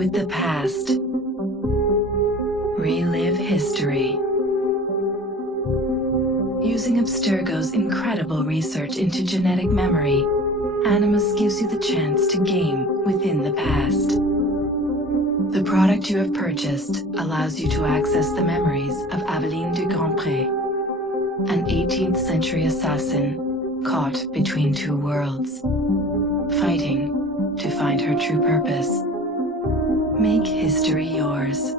with the past. Relive history. Using Abstergo's incredible research into genetic memory, Animus gives you the chance to game within the past. The product you have purchased allows you to access the memories of Aveline de Grandpré, an 18th century assassin caught between two worlds, fighting to find her true purpose. Make history yours.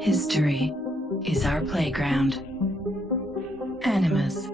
History is our playground. Animus.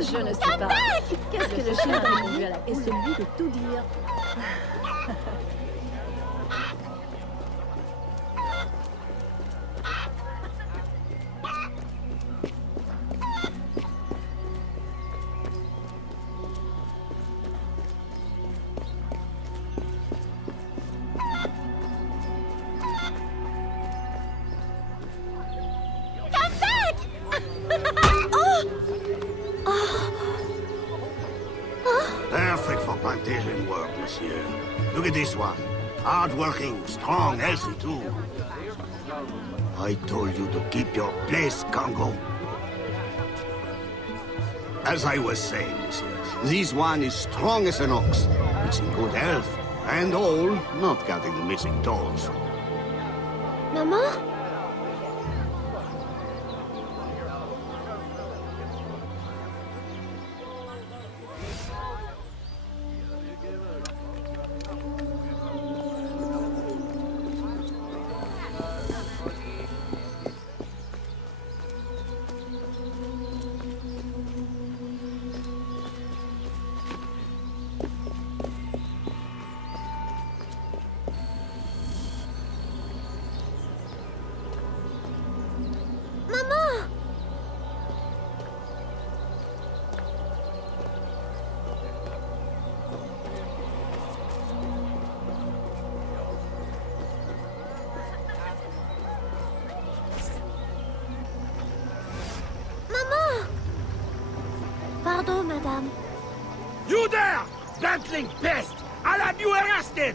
Je ne sais pas. Qu'est-ce que le chien a répondu à la question? Et celui de tout dire. Perfect for plantation work, monsieur. Look at this one. Hard-working, strong, healthy too. I told you to keep your place, Congo. As I was saying, monsieur, this one is strong as an ox. It's in good health, and all, not counting the missing toes. Maman? Pardon, madame. You there! Bantling pest! I'll have you arrested!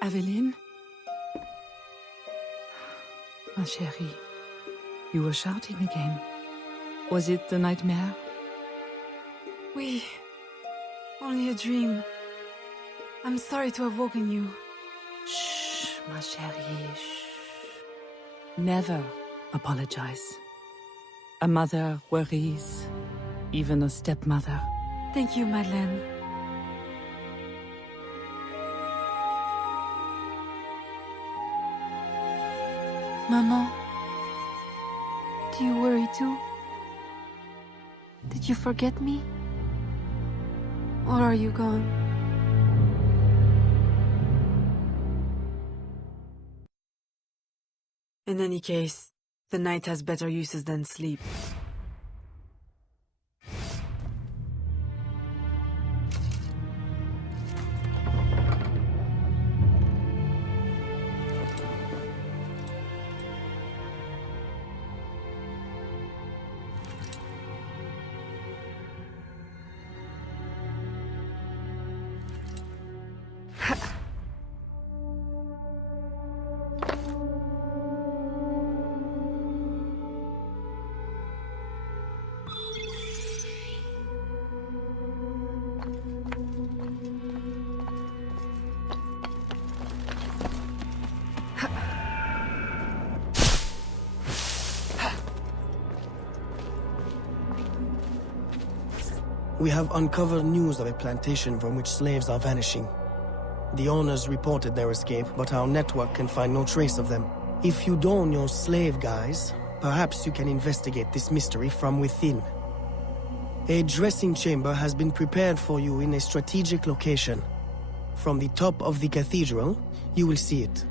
Aveline? Ma chérie, you were shouting again. Was it the nightmare? Oui. Only a dream. I'm sorry to have woken you. Shh, ma chérie, shh. Never apologize. A mother worries, even a stepmother. Thank you, Madeleine. Maman, do you worry too? Did you forget me? Or are you gone? In any case, the night has better uses than sleep. We have uncovered news of a plantation from which slaves are vanishing. The owners reported their escape, but our network can find no trace of them. If you don your slave guise, perhaps you can investigate this mystery from within. A dressing chamber has been prepared for you in a strategic location. From the top of the cathedral, you will see it.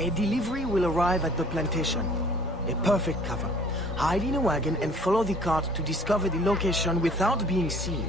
A delivery will arrive at the plantation. A perfect cover. Hide in a wagon and follow the cart to discover the location without being seen.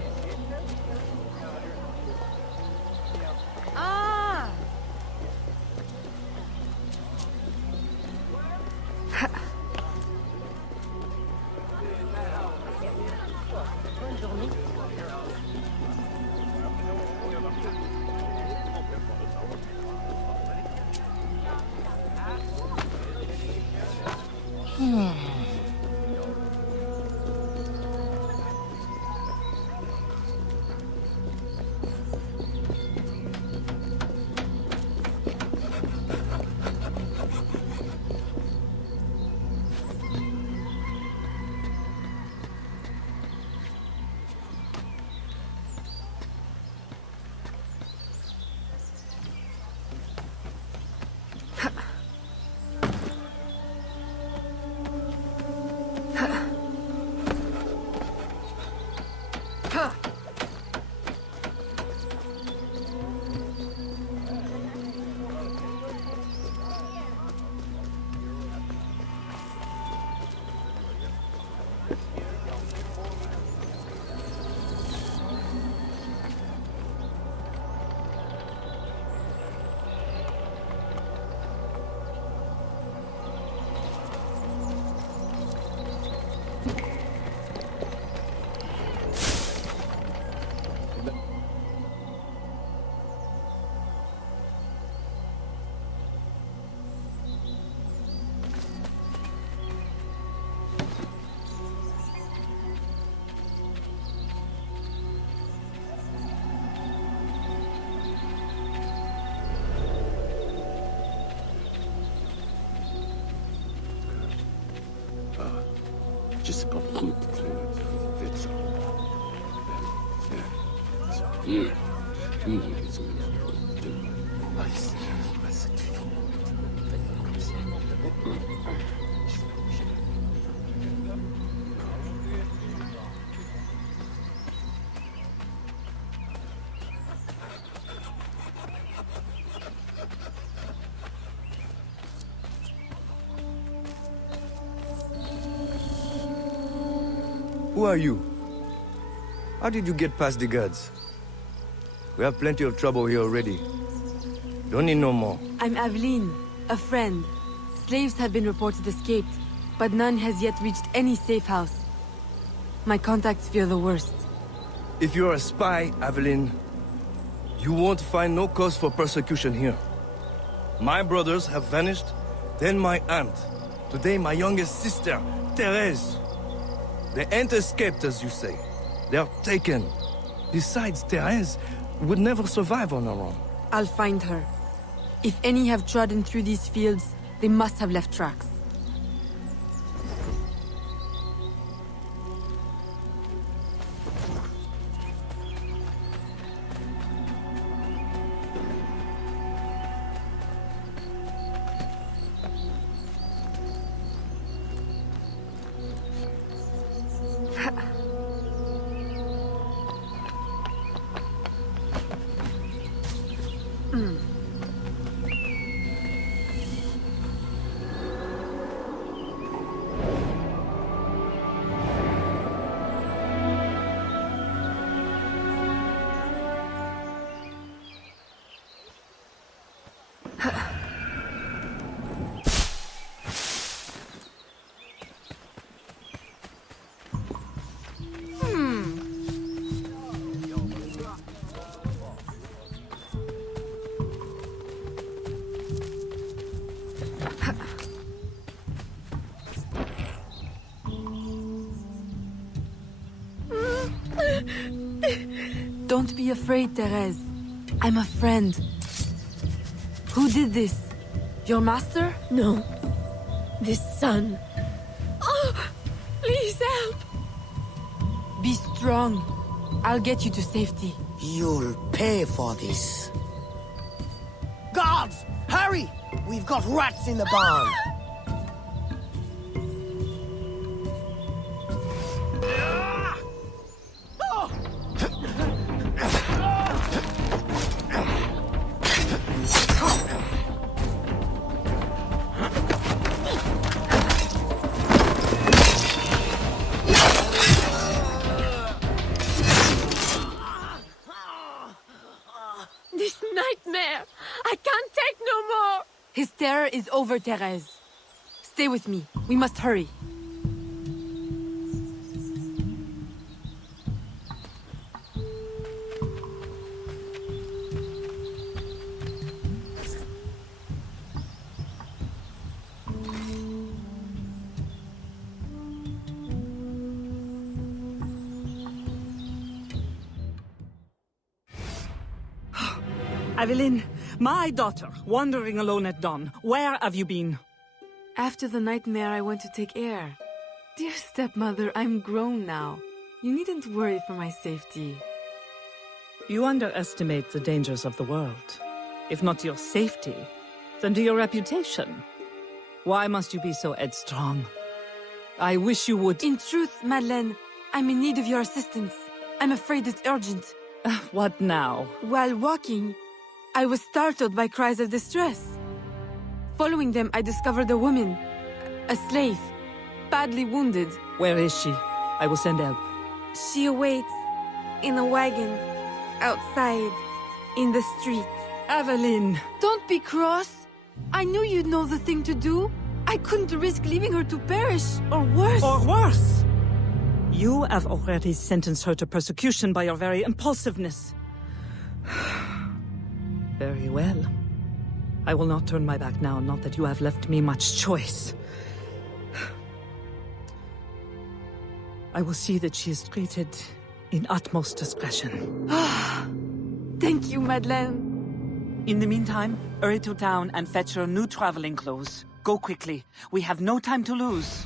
Who are you? How did you get past the guards? We have plenty of trouble here already. Don't need no more. I'm Aveline, a friend. Slaves have been reported escaped, but none has yet reached any safe house. My contacts fear the worst. If you're a spy, Aveline, you won't find no cause for persecution here. My brothers have vanished, then my aunt. Today my youngest sister, Therese. They ain't escaped, as you say. They're taken. Besides, Therese would never survive on her own. I'll find her. If any have trodden through these fields, they must have left tracks. Don't be afraid, Therese. I'm a friend. Who did this? Your master? No. This son. Oh, please help. Be strong. I'll get you to safety. You'll pay for this. Guards! Hurry! We've got rats in the barn. This nightmare! I can't take no more! His terror is over, Therese. Stay with me. We must hurry. Aveline, my daughter, wandering alone at dawn. Where have you been? After the nightmare, I went to take air. Dear stepmother, I'm grown now. You needn't worry for my safety. You underestimate the dangers of the world. If not to your safety, then to your reputation. Why must you be so headstrong? I wish you would... In truth, Madeleine, I'm in need of your assistance. I'm afraid it's urgent. What now? While walking, I was startled by cries of distress. Following them, I discovered a woman, a slave, badly wounded. Where is she? I will send help. She awaits in a wagon, outside, in the street. Aveline! Don't be cross. I knew you'd know the thing to do. I couldn't risk leaving her to perish, or worse. Or worse! You have already sentenced her to persecution by your very impulsiveness. Very well. I will not turn my back now, not that you have left me much choice. I will see that she is treated in utmost discretion. Thank you, Madeleine. In the meantime, hurry to town and fetch her new traveling clothes. Go quickly. We have no time to lose.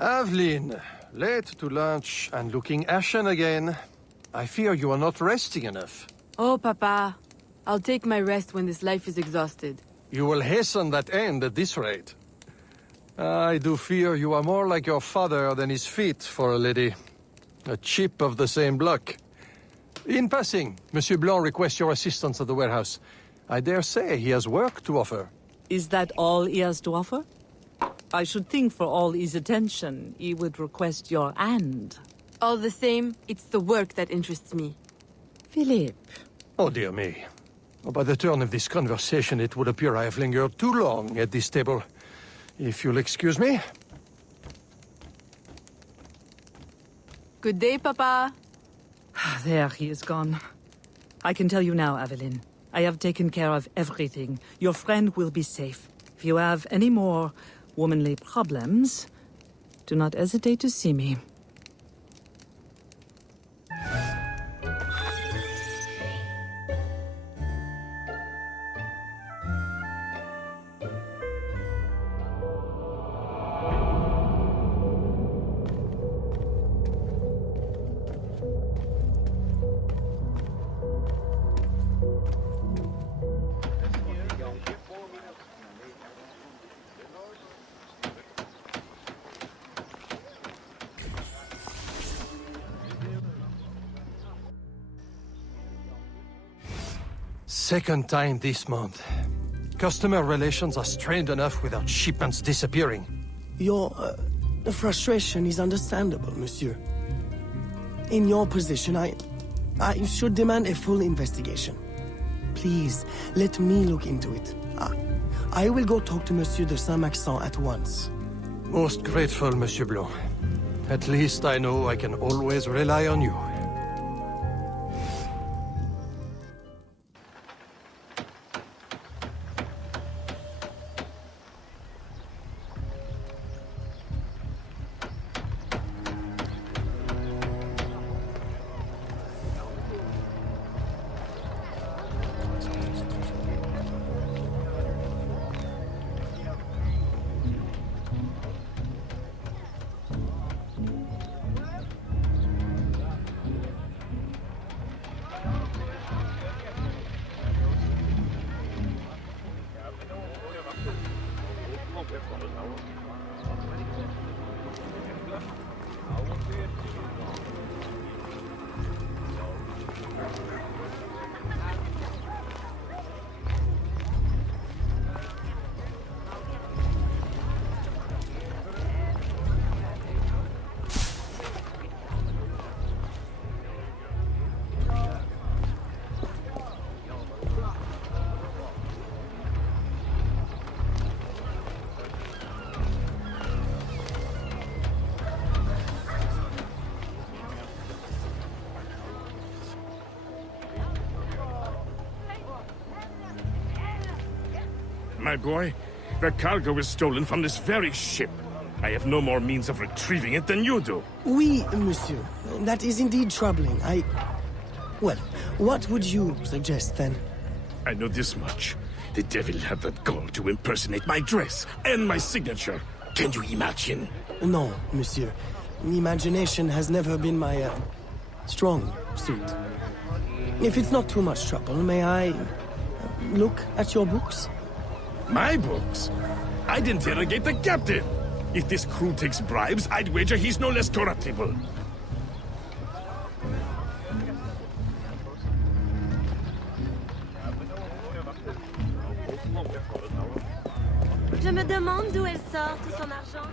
Aveline, late to lunch and looking ashen again. I fear you are not resting enough. Oh, Papa. I'll take my rest when this life is exhausted. You will hasten that end at this rate. I do fear you are more like your father than his feet for a lady. A chip of the same block. In passing, Monsieur Blanc requests your assistance at the warehouse. I dare say he has work to offer. Is that all he has to offer? I should think for all his attention, he would request your hand. All the same, it's the work that interests me. Philippe. Oh, dear me. By the turn of this conversation, it would appear I have lingered too long at this table. If you'll excuse me. Good day, Papa. There, he is gone. I can tell you now, Aveline. I have taken care of everything. Your friend will be safe. If you have any more womanly problems, do not hesitate to see me. Second time this month. Customer relations are strained enough without shipments disappearing. Your frustration is understandable, monsieur. In your position, I should demand a full investigation. Please, let me look into it. I will go talk to Monsieur de Saint-Maxent at once. Most grateful, Monsieur Blanc. At least I know I can always rely on you. My boy, the cargo was stolen from this very ship. I have no more means of retrieving it than you do. Oui, monsieur. That is indeed troubling. Well, what would you suggest, then? I know this much. The devil had the gall to impersonate my dress and my signature. Can you imagine? No, monsieur. Imagination has never been my, strong suit. If it's not too much trouble, may I look at your books? My books? I'd interrogate the captain. If this crew takes bribes, I'd wager he's no less corruptible. Je me demande d'où elle sort tout son argent.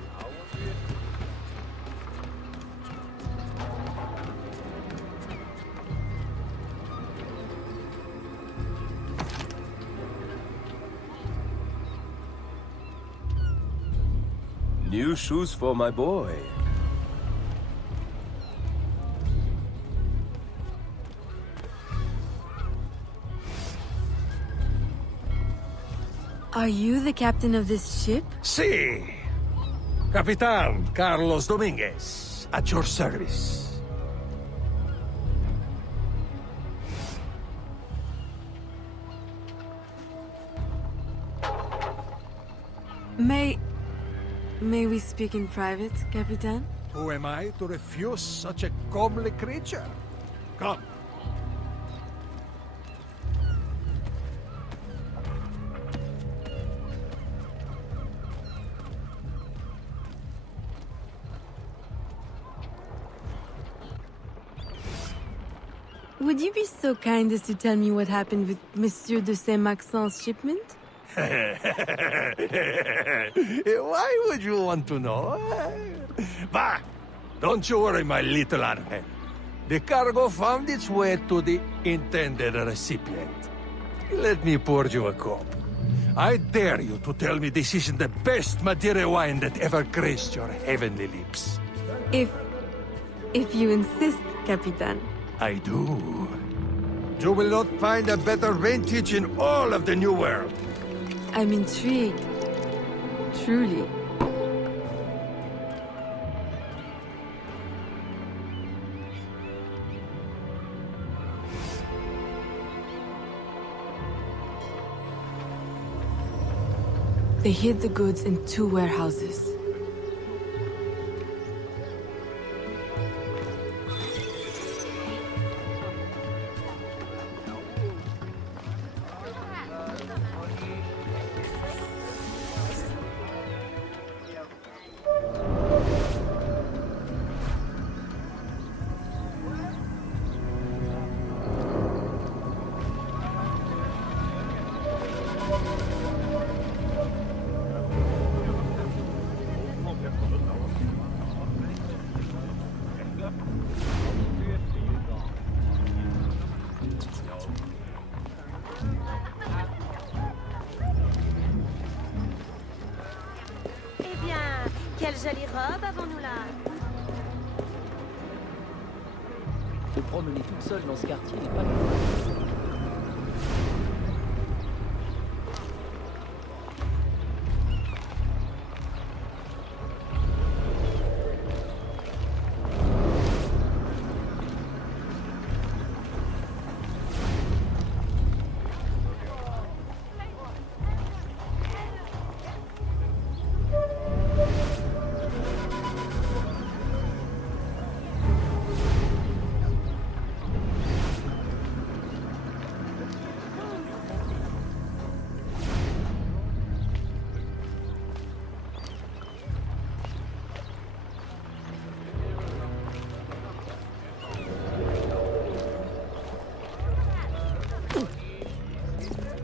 New shoes for my boy. Are you the captain of this ship? Si! Capitan Carlos Dominguez, at your service. May we speak in private, Capitan? Who am I to refuse such a comely creature? Come. Would you be so kind as to tell me what happened with Monsieur de Saint-Maxent's shipment? Why would you want to know? Bah! Don't you worry, my little Angel. The cargo found its way to the intended recipient. Let me pour you a cup. I dare you to tell me this isn't the best Madeira wine that ever graced your heavenly lips. If you insist, Capitan. I do. You will not find a better vintage in all of the New World. I'm intrigued. Truly. They hid the goods in 2 warehouses. Quelle jolie robe avons-nous là? Te promener toute seule dans ce quartier n'est pas...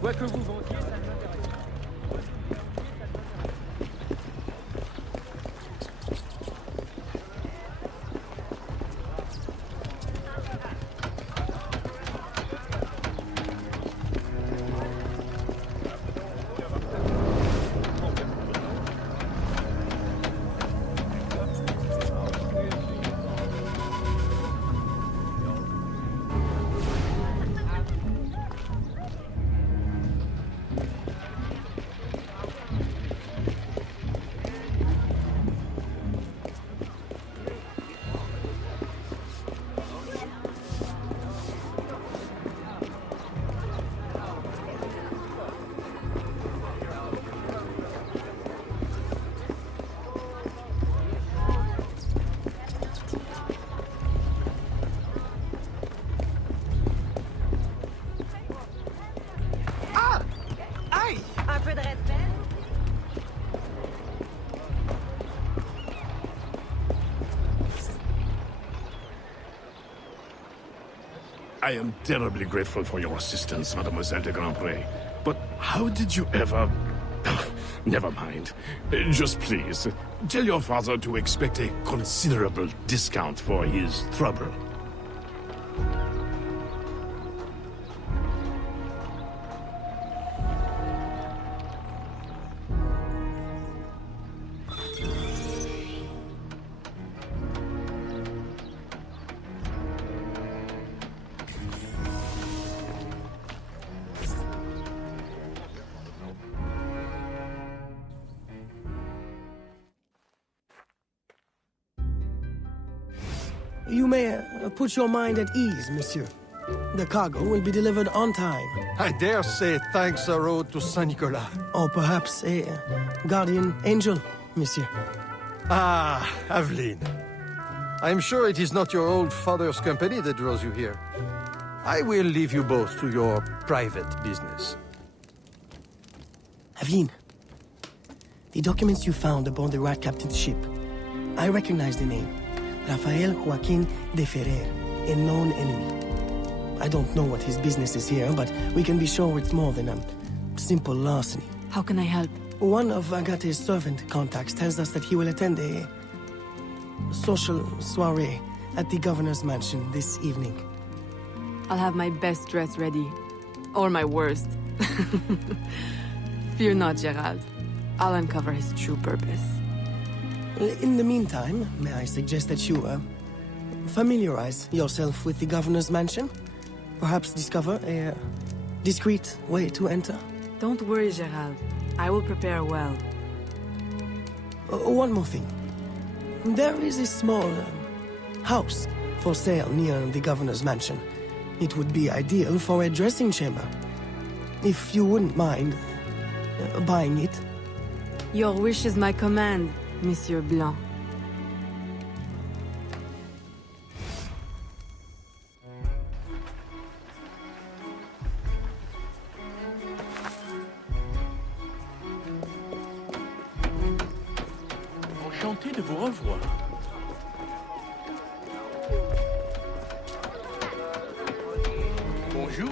Quoi que vous vendiez, ça ne m'intéresse pas. I am terribly grateful for your assistance, Mademoiselle de Grandpré. But how did you ever... Never mind. Just please, tell your father to expect a considerable discount for his trouble. You may put your mind at ease, monsieur. The cargo will be delivered on time. I dare say thanks are owed to Saint Nicolas. Or perhaps a guardian angel. monsieur. Ah, Aveline. I'm sure it is not your old father's company that draws you here. I will leave you both to your private business. Aveline, the documents you found aboard the Rat Captain's ship. I recognize the name. Rafael Joaquin de Ferrer, a known enemy. I don't know what his business is here, but we can be sure it's more than a simple larceny. How can I help? One of Agate's servant contacts tells us that he will attend a social soiree at the governor's mansion this evening. I'll have my best dress ready. Or my worst. Fear not, Gerald. I'll uncover his true purpose. In the meantime, may I suggest that you, familiarize yourself with the governor's mansion? Perhaps discover a discreet way to enter? Don't worry, Gerald. I will prepare well. One more thing. There is a small house for sale near the governor's mansion. It would be ideal for a dressing chamber. If you wouldn't mind buying it. Your wish is my command, Monsieur Blanc. Enchanté de vous revoir. Bonjour.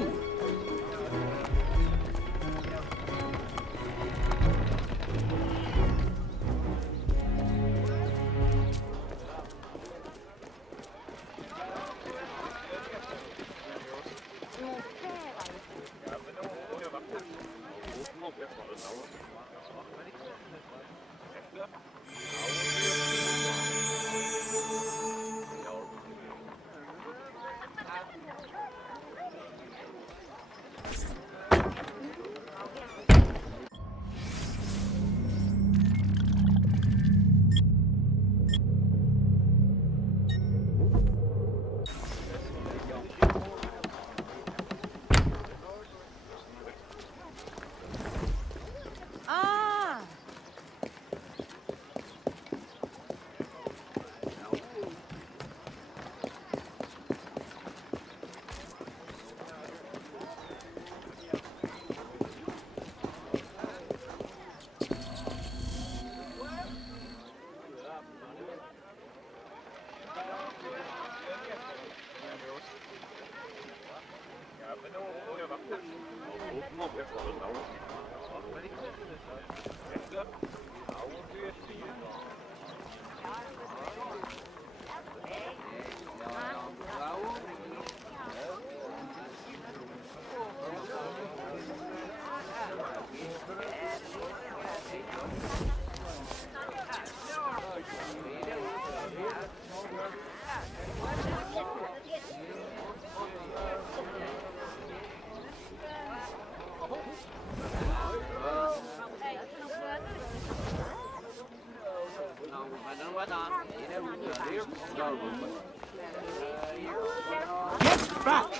Get back!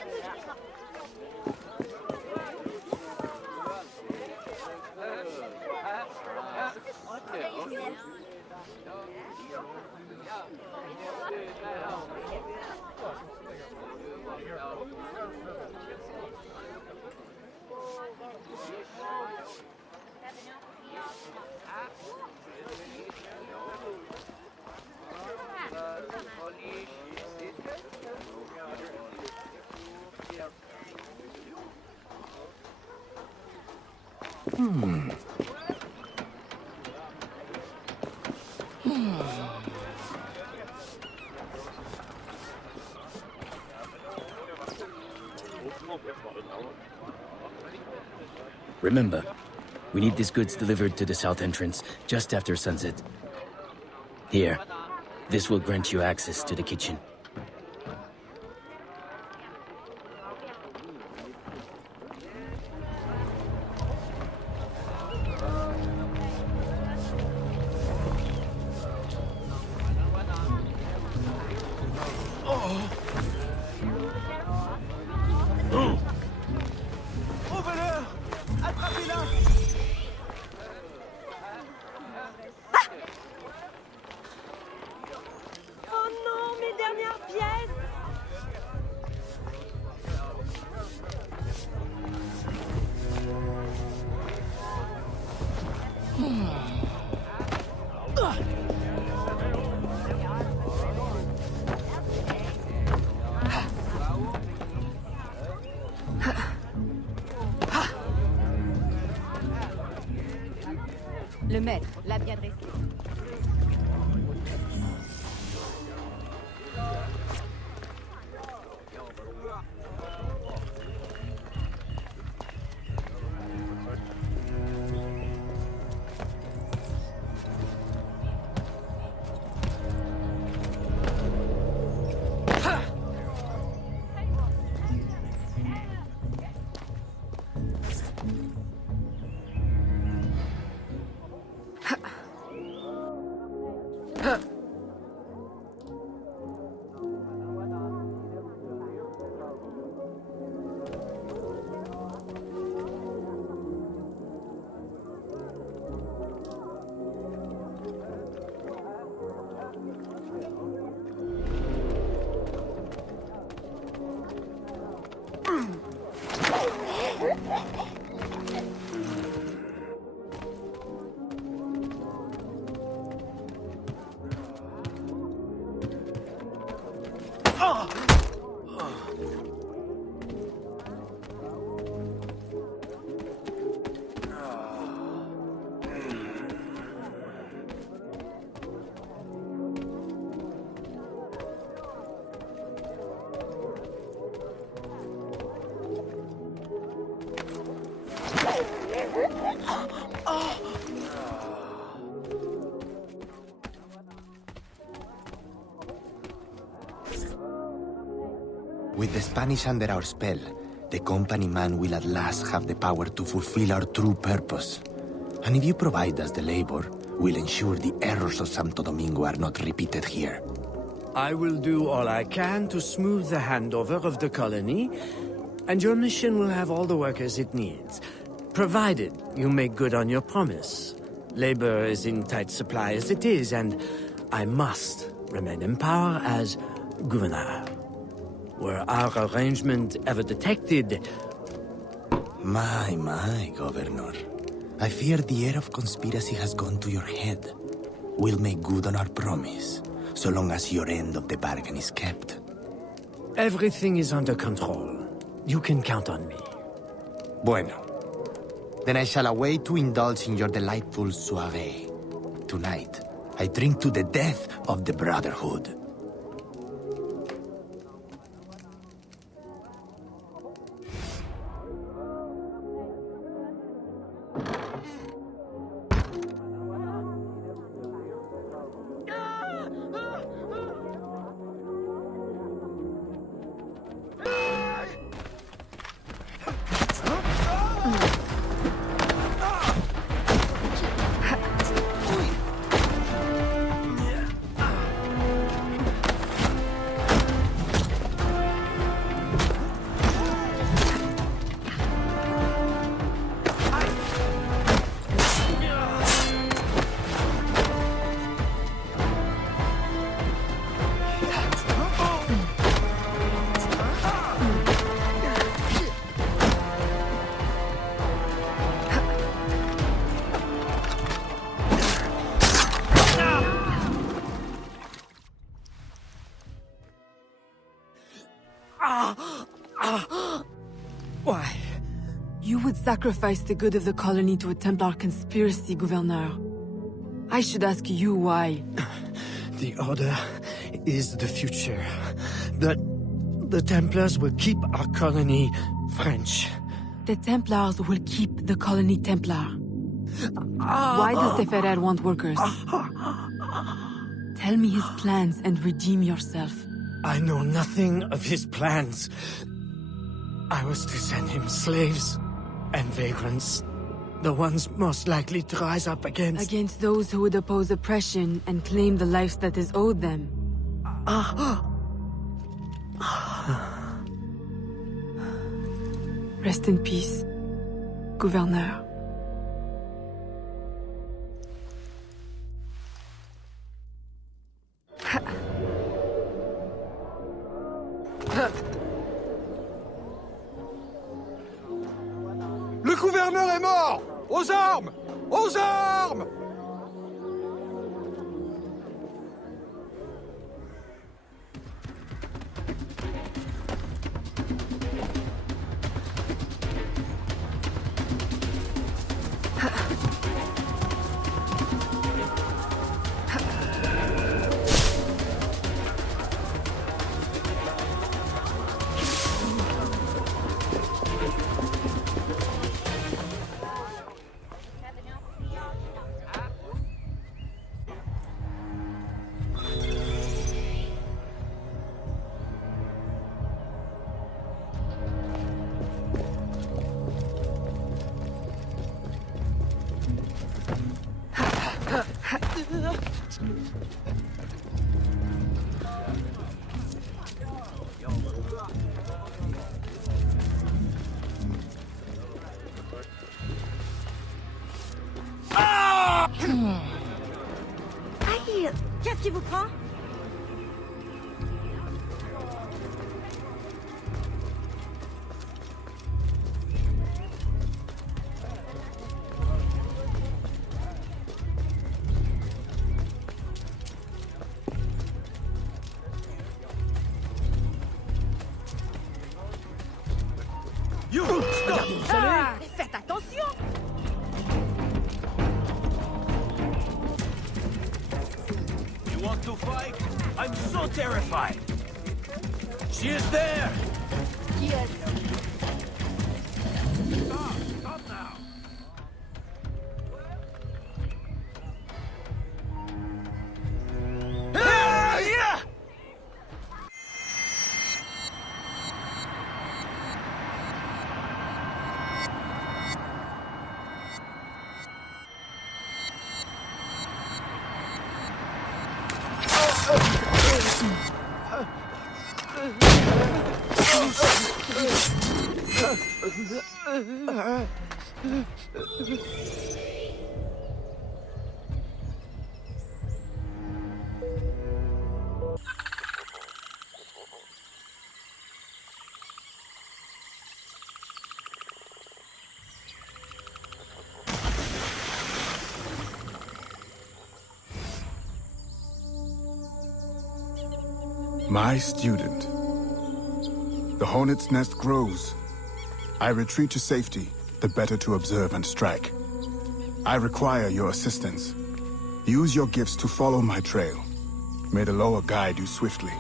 Remember, we need these goods delivered to the south entrance just after sunset. Here, this will grant you access to the kitchen. Là, bien dressé. With the Spanish under our spell, the company man will at last have the power to fulfill our true purpose. And if you provide us the labor, we'll ensure the errors of Santo Domingo are not repeated here. I will do all I can to smooth the handover of the colony, and your mission will have all the workers it needs, provided you make good on your promise. Labor is in tight supply as it is, and I must remain in power as governor. Were our arrangement ever detected? My, Governor. I fear the air of conspiracy has gone to your head. We'll make good on our promise, so long as your end of the bargain is kept. Everything is under control. You can count on me. Bueno. Then I shall await to indulge in your delightful soirée. Tonight, I drink to the death of the Brotherhood. Why? You would sacrifice the good of the colony to a Templar conspiracy, Gouverneur. I should ask you why. The Order is the future. The Templars will keep our colony French. The Templars will keep the colony Templar. Why does the Ferrer want workers? Tell me his plans and redeem yourself. I know nothing of his plans. I was to send him slaves and vagrants. The ones most likely to rise up against... Against those who would oppose oppression and claim the life that is owed them. Rest in peace, Gouverneur. Le gouverneur est mort! Aux armes! Aux armes! Aïe! Qu'est-ce qui vous prend? You! Regardez où vous allez! Faites attention! You want to fight? I'm so terrified! She is there! Yes. Stop now! Yeah! My student. The hornet's nest grows. I retreat to safety, the better to observe and strike. I require your assistance. Use your gifts to follow my trail. May the Loa guide you swiftly.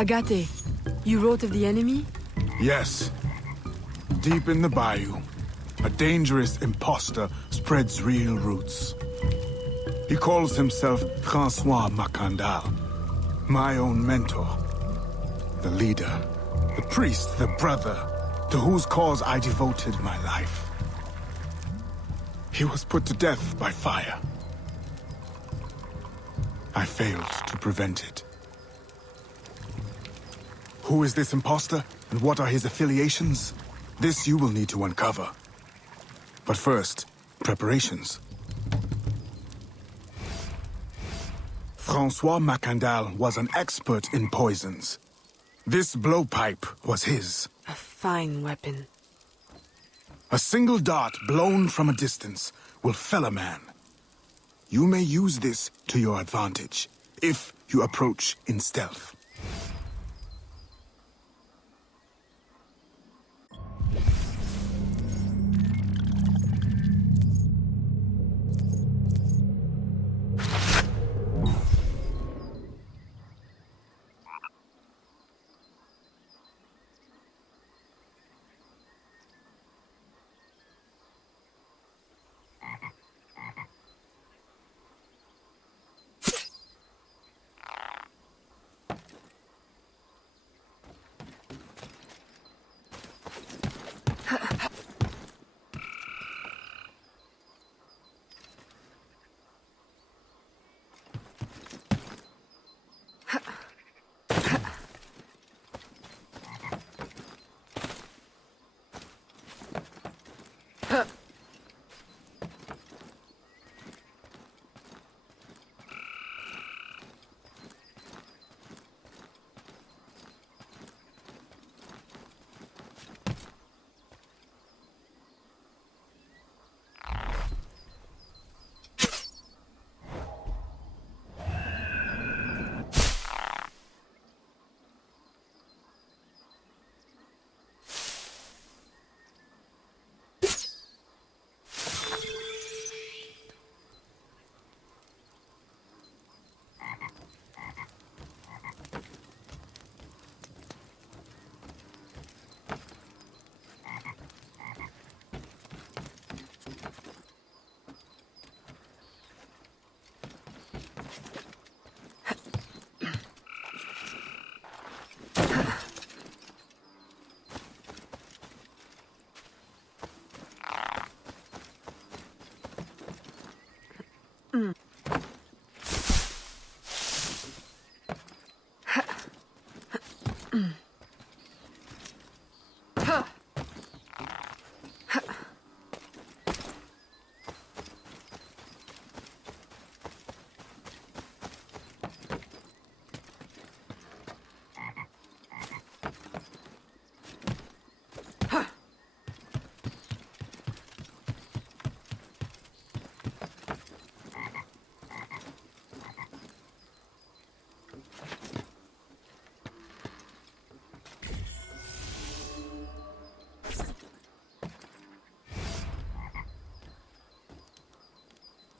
Agate, you wrote of the enemy? Yes. Deep in the bayou, a dangerous imposter spreads real roots. He calls himself Francois Mackandal, my own mentor. The leader, the priest, the brother, to whose cause I devoted my life. He was put to death by fire. I failed to prevent it. Who is this imposter, and what are his affiliations? This you will need to uncover. But first, preparations. Francois Mackandal was an expert in poisons. This blowpipe was his. A fine weapon. A single dart blown from a distance will fell a man. You may use this to your advantage, if you approach in stealth.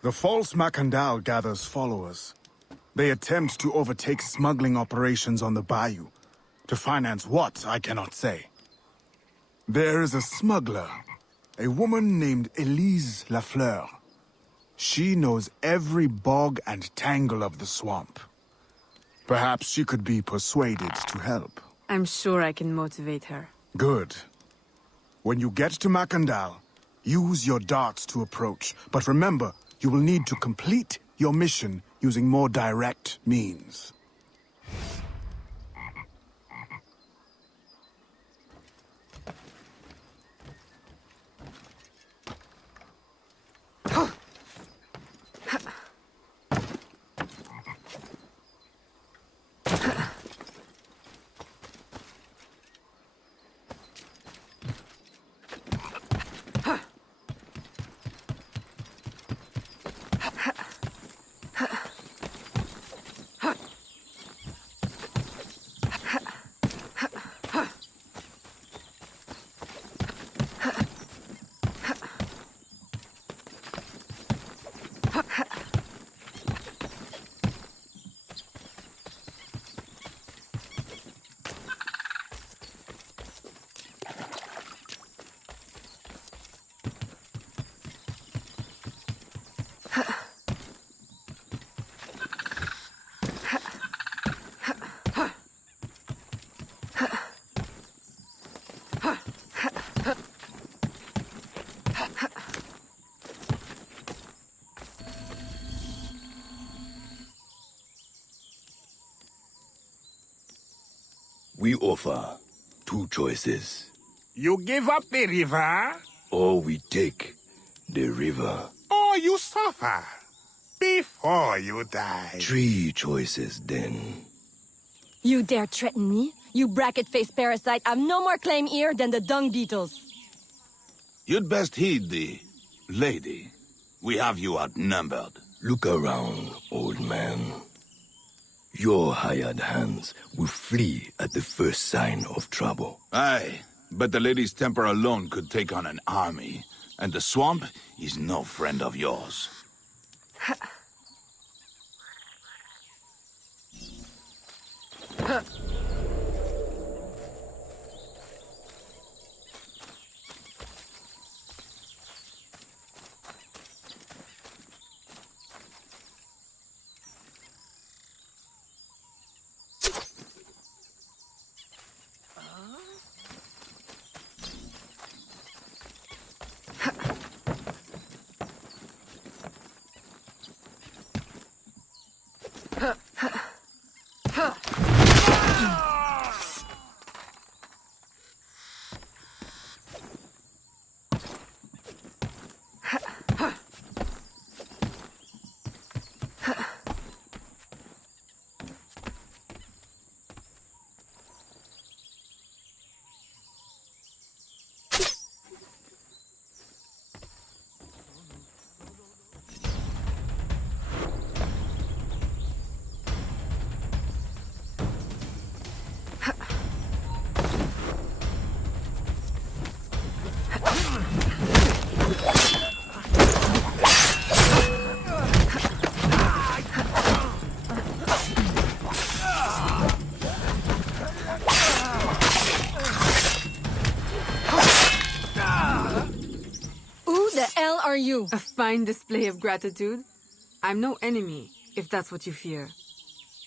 The false Mackandal gathers followers. They attempt to overtake smuggling operations on the bayou. To finance what, I cannot say. There is a smuggler, a woman named Elise Lafleur. She knows every bog and tangle of the swamp. Perhaps she could be persuaded to help. I'm sure I can motivate her. Good. When you get to Mackandal, use your darts to approach, but remember, you will need to complete your mission using more direct means. We offer 2 choices. You give up the river? Or we take the river. Or you suffer before you die. 3 choices, then. You dare threaten me? You bracket-faced parasite, I've no more claim here than the dung beetles. You'd best heed the lady. We have you outnumbered. Look around, old man. Your hired hands will flee at the first sign of trouble. Aye, but the lady's temper alone could take on an army. And the swamp is no friend of yours. You. A fine display of gratitude. I'm no enemy, if that's what you fear.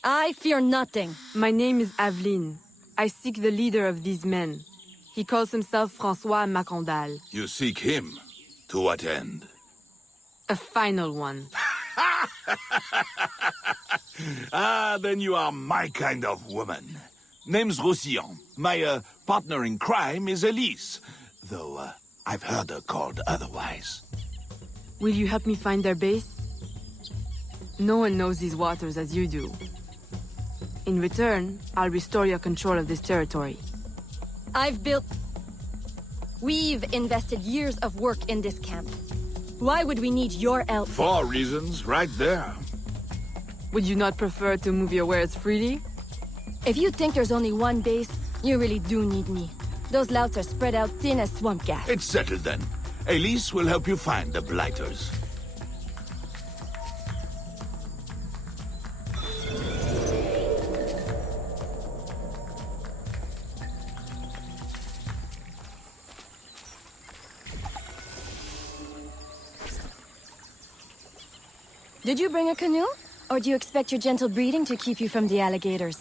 I fear nothing. My name is Aveline. I seek the leader of these men. He calls himself François Mackandal. You seek him? To what end? A final one. Ah, then you are my kind of woman. Name's Roussillon. My partner in crime is Elise. Though, I've heard her called otherwise. Will you help me find their base? No one knows these waters as you do. In return, I'll restore your control of this territory. We've invested years of work in this camp. Why would we need your help? 4 reasons, right there. Would you not prefer to move your wares freely? If you think there's only one base, you really do need me. Those louts are spread out thin as swamp gas. It's settled then. Elise will help you find the blighters. Did you bring a canoe? Or do you expect your gentle breeding to keep you from the alligators?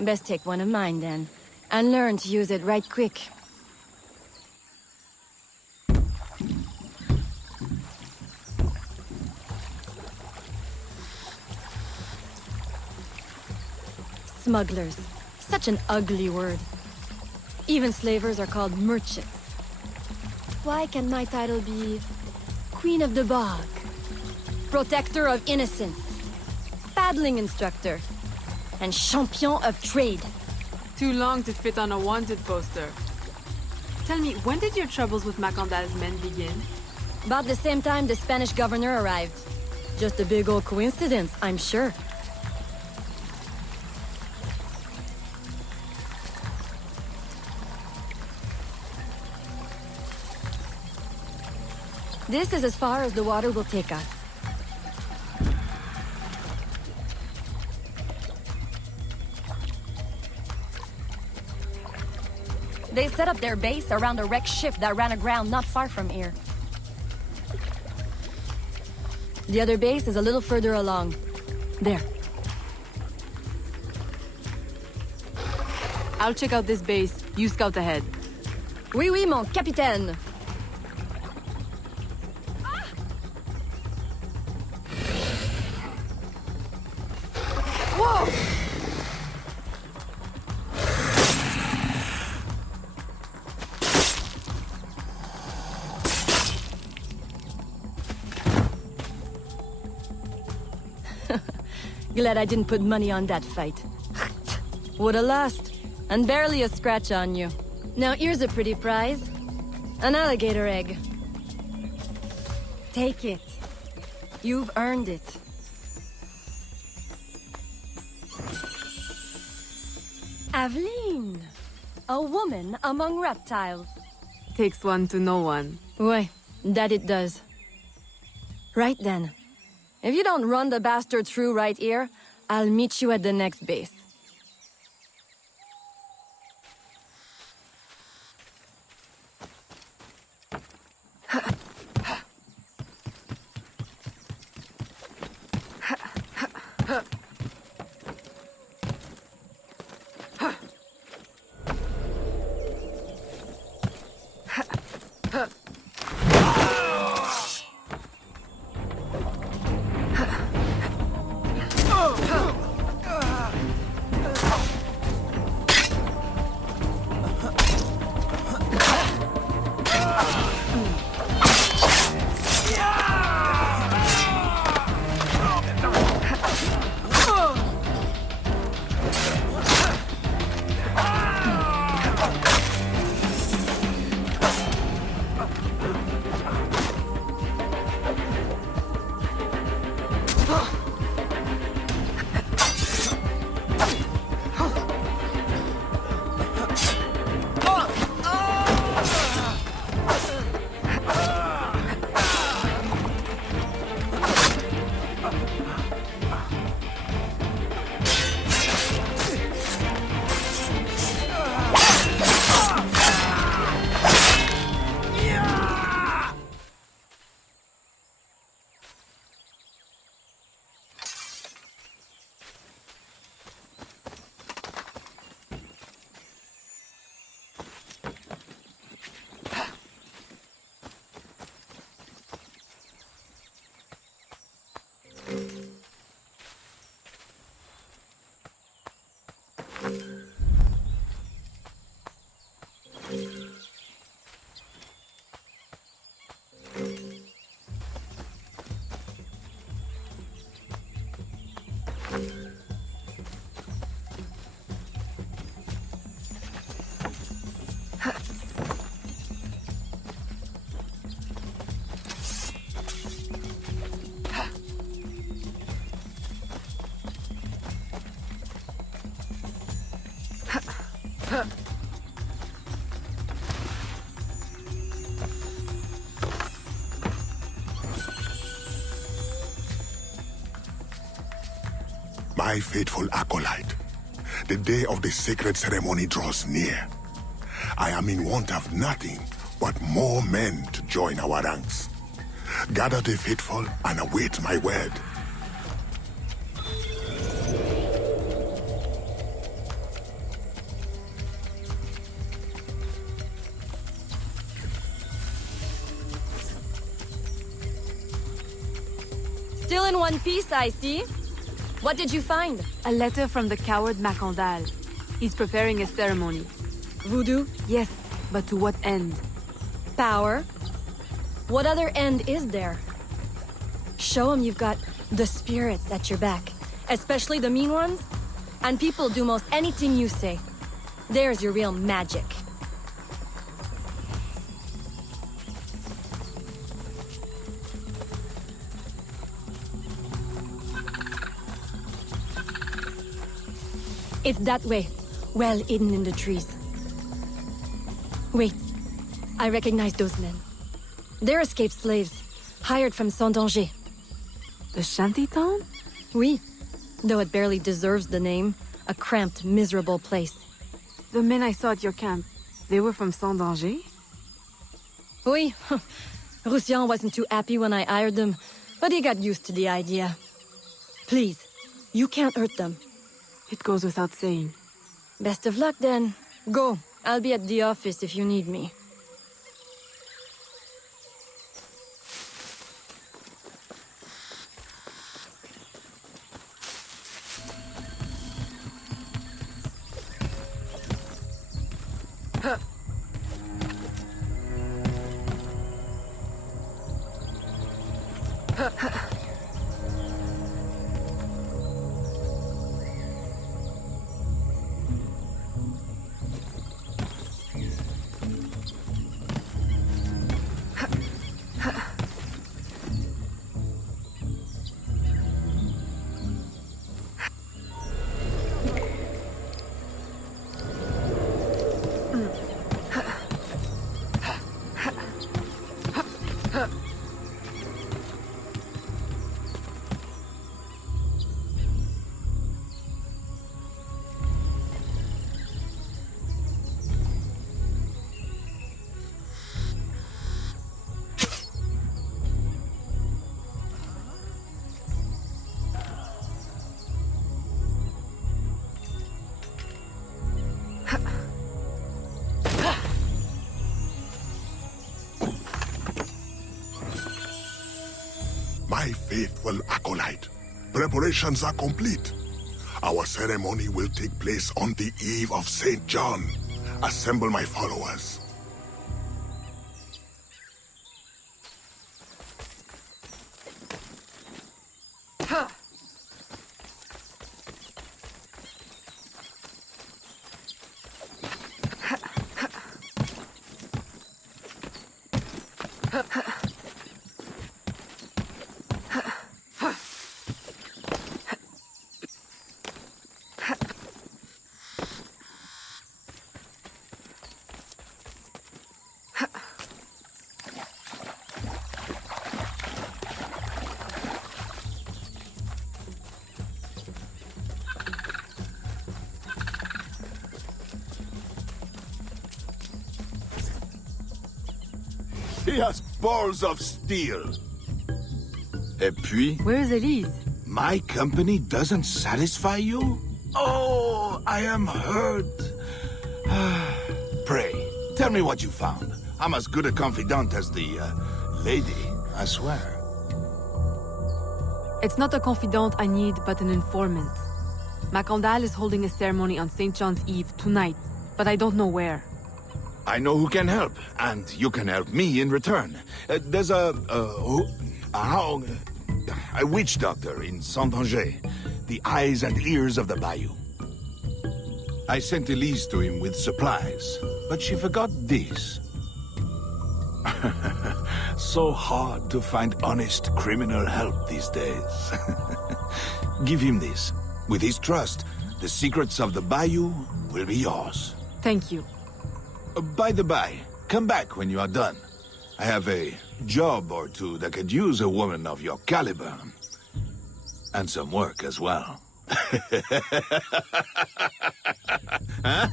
Best take one of mine then, and learn to use it right quick. Smugglers. Such an ugly word. Even slavers are called merchants. Why can't my title be Queen of the Bog? Protector of Innocence? Paddling Instructor? And Champion of Trade? Too long to fit on a wanted poster. Tell me, when did your troubles with Mackandal's men begin? About the same time the Spanish governor arrived. Just a big old coincidence, I'm sure. This is as far as the water will take us. They set up their base around a wrecked ship that ran aground not far from here. The other base is a little further along. There. I'll check out this base. You scout ahead. Oui, oui, mon capitaine. Glad I didn't put money on that fight. Would've lost, and barely a scratch on you. Now here's a pretty prize. An alligator egg. Take it. You've earned it. Aveline! A woman among reptiles. Takes one to know one. Ouais, that it does. Right then. If you don't run the bastard through right here, I'll meet you at the next base. My faithful Acolyte, the day of the sacred ceremony draws near. I am in want of nothing but more men to join our ranks. Gather the faithful and await my word. Still in one piece, I see. What did you find? A letter from the coward Mackandal. He's preparing a ceremony. Voodoo? Yes, but to what end? Power. What other end is there? Show him you've got the spirits at your back, especially the mean ones, and people do most anything you say. There's your real magic. It's that way, well hidden in the trees. Wait, I recognize those men. They're escaped slaves, hired from Saint-Danger. The shantytown? Oui, though it barely deserves the name. A cramped, miserable place. The men I saw at your camp, they were from Saint-Danger? Oui, Roussillon wasn't too happy when I hired them, but he got used to the idea. Please, you can't hurt them. It goes without saying. Best of luck, then. Go. I'll be at the office if you need me. my faithful Acolyte. Preparations are complete. Our ceremony will take place on the eve of St. John. Assemble my followers. He has balls of steel. Et puis? Where's Elise? My company doesn't satisfy you? Oh, I am hurt. Pray, tell me what you found. I'm as good a confidant as the, lady, I swear. It's not a confidant I need, but an informant. Mackandal is holding a ceremony on St. John's Eve tonight, but I don't know where. I know who can help, and you can help me in return. There's a witch doctor in Saint-Anger, the eyes and ears of the bayou. I sent Elise to him with supplies, but she forgot this. So hard to find honest criminal help these days. Give him this. With his trust, the secrets of the bayou will be yours. Thank you. By the by, come back when you are done. I have a job or two that could use a woman of your caliber. And some work as well. Huh?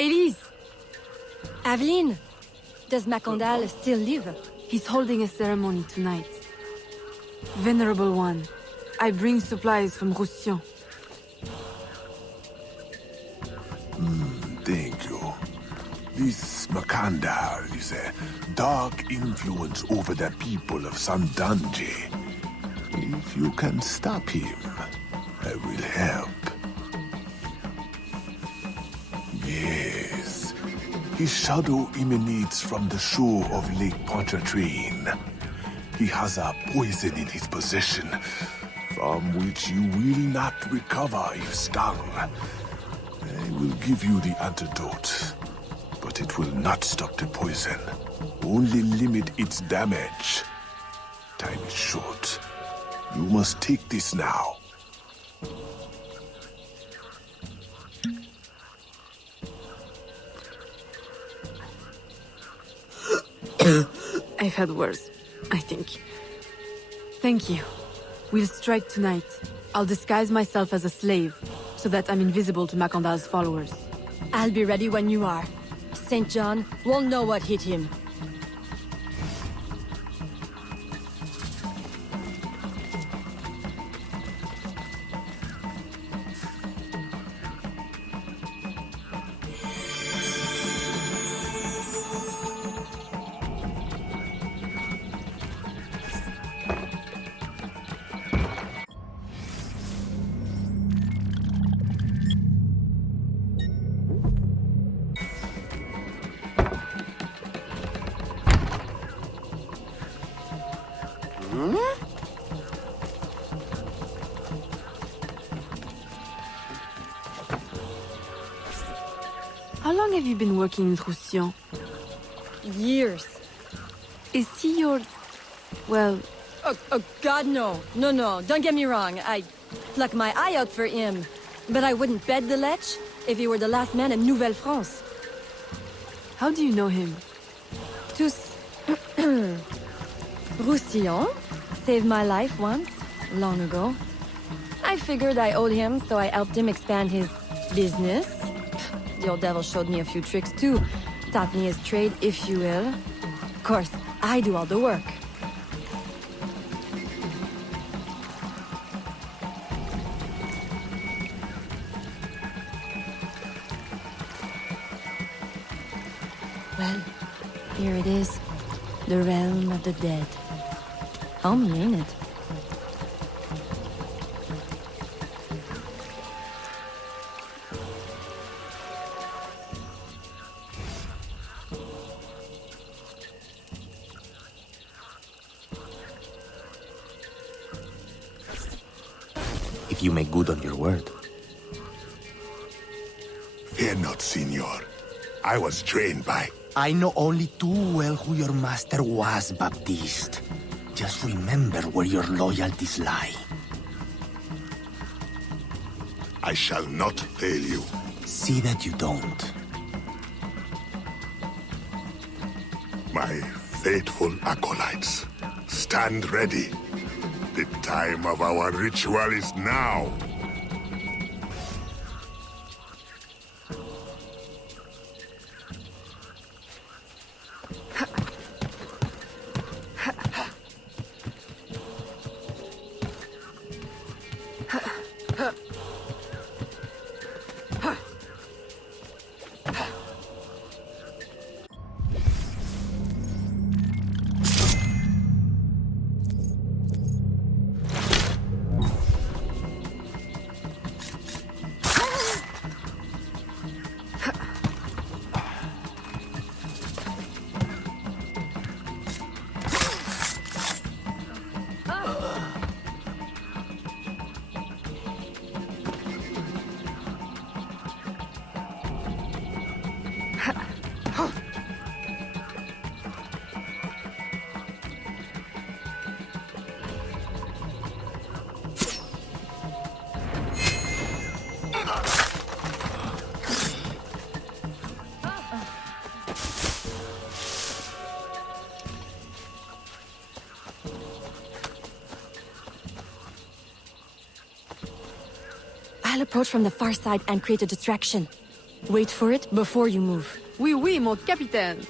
Elise! Aveline! Does Mackandal still live? He's holding a ceremony tonight. Venerable One, I bring supplies from Roussillon. Thank you. This Mackandal is a dark influence over the people of Sandange. If you can stop him, I will help. Yes. His shadow emanates from the shore of Lake Pontchartrain. He has a poison in his possession, from which you will not recover if stung. I will give you the antidote, but it will not stop the poison. Only limit its damage. Time is short. You must take this now. I've had worse, I think. Thank you. We'll strike tonight. I'll disguise myself as a slave, so that I'm invisible to Mackandal's followers. I'll be ready when you are. St. John won't know what hit him. How long have you been working with Roussillon? Years. Is he your... well... Oh, God, no. No, don't get me wrong. I'd pluck my eye out for him. But I wouldn't bet the lech if he were the last man in Nouvelle-France. How do you know him? Tous... Roussillon saved my life once, long ago. I figured I owed him, so I helped him expand his business. The old devil showed me a few tricks too. Taught me his trade, if you will. Of course, I do all the work. Well, here it is. The realm of the dead. Homey, ain't it? If you make good on your word. Fear not, Signor. I was trained by... I know only too well who your master was, Baptiste. Just remember where your loyalties lie. I shall not fail you. See that you don't. My faithful acolytes, stand ready. The time of our ritual is now. I'll approach from the far side and create a distraction. Wait for it before you move. Oui, oui, mon capitaine.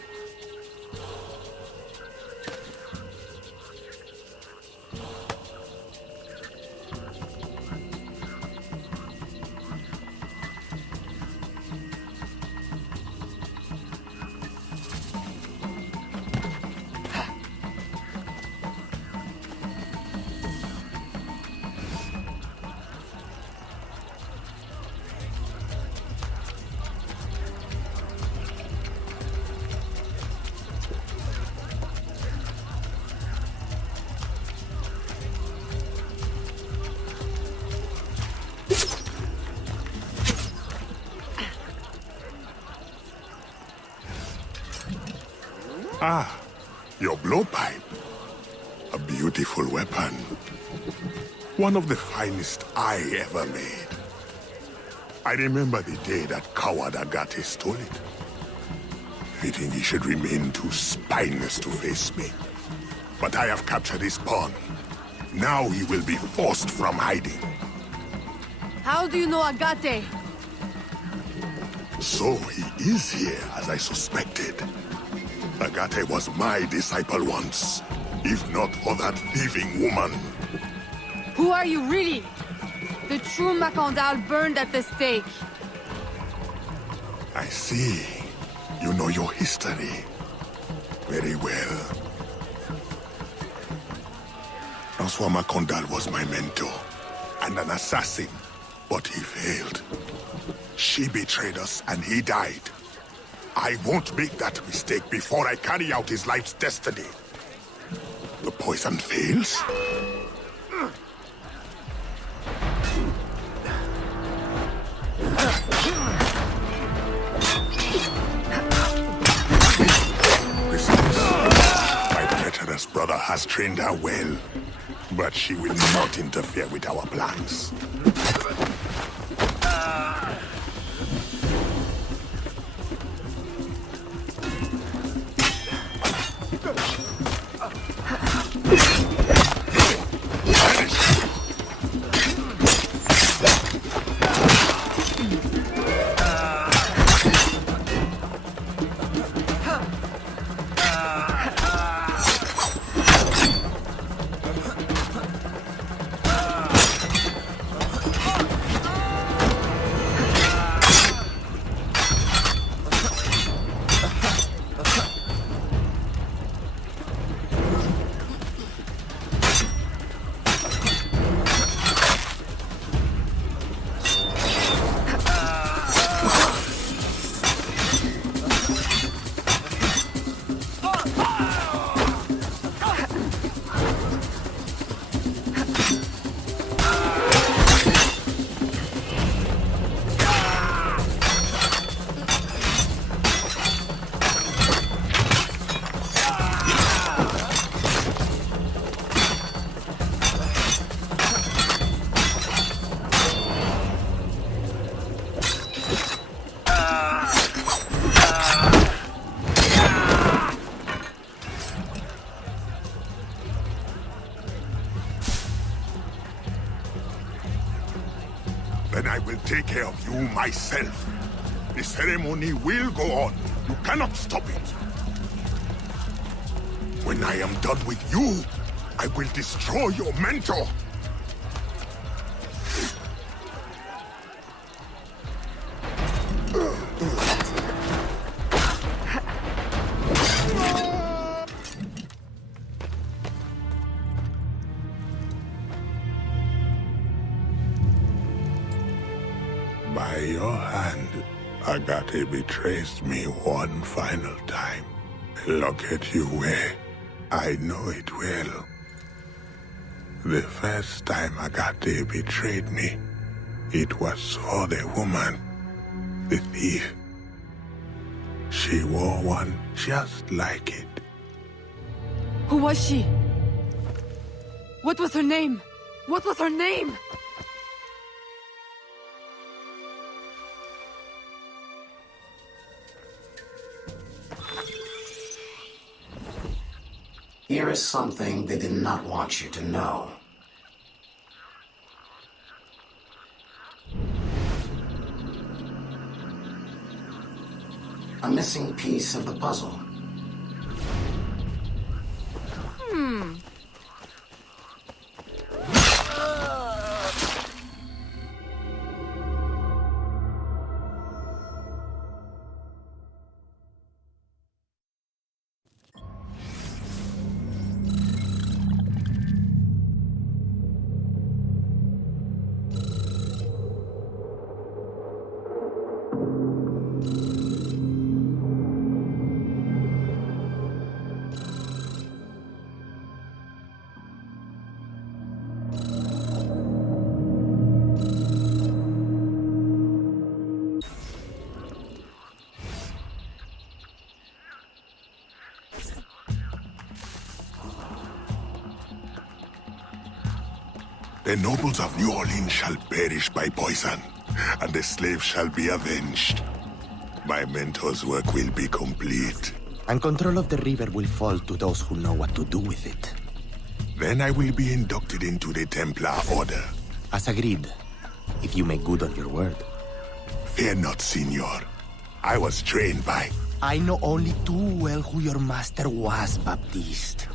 Ah, your blowpipe. A beautiful weapon. One of the finest I ever made. I remember the day that coward Agate stole it. Fitting he should remain too spineless to face me. But I have captured his pawn. Now he will be forced from hiding. How do you know Agate? So he is here, as I suspected. Agate was my disciple once, if not for that thieving woman. Who are you really? The true Mackandal burned at the stake. I see. You know your history. Very well. Francois Mackandal was my mentor, and an assassin, but he failed. She betrayed us, and he died. I won't make that mistake before I carry out his life's destiny. The poison fails? My treacherous brother has trained her well, but she will not interfere with our plans. then I will take care of you myself. The ceremony will go on. You cannot stop it. When I am done with you, I will destroy your mentor. By your hand, Agate betrays me one final time. Look at you where I know it well. The first time Agate betrayed me, it was for the woman, the thief. She wore one just like it. Who was she? What was her name? What was her name? Here is something they did not want you to know. A missing piece of the puzzle. The nobles of New Orleans shall perish by poison, and the slaves shall be avenged. My mentor's work will be complete. And control of the river will fall to those who know what to do with it. Then I will be inducted into the Templar Order. As agreed, if you make good on your word. Fear not, Signor. I was trained by... I know only too well who your master was, Baptiste.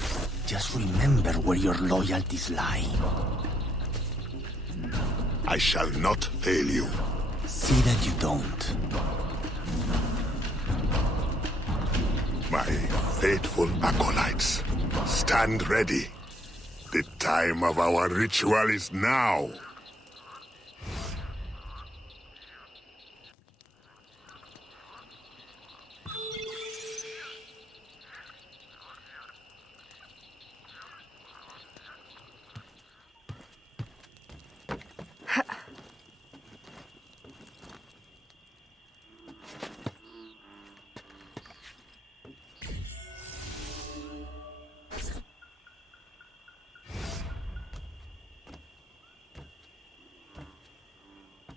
Just remember where your loyalties lie. I shall not fail you. See that you don't. My faithful acolytes, stand ready. The time of our ritual is now.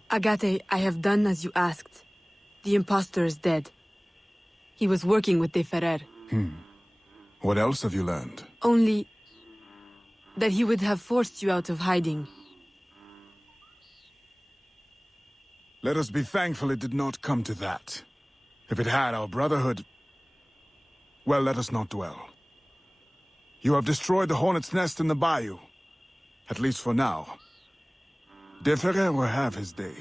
Agate, I have done as you asked. The impostor is dead. He was working with De Ferrer. What else have you learned? Only... that he would have forced you out of hiding. Let us be thankful it did not come to that. If it had, our brotherhood... Well, let us not dwell. You have destroyed the hornet's nest in the bayou. At least for now. De Ferrer will have his day.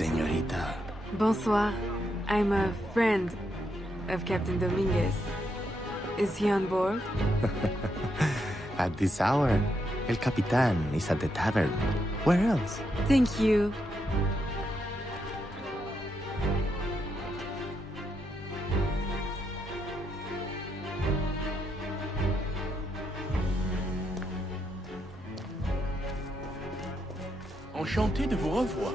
señorita. Bonsoir. I'm a friend of Captain Dominguez. Is he on board? At this hour, El Capitan is at the tavern. Where else? Thank you. Enchanté de vous revoir.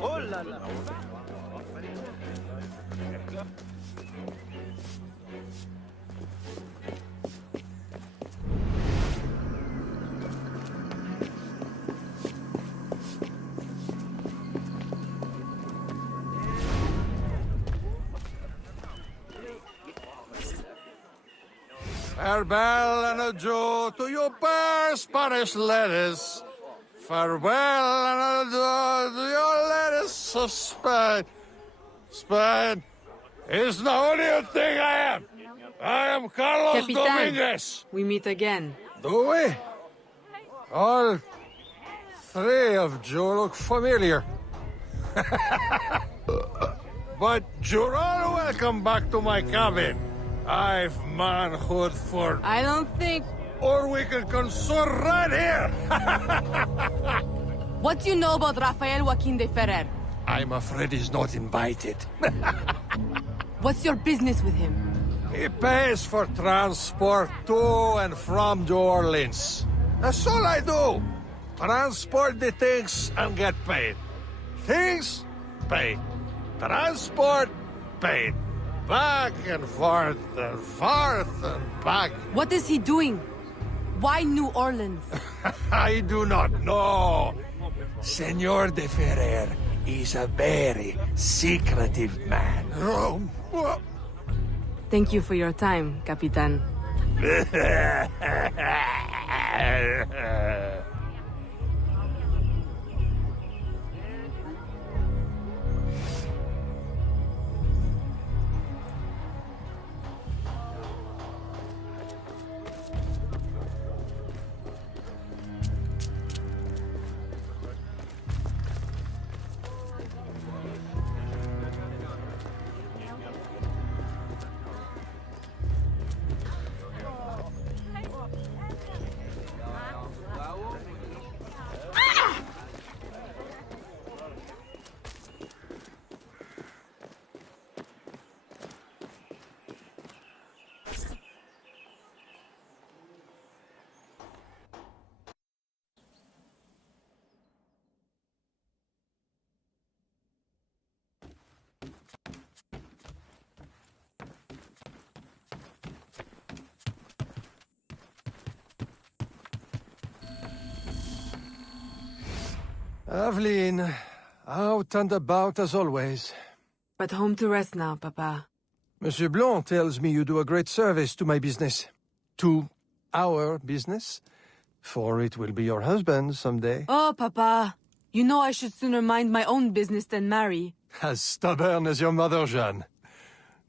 Oh là là. Farewell and adieu to your fair Spanish ladies. Farewell and adieu to your ladies of Spain. Spain is the only thing I am. I am Carlos Capitan, Dominguez. we meet again. Do we? All three of you look familiar. But you're all welcome back to my cabin. I've manhood for... I don't think... Or we can consort right here! What do you know about Rafael Joaquin de Ferrer? I'm afraid he's not invited. What's your business with him? He pays for transport to and from New Orleans. That's all I do. Transport the things and get paid. Things, paid. Transport, paid. Back and forth and back. What is he doing? Why New Orleans? I do not know. Senor de Ferrer is a very secretive man. Thank you for your time, Capitan. Aveline, out and about as always. But home to rest now, Papa. Monsieur Blanc tells me you do a great service to my business. To our business. For it will be your husband someday. Oh, Papa. You know I should sooner mind my own business than marry. As stubborn as your mother, Jeanne.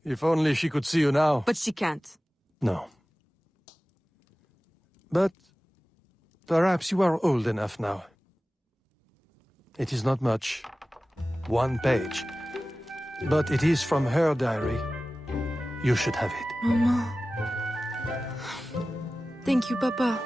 If only she could see you now. But she can't. No. But perhaps you are old enough now. It is not much. 1 page. But it is from her diary. You should have it. Mama. Thank you, Papa.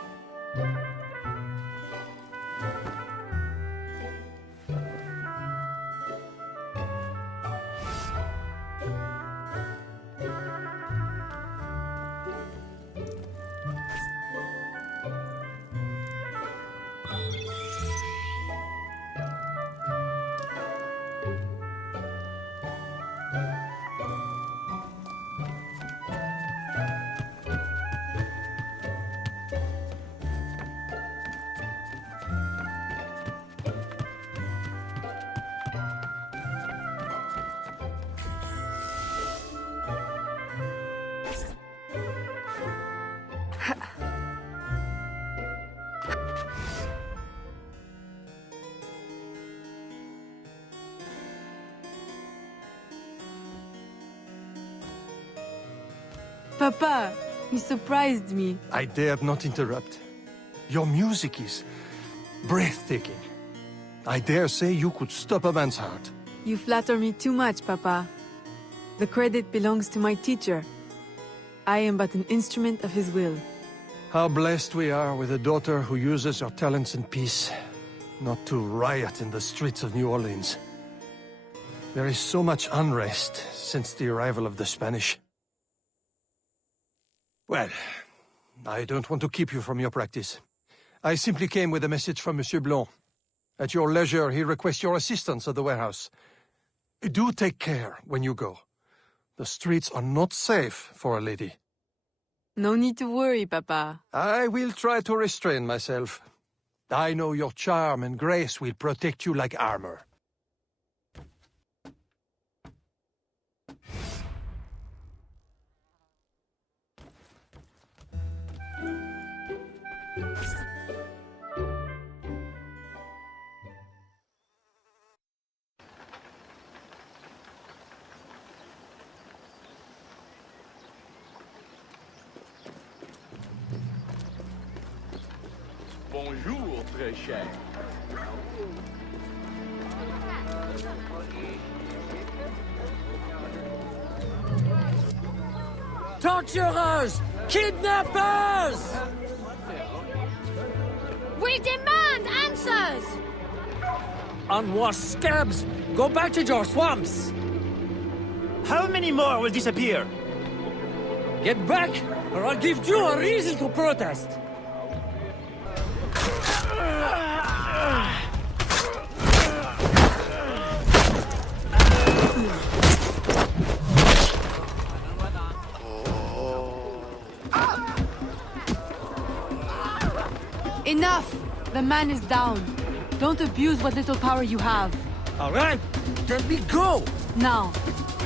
Papa, you surprised me. I dared not interrupt. Your music is breathtaking. I dare say you could stop a man's heart. You flatter me too much, Papa. The credit belongs to my teacher. I am but an instrument of his will. How blessed we are with a daughter who uses her talents in peace, not to riot in the streets of New Orleans. There is so much unrest since the arrival of the Spanish. Well, I don't want to keep you from your practice. I simply came with a message from Monsieur Blanc. At your leisure, he requests your assistance at the warehouse. Do take care when you go. The streets are not safe for a lady. No need to worry, Papa. I will try to restrain myself. I know your charm and grace will protect you like armor. Bonjour, très cher. Torturers! Kidnappers! We demand answers! Unwashed scabs! Go back to your swamps! How many more will disappear? Get back, or I'll give you a reason to protest! Enough! The man is down. Don't abuse what little power you have. All right, let me go! Now,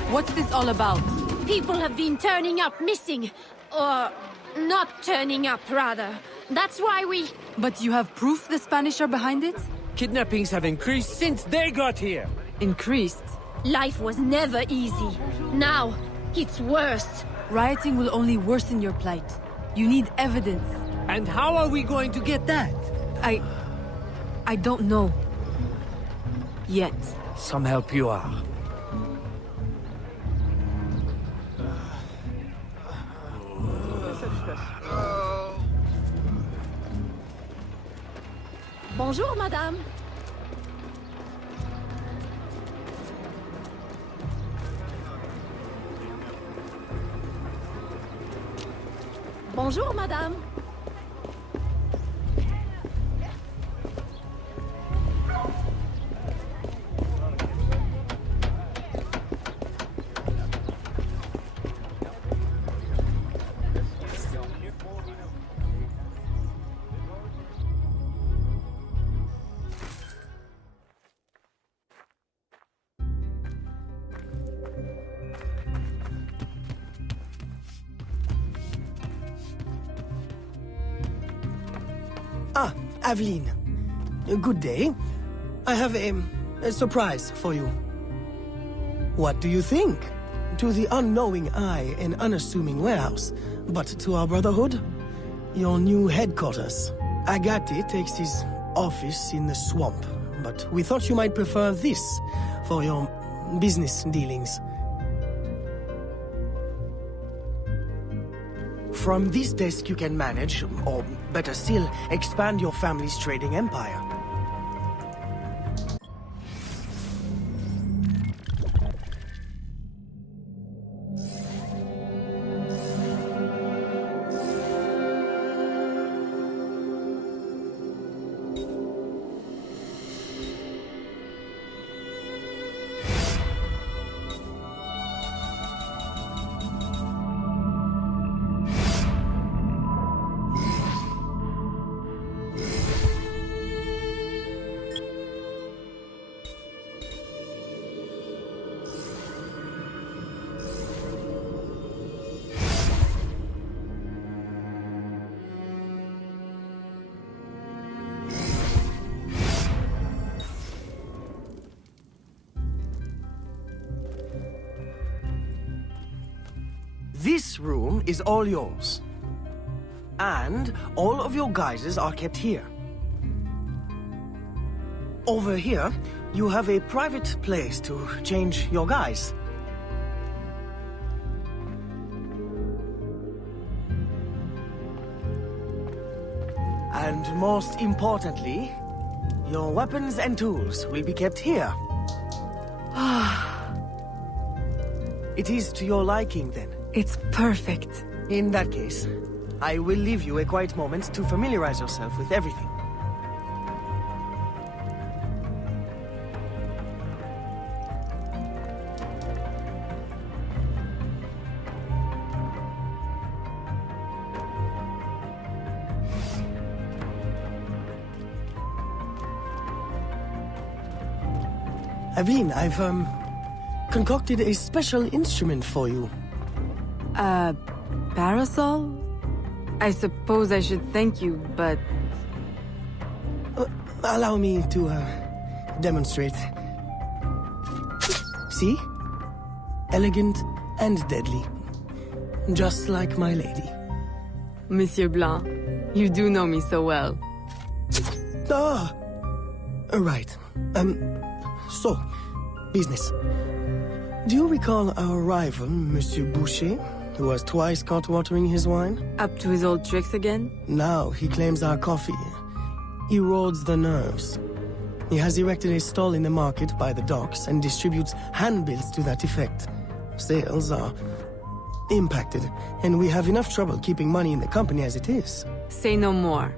what's this all about? People have been turning up missing. Or not turning up, rather. That's why we... But you have proof the Spanish are behind it? Kidnappings have increased since they got here. Increased? Life was never easy. Now, it's worse. Rioting will only worsen your plight. You need evidence. And how are we going to get that? I don't know. Yet. Some help you are. Bonjour, madame. Bonjour, madame. Ah, Aveline. Good day. I have a surprise for you. What do you think? To the unknowing eye, an unassuming warehouse. But to our brotherhood, your new headquarters. Agate takes his office in the swamp, but we thought you might prefer this for your business dealings. From this desk you can manage, or better still, expand your family's trading empire. this room is all yours. And all of your guises are kept here. Over here, you have a private place to change your guise. And most importantly, your weapons and tools will be kept here. It is to your liking, then? It's perfect. In that case, I will leave you a quiet moment to familiarize yourself with everything. Aveline, I've, concocted a special instrument for you. Parasol? I suppose I should thank you, but... Allow me to, demonstrate. See? Elegant and deadly. Just like my lady. Monsieur Blanc, you do know me so well. Ah! Right. So, business. Do you recall our rival, Monsieur Boucher, who was twice caught watering his wine? Up to his old tricks again? Now he claims our coffee erodes the nerves. He has erected a stall in the market by the docks and distributes handbills to that effect. Sales are impacted, and we have enough trouble keeping money in the company as it is. Say no more.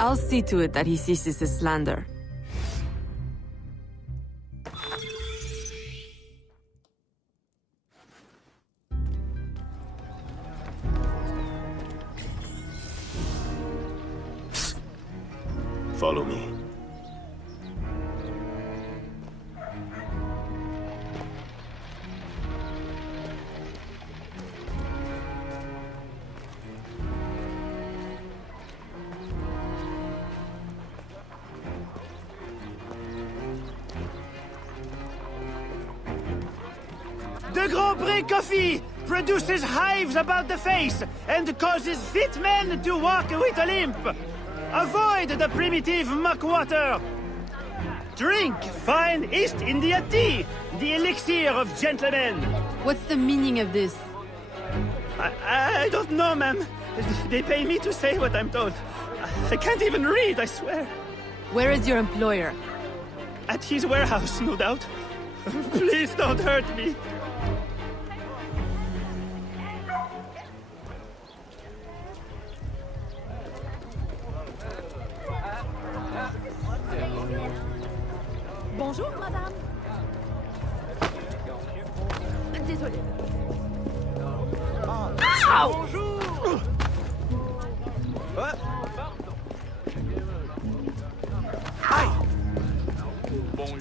I'll see to it that he ceases his slander. Follow me. The Grandpré coffee produces hives about the face and causes fit men to walk with a limp. Avoid the primitive muck water. Drink fine East India tea, the elixir of gentlemen. What's the meaning of this? I don't know, ma'am. They pay me to say what I'm told. I can't even read, I swear. Where is your employer? At his warehouse, no doubt. Please don't hurt me. Bonjour, madame. Désolée. Bonjour. Aïe. Bonjour.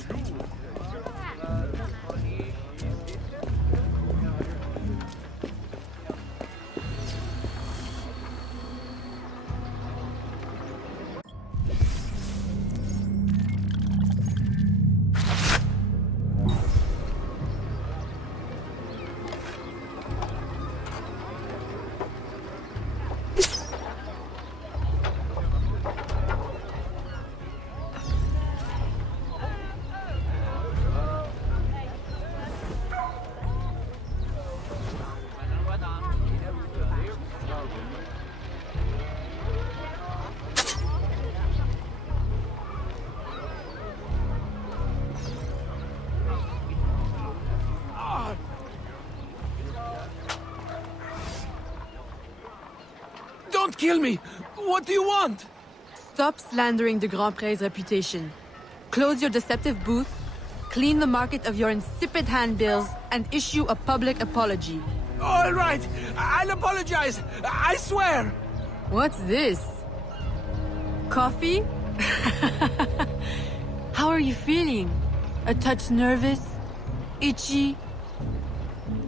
Don't kill me! What do you want? Stop slandering the Grandpré's reputation. Close your deceptive booth, clean the market of your insipid handbills, and issue a public apology. All right, I'll apologize. I swear. What's this? Coffee? How are you feeling? A touch nervous? Itchy?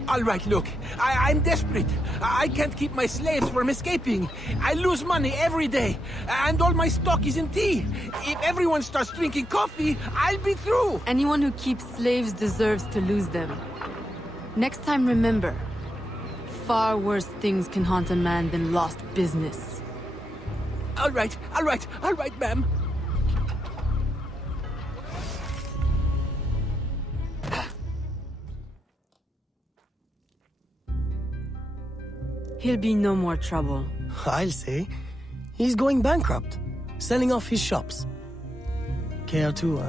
All right, look, I'm desperate. I can't keep my slaves from escaping. I lose money every day, and all my stock is in tea. If everyone starts drinking coffee, I'll be through. Anyone who keeps slaves deserves to lose them. Next time, remember, Far worse things can haunt a man than lost business. All right, ma'am. He'll be no more trouble. I'll say. He's going bankrupt, selling off his shops. Care to,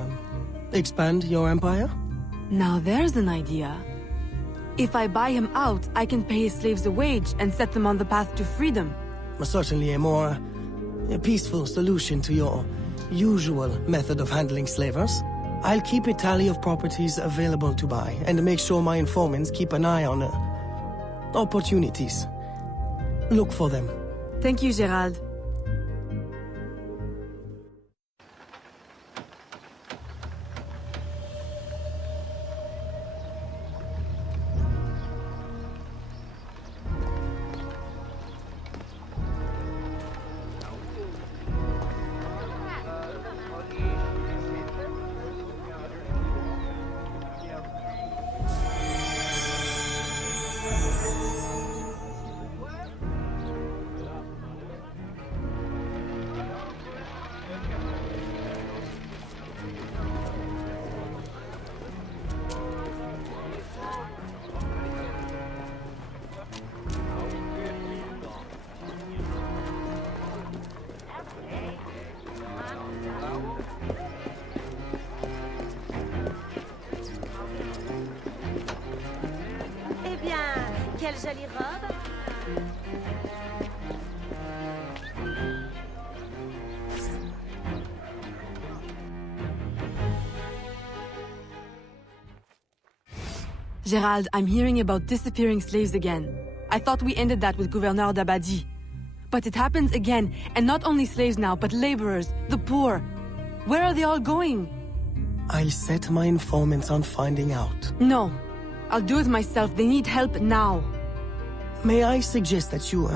expand your empire? Now there's an idea. If I buy him out, I can pay his slaves a wage and set them on the path to freedom. Certainly a more peaceful solution to your usual method of handling slavers. I'll keep a tally of properties available to buy and make sure my informants keep an eye on opportunities. Look for them. Thank you, Gerald. Quelle jolie robe. Gerald, I'm hearing about disappearing slaves again. I thought we ended that with Gouverneur d'Abadie. But it happens again, and not only slaves now, but laborers, the poor. Where are they all going? I'll set my informants on finding out. No. I'll do it myself. They need help now. May I suggest that you,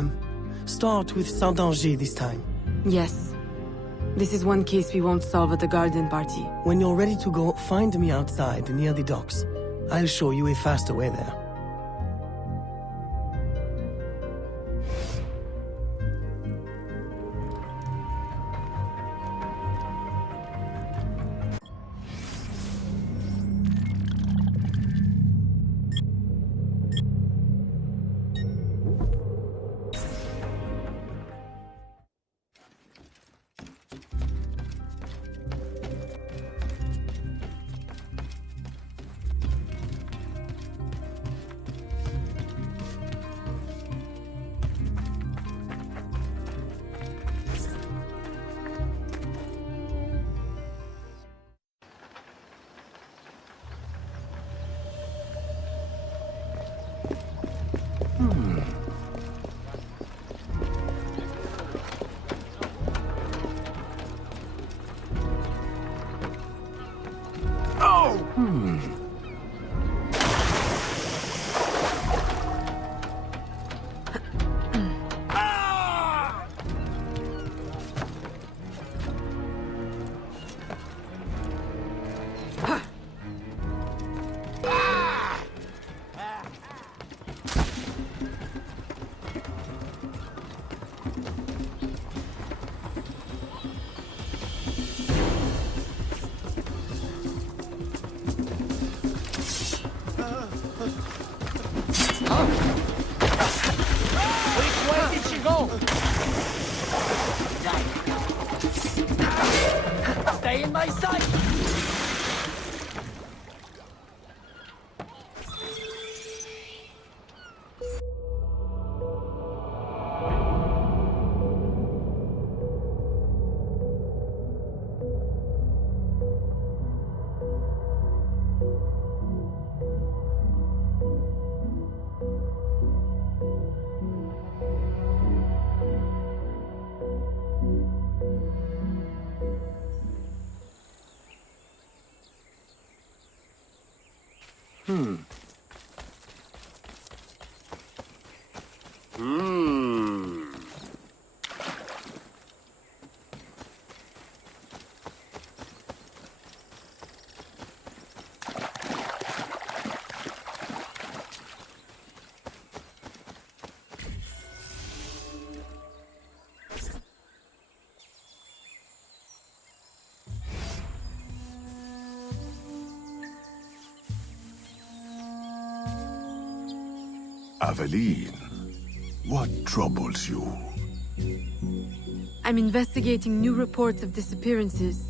start with Saint-Danger this time? Yes. This is one case we won't solve at the garden party. When you're ready to go, find me outside near the docks. I'll show you a faster way there. Stay in my sight! Aveline, what troubles you? I'm investigating new reports of disappearances.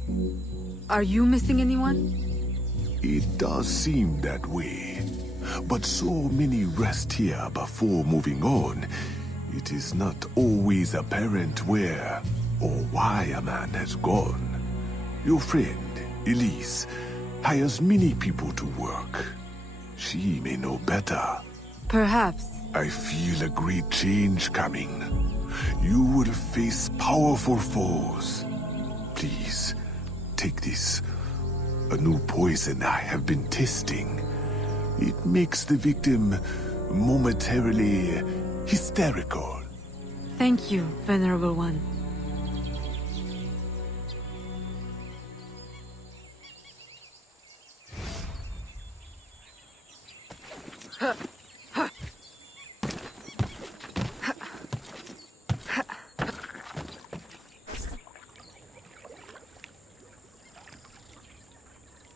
Are you missing anyone? It does seem that way. But so many rest here before moving on. It is not always apparent where or why a man has gone. Your friend, Elise, hires many people to work. She may know better. Perhaps. I feel a great change coming. You will face powerful foes. Please, take this. A new poison I have been testing. It makes the victim momentarily hysterical. Thank you, Venerable One.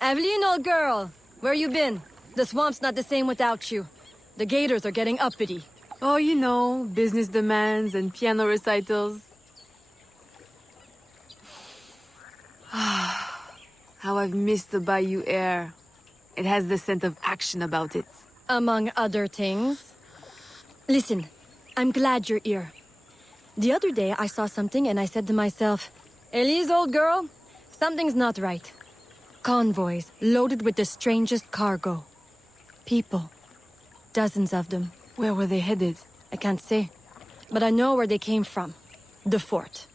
Aveline, old girl! Where you been? The swamp's not the same without you. The gators are getting uppity. Oh, you know, business demands and piano recitals. How I've missed the bayou air. It has the scent of action about it. Among other things. Listen, I'm glad you're here. The other day I saw something and I said to myself, Elise, old girl, something's not right. Convoys loaded with the strangest cargo. People. Dozens of them. Where were they headed? I can't say. But I know where they came from. The fort.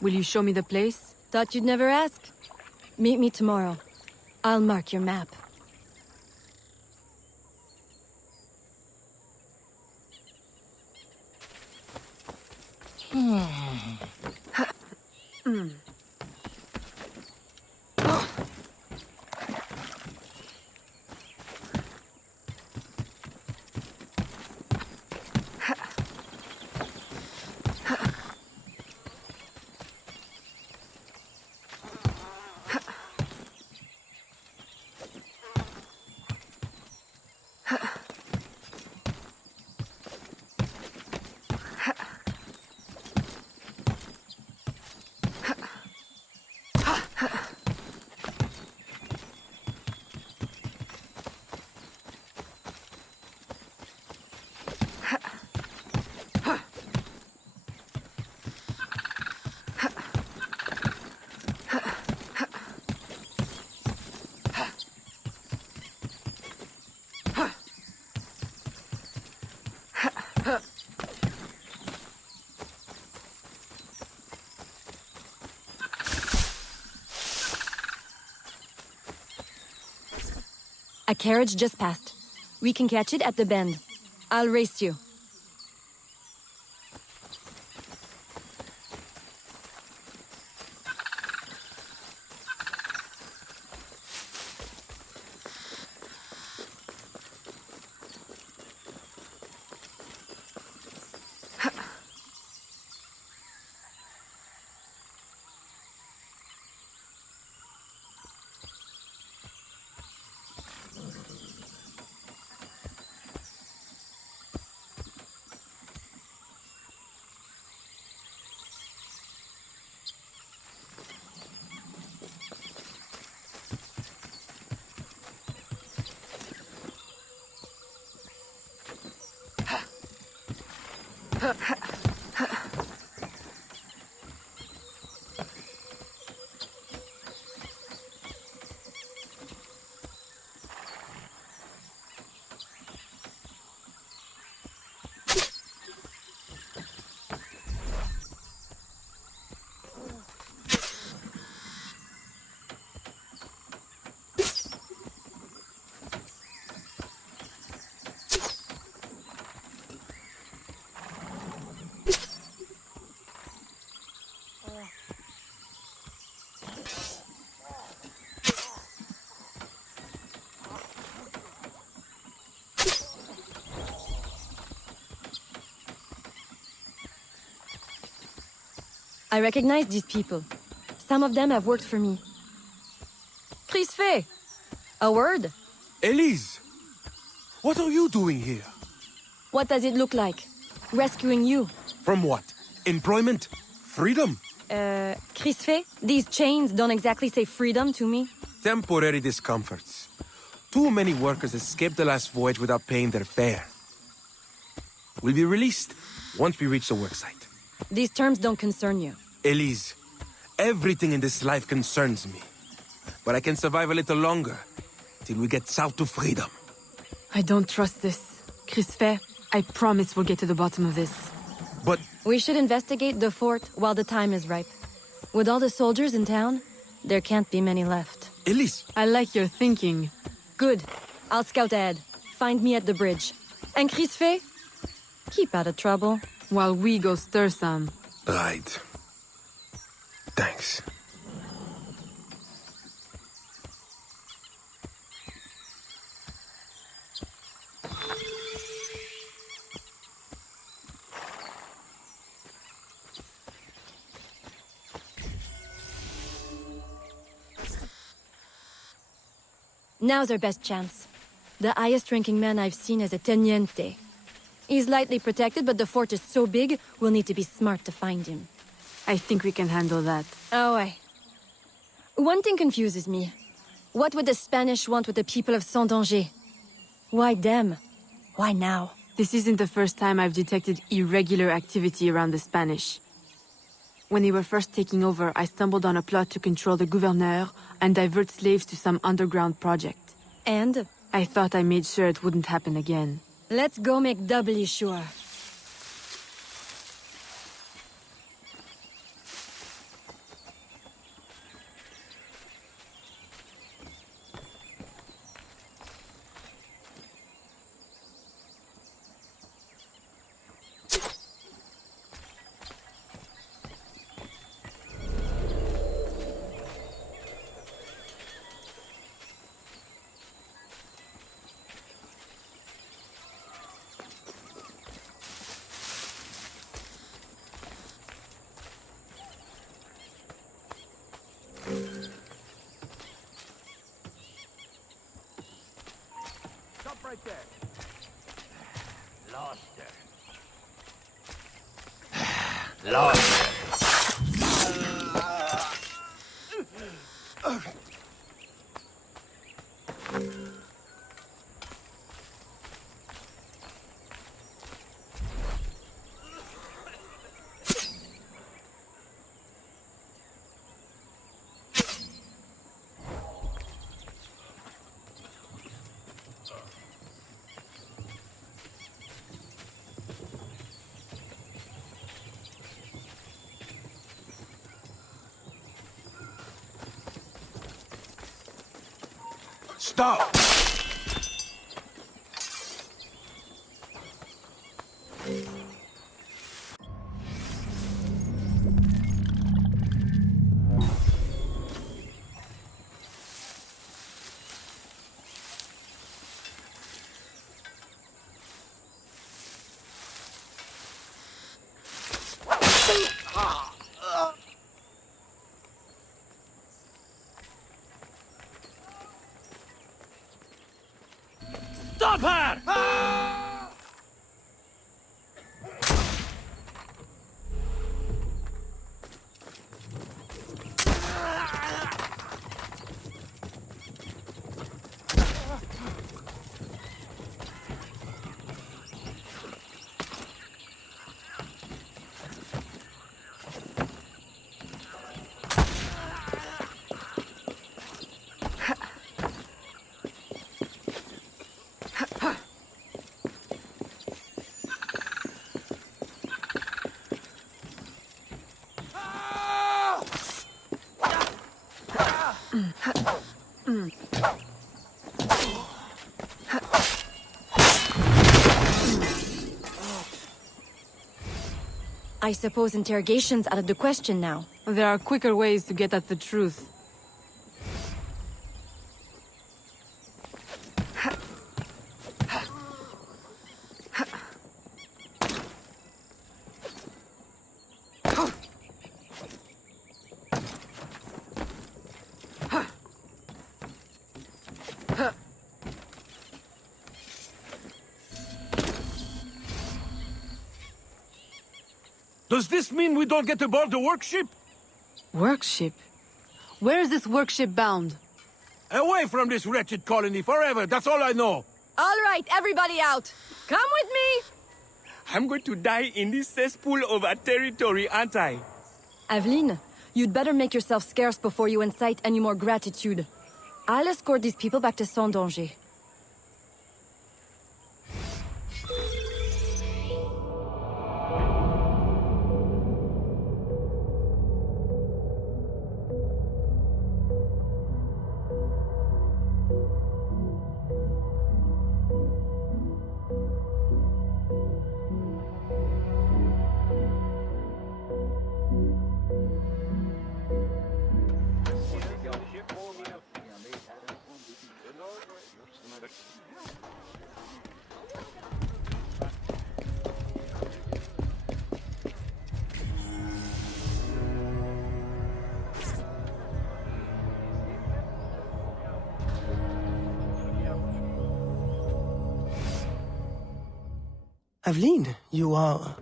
Will you show me the place? Thought you'd never ask. Meet me tomorrow. I'll mark your map. A carriage just passed. We can catch it at the bend. I'll race you. I recognize these people. Some of them have worked for me. Crisfe! A word? Elise! What are you doing here? What does it look like? Rescuing you. From what? Employment? Freedom? Crisfe, these chains don't exactly say freedom to me. Temporary discomforts. Too many workers escaped the last voyage without paying their fare. We'll be released once we reach the worksite. These terms don't concern you. Elise, everything in this life concerns me. But I can survive a little longer, till we get south to freedom. I don't trust this. Crisfe, I promise we'll get to the bottom of this. But... We should investigate the fort while the time is ripe. With all the soldiers in town, there can't be many left. Elise! I like your thinking. Good. I'll scout ahead. Find me at the bridge. And Crisfe? Keep out of trouble. While we go stir some. Right. Thanks. Now's our best chance. The highest-ranking man I've seen is a teniente. He's lightly protected, but the fort is so big, we'll need to be smart to find him. I think we can handle that. Oh, aye. One thing confuses me. What would the Spanish want with the people of Saint-Danger? Why them? Why now? This isn't the first time I've detected irregular activity around the Spanish. When they were first taking over, I stumbled on a plot to control the gouverneur and divert slaves to some underground project. And? I thought I made sure it wouldn't happen again. Let's go make doubly sure. Right there. Lost her. Lost her. Stop! Stop her! I suppose interrogation's out of the question now. There are quicker ways to get at the truth. Does this mean we don't get aboard the workship? Workship? Where is this workship bound? Away from this wretched colony forever, that's all I know. All right, everybody out. Come with me. I'm going to die in this cesspool of a territory, aren't I? Aveline, you'd better make yourself scarce before you incite any more gratitude. I'll escort these people back to Sans Danger. Aveline, you are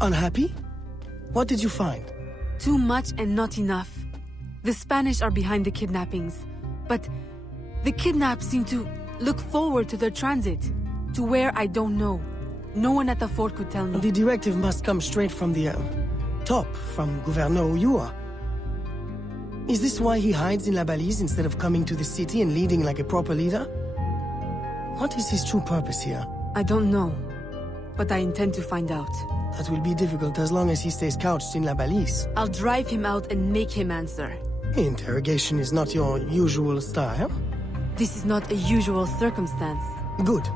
unhappy? What did you find? Too much and not enough. The Spanish are behind the kidnappings, but the kidnapped seem to look forward to their transit, to where I don't know. No one at the fort could tell me. The directive must come straight from the top, from Governor Ulloa. Is this why he hides in La Balise instead of coming to the city and leading like a proper leader? What is his true purpose here? I don't know, but I intend to find out. That will be difficult as long as he stays couched in La Balise. I'll drive him out and make him answer. Interrogation is not your usual style. This is not a usual circumstance. Good.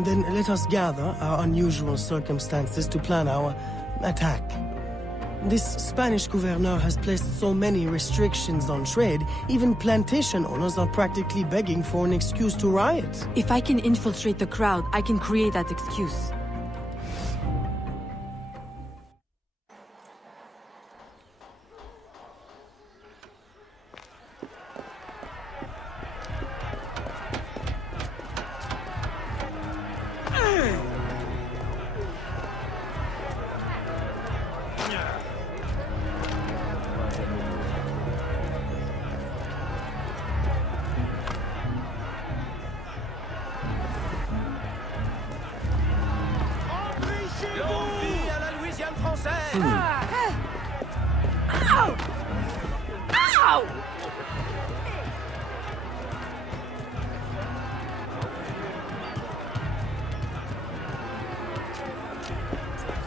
Then let us gather our unusual circumstances to plan our attack. This Spanish governor has placed so many restrictions on trade, even plantation owners are practically begging for an excuse to riot. If I can infiltrate the crowd, I can create that excuse.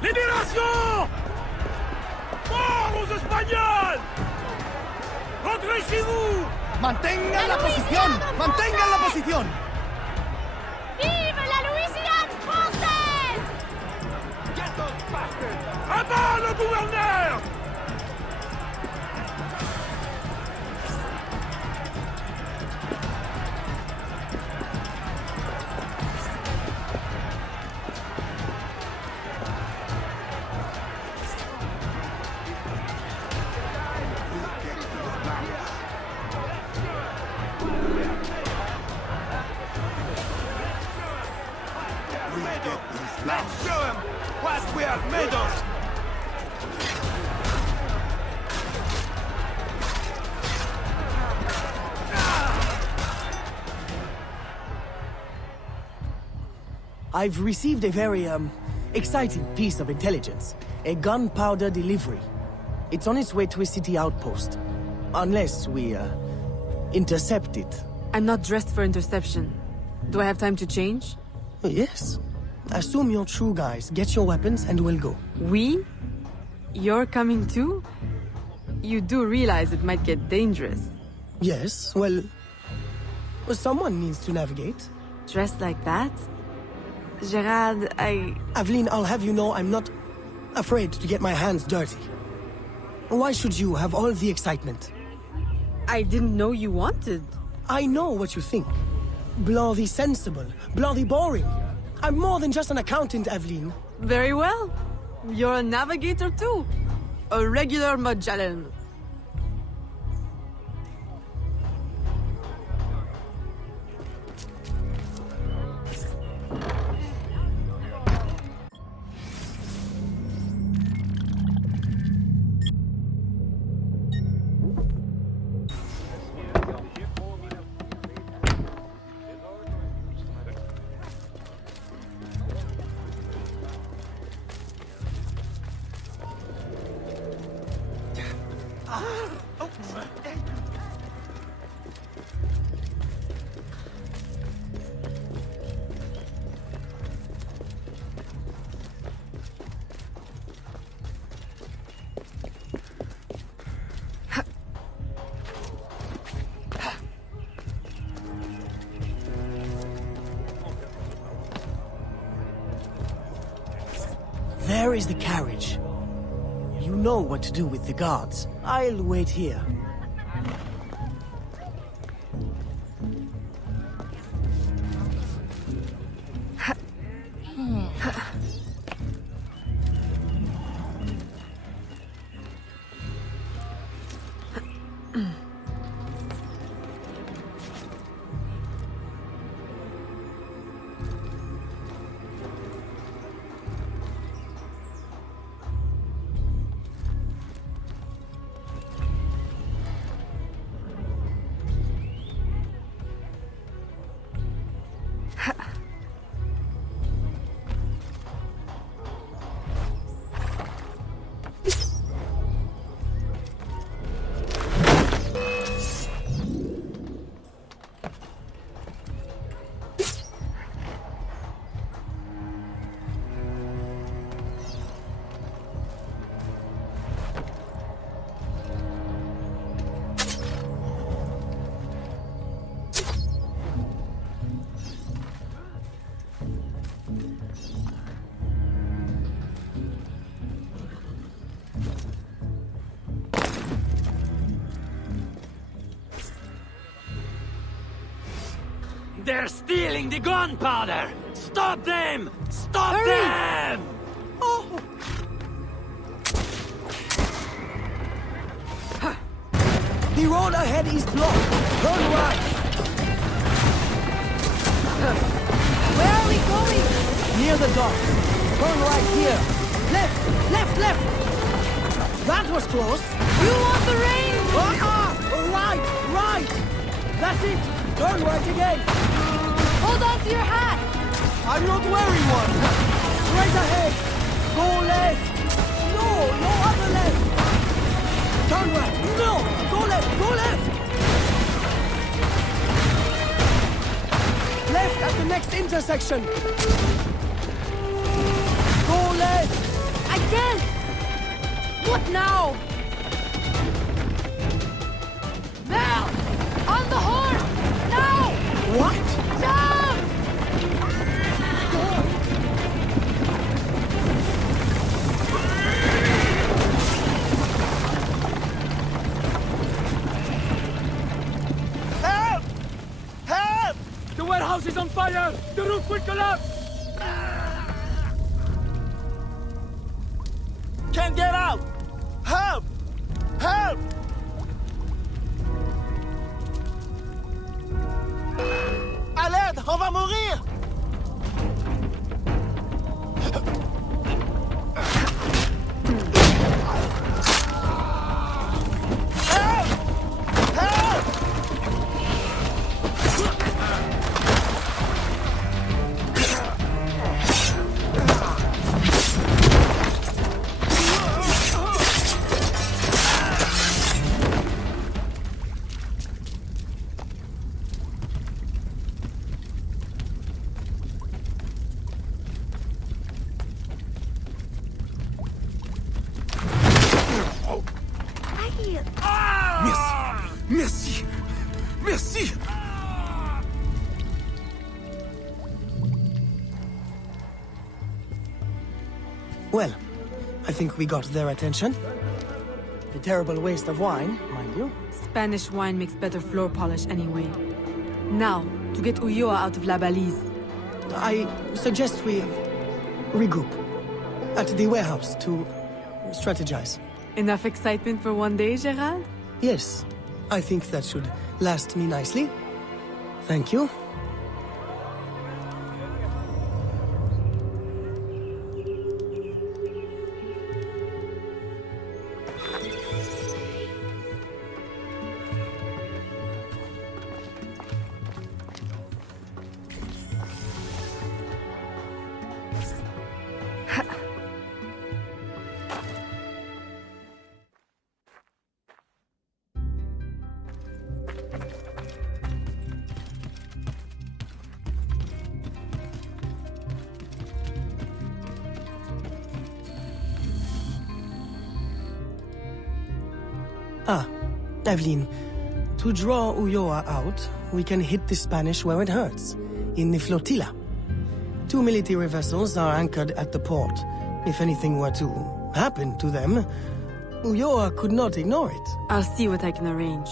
Libération! ¡Mort aux Espagnols! ¡Rentrez chez vous! ¡Mantengan la posición! ¡Mantengan la posición! Vive la Louisiane française! Get those bastards! À bas le gouverneur! Let's show him what we are made of! I've received a very, exciting piece of intelligence. A gunpowder delivery. It's on its way to a city outpost. Unless we, intercept it. I'm not dressed for interception. Do I have time to change? Yes. Assume you're true guys. Get your weapons and we'll go. We? You're coming too? You do realize it might get dangerous. Yes, well, someone needs to navigate. Dressed like that? Gerard, Aveline, I'll have you know I'm not afraid to get my hands dirty. Why should you have all the excitement? I didn't know you wanted. I know what you think. Bloody sensible, bloody boring. I'm more than just an accountant, Aveline. Very well. You're a navigator too. A regular Magellan. There is the carriage. You know what to do with the guards. I'll wait here. They're stealing the gunpowder! Stop them! Stop them! Oh! The road ahead is blocked. Turn right. Where are we going? Near the docks. Turn right here. Left, left, left. That was close. You want the rain? Right, right. That's it. Turn right again. Hold on to your hat. I'm not wearing one. Straight ahead. Go left. No, no other left. Turn right. No, go left, go left. Left at the next intersection. Go left. I can't. What now? Mel! On the horse! Now! What? Down! Help! Help! The warehouse is on fire! The roof will collapse! Can't get out! Help! Help! À l'aide! On va mourir! Help! Help! Merci! Merci! Well, I think we got their attention. A terrible waste of wine, mind you. Spanish wine makes better floor polish anyway. Now, to get Ulloa out of La Balise. I suggest we regroup at the warehouse to strategize. Enough excitement for one day, Gerald? Yes, I think that should last me nicely. Thank you. Ah, Aveline. To draw Ulloa out, we can hit the Spanish where it hurts, in the flotilla. 2 military vessels are anchored at the port. If anything were to happen to them, Ulloa could not ignore it. I'll see what I can arrange.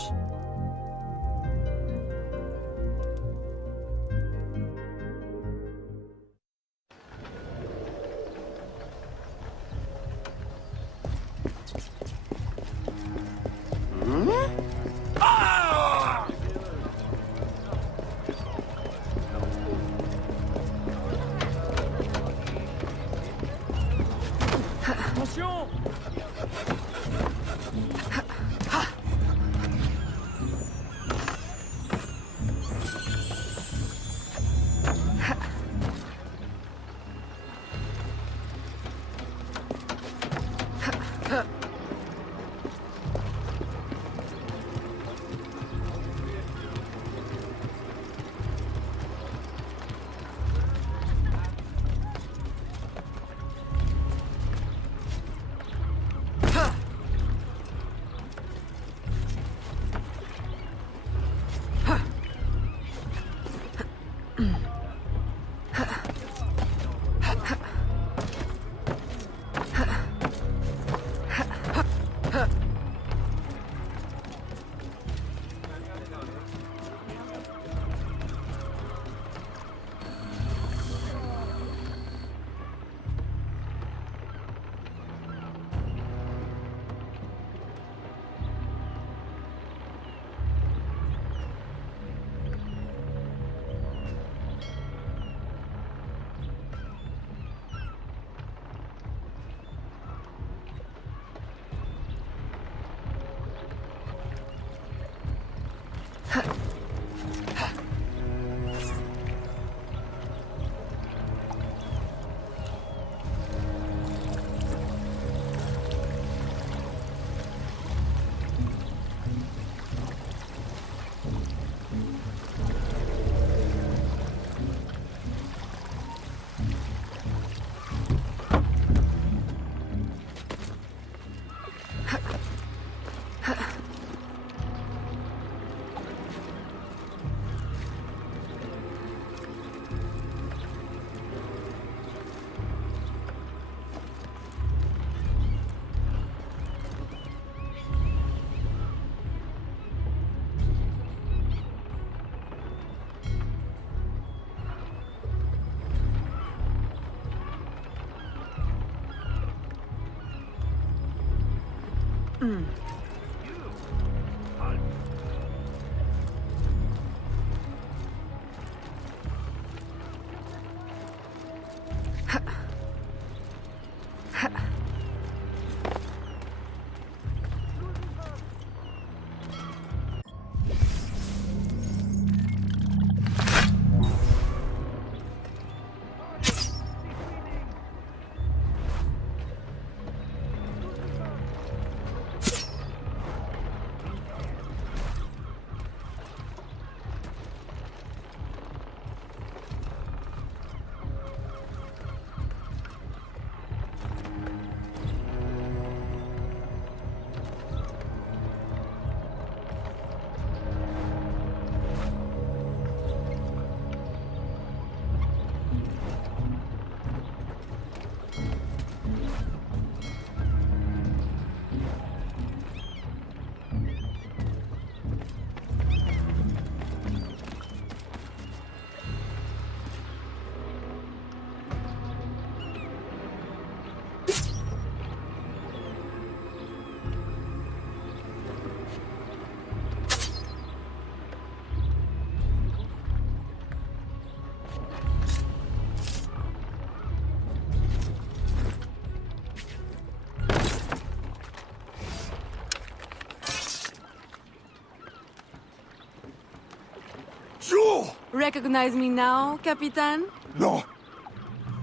Recognize me now, Capitan? No.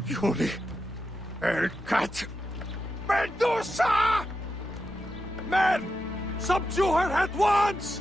Yuri. El Cat. Medusa! Men! Subdue her at once!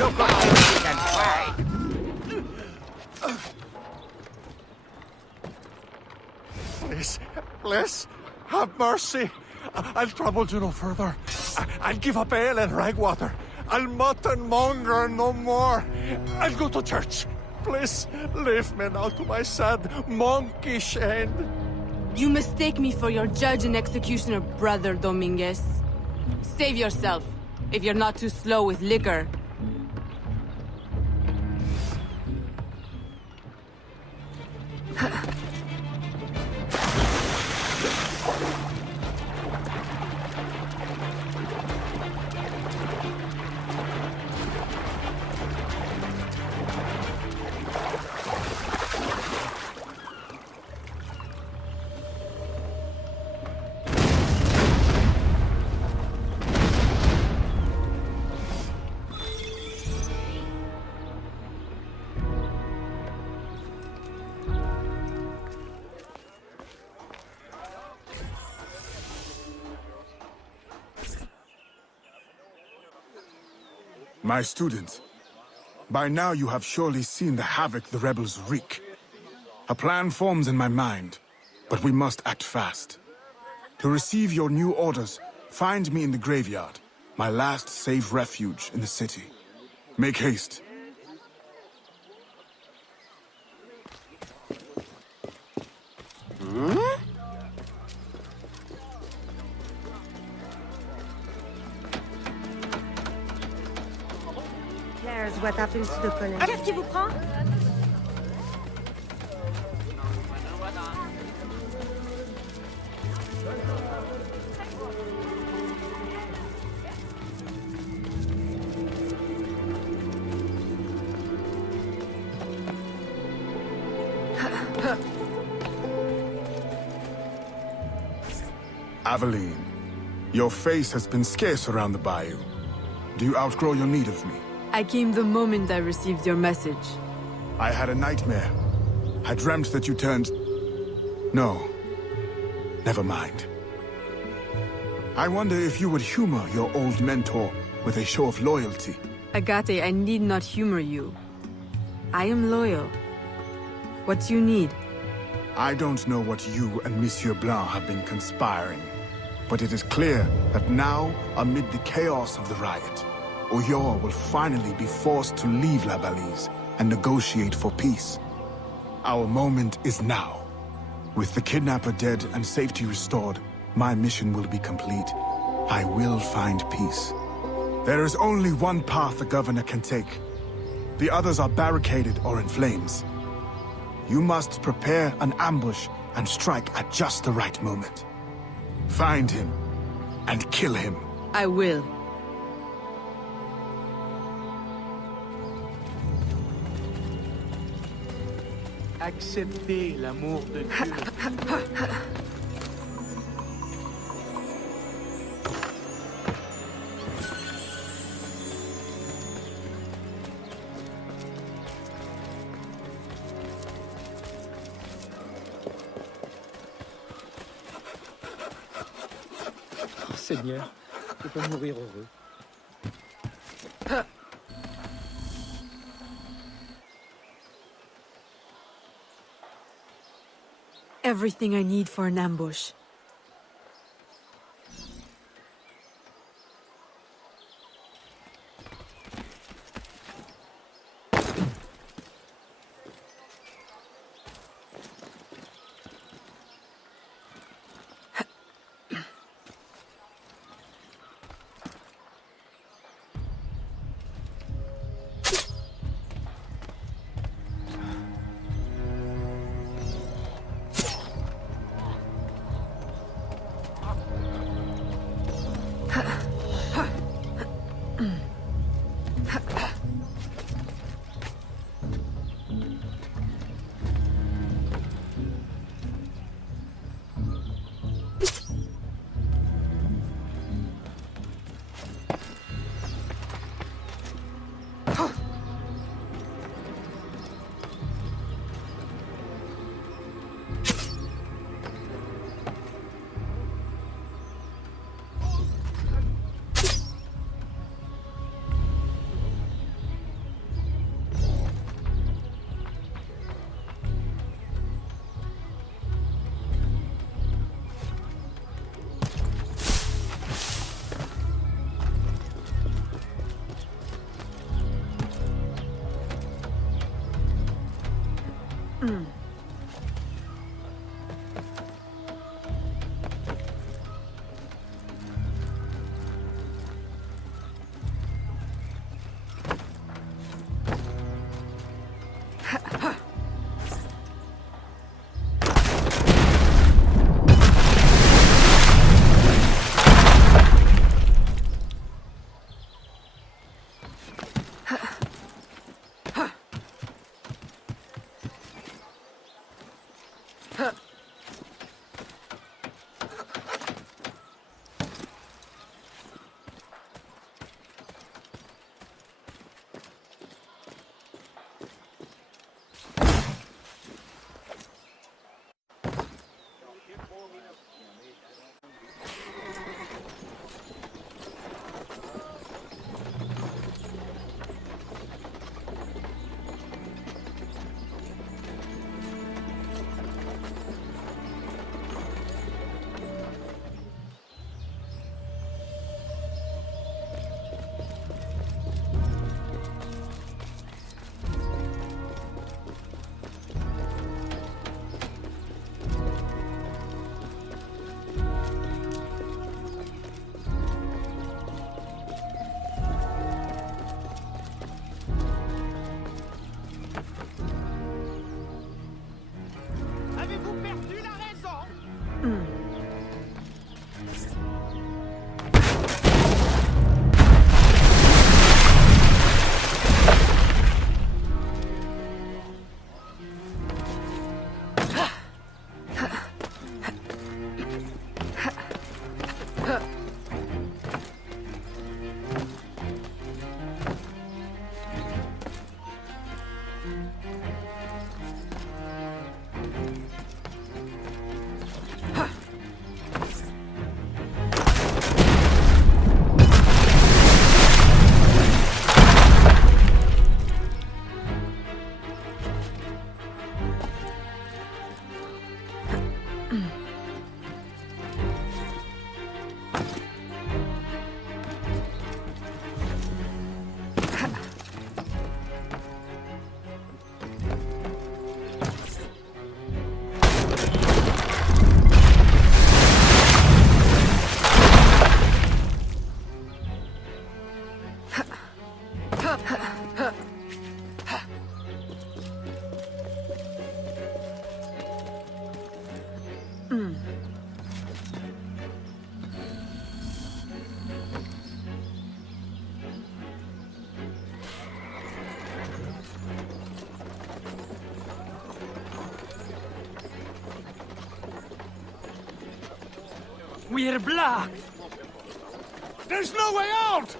Look what you can fight! Please, have mercy. I'll trouble you no further. I'll give up ale and rag water. I'll mutton monger no more. I'll go to church. Please, leave me now to my sad, monkish end. You mistake me for your judge and executioner, Brother Dominguez. Save yourself, if you're not too slow with liquor. My student, by now you have surely seen the havoc the rebels wreak. A plan forms in my mind, but we must act fast. To receive your new orders, find me in the graveyard, my last safe refuge in the city. Make haste. There's what happens to the colonel. Qu'est-ce qui vous prend? Aveline, your face has been scarce around the bayou. Do you outgrow your need of me? I came the moment I received your message. I had a nightmare. I dreamt that you turned... No. Never mind. I wonder if you would humor your old mentor with a show of loyalty. Agate, I need not humor you. I am loyal. What do you need? I don't know what you and Monsieur Blanc have been conspiring, but it is clear that now, amid the chaos of the riot, Ulloa will finally be forced to leave La Balise and negotiate for peace. Our moment is now. With the kidnapper dead and safety restored, my mission will be complete. I will find peace. There is only one path the governor can take. The others are barricaded or in flames. You must prepare an ambush and strike at just the right moment. Find him and kill him. I will. Acceptez l'amour de Dieu. Oh, Seigneur, je peux mourir heureux. Everything I need for an ambush. We're blocked! There's no way out!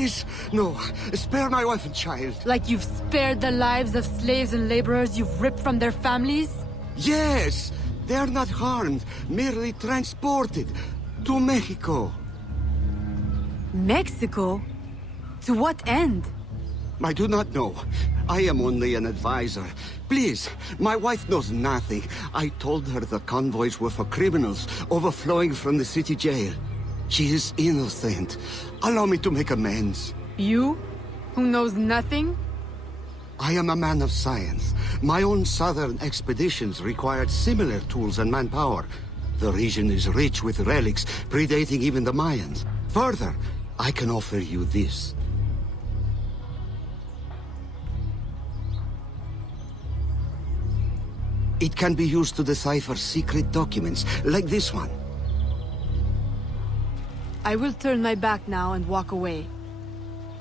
please, no. Spare my wife and child. Like you've spared the lives of slaves and laborers you've ripped from their families? Yes! They are not harmed, merely transported to Mexico. Mexico? To what end? I do not know. I am only an advisor. Please, my wife knows nothing. I told her the convoys were for criminals overflowing from the city jail. She is innocent. Allow me to make amends. You? Who knows nothing? I am a man of science. My own southern expeditions required similar tools and manpower. The region is rich with relics predating even the Mayans. Further, I can offer you this. It can be used to decipher secret documents, like this one. I will turn my back now and walk away.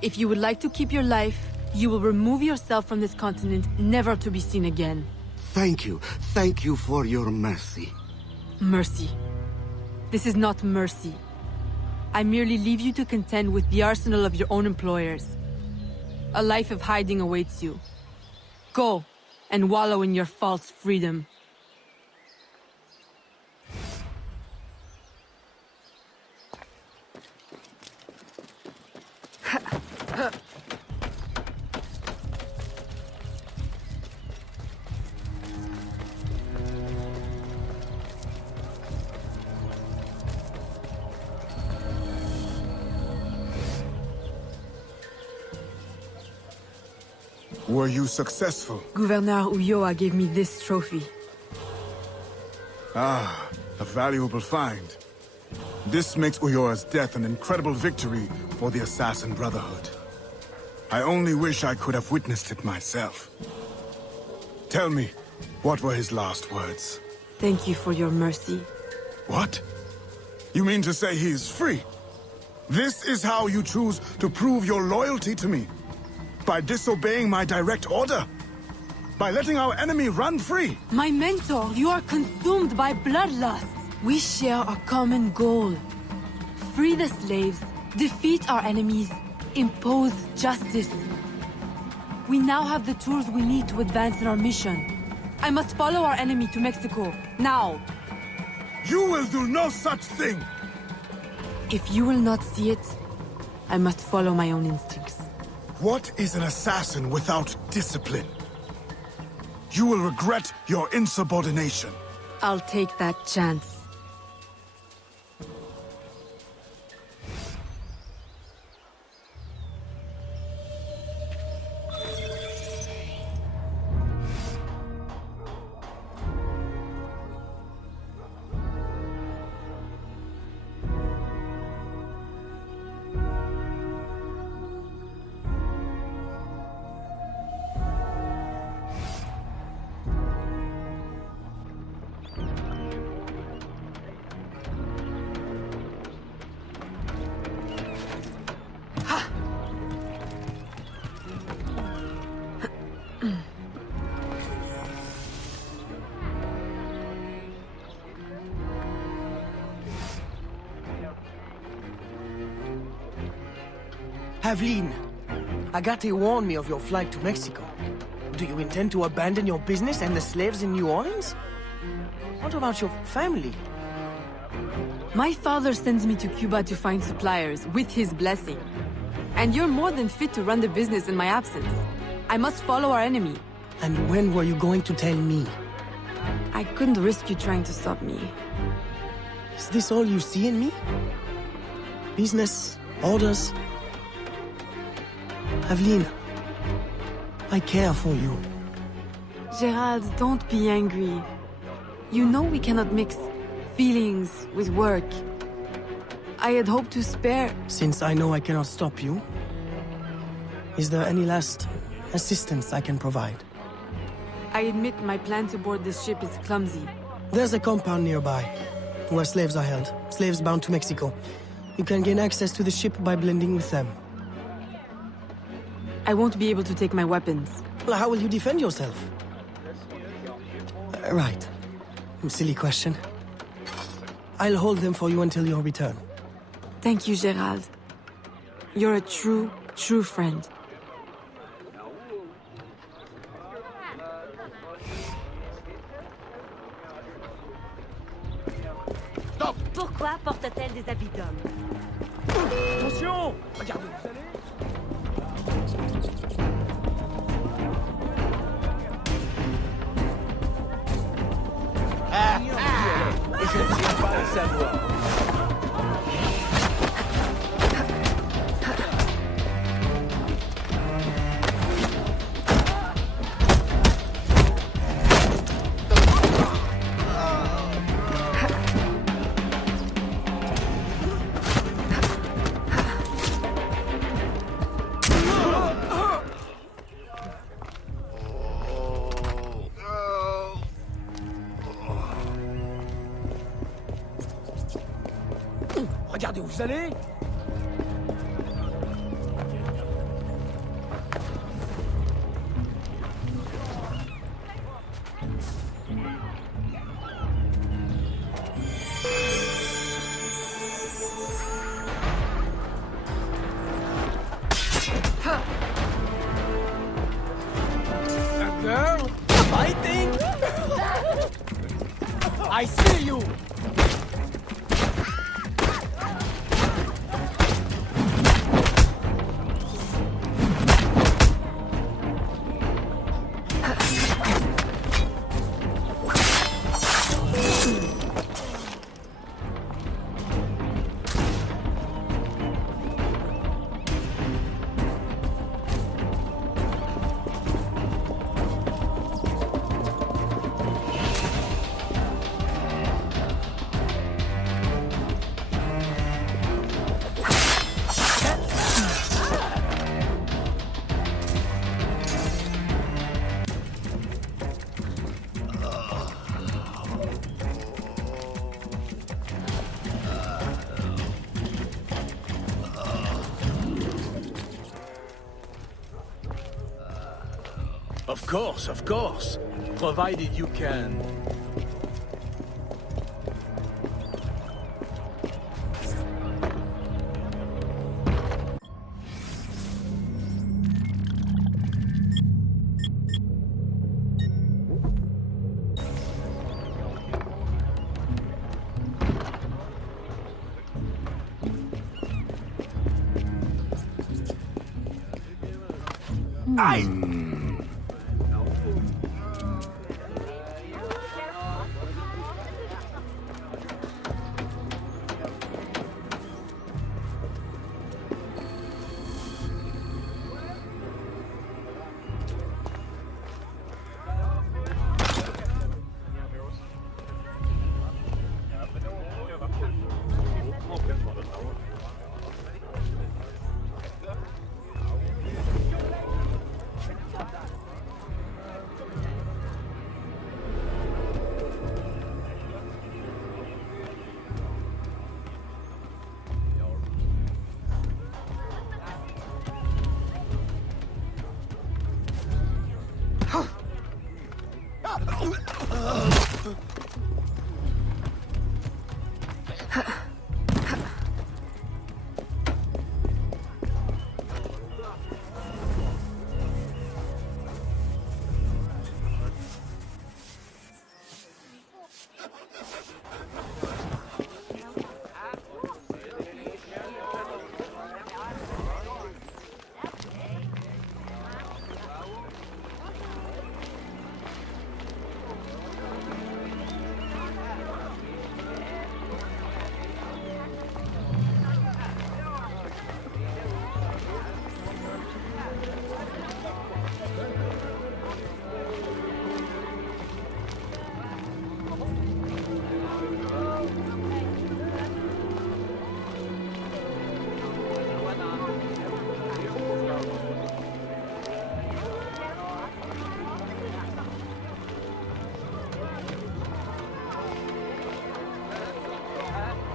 If you would like to keep your life, you will remove yourself from this continent, never to be seen again. Thank you. Thank you for your mercy. Mercy. This is not mercy. I merely leave you to contend with the arsenal of your own employers. A life of hiding awaits you. Go, and wallow in your false freedom. Were you successful? Governor Ulloa gave me this trophy. Ah, a valuable find. This makes Ulloa's death an incredible victory for the Assassin Brotherhood. I only wish I could have witnessed it myself. Tell me, what were his last words? Thank you for your mercy. What? You mean to say he is free? This is how you choose to prove your loyalty to me? By disobeying my direct order? By letting our enemy run free? My mentor, you are consumed by bloodlust. We share a common goal. Free the slaves, defeat our enemies, impose justice. We now have the tools we need to advance in our mission. I must follow our enemy to Mexico, now. You will do no such thing! If you will not see it, I must follow my own instincts. What is an assassin without discipline? You will regret your insubordination. I'll take that chance. Aveline, Agate warned me of your flight to Mexico. Do you intend to abandon your business and the slaves in New Orleans? What about your family? My father sends me to Cuba to find suppliers, with his blessing. And you're more than fit to run the business in my absence. I must follow our enemy. And when were you going to tell me? I couldn't risk you trying to stop me. Is this all you see in me? Business, orders? Aveline, I care for you. Gerald, don't be angry. You know we cannot mix feelings with work. I had hoped to spare... Since I know I cannot stop you, is there any last assistance I can provide? I admit my plan to board this ship is clumsy. There's a compound nearby, where slaves are held. Slaves bound to Mexico. You can gain access to the ship by blending with them. I won't be able to take my weapons. Well, how will you defend yourself? Right. Silly question. I'll hold them for you until your return. Thank you, Gerald. You're a true, true friend. Pourquoi porte-t-elle des habits d'homme? Attention! Regardez, vous allez... Je ne tiens pas à savoir. Regardez où vous allez! A girl fighting? I see you! Of course. Provided you can.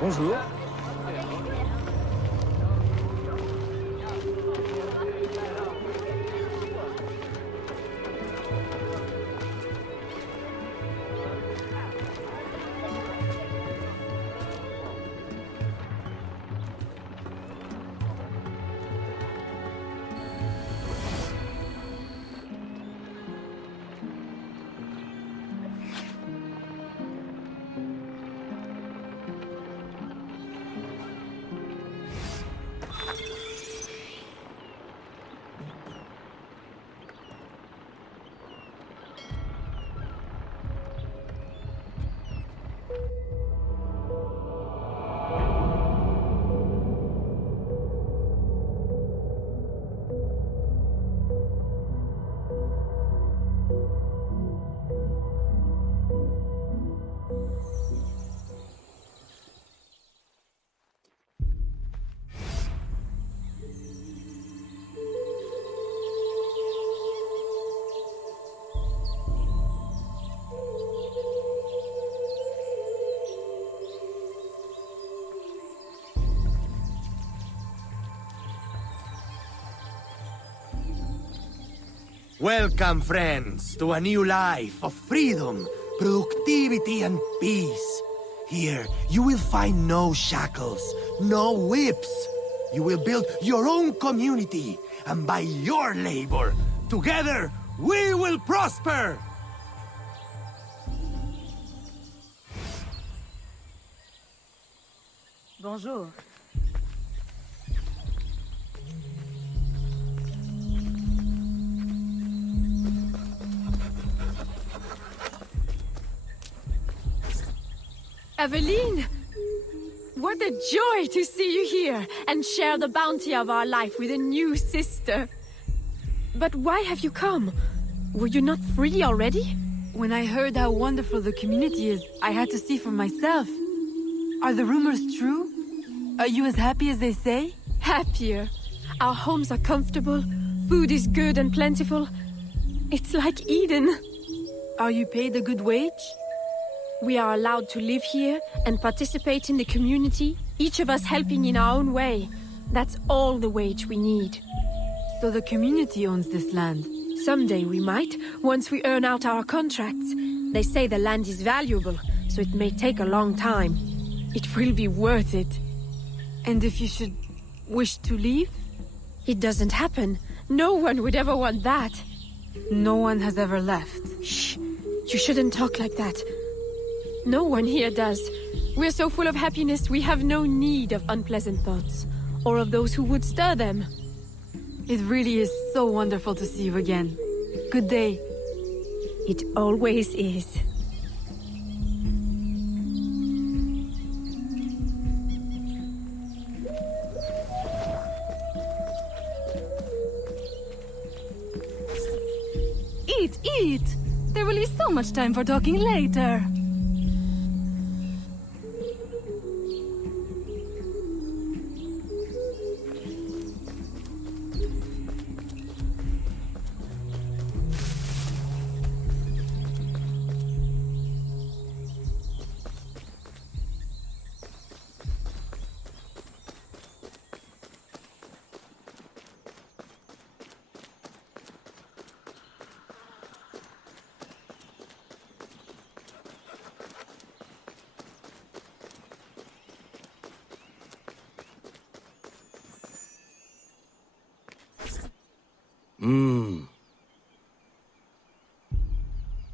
Bonjour. Welcome, friends, to a new life of freedom, productivity, and peace. Here, you will find no shackles, no whips. You will build your own community, and by your labor, together, we will prosper! Bonjour. Aveline! What a joy to see you here and share the bounty of our life with a new sister. But why have you come? Were you not free already? When I heard how wonderful the community is, I had to see for myself. Are the rumors true? Are you as happy as they say? Happier. Our homes are comfortable, food is good and plentiful. It's like Eden. Are you paid a good wage? We are allowed to live here and participate in the community, each of us helping in our own way. That's all the wage we need. So the community owns this land? Someday we might, once we earn out our contracts. They say the land is valuable, so it may take a long time. It will be worth it. And if you should wish to leave? It doesn't happen. No one would ever want that. No one has ever left. Shh! You shouldn't talk like that. No one here does. We're so full of happiness, we have no need of unpleasant thoughts, or of those who would stir them. It really is so wonderful to see you again. Good day. It always is. Eat! There will be so much time for talking later.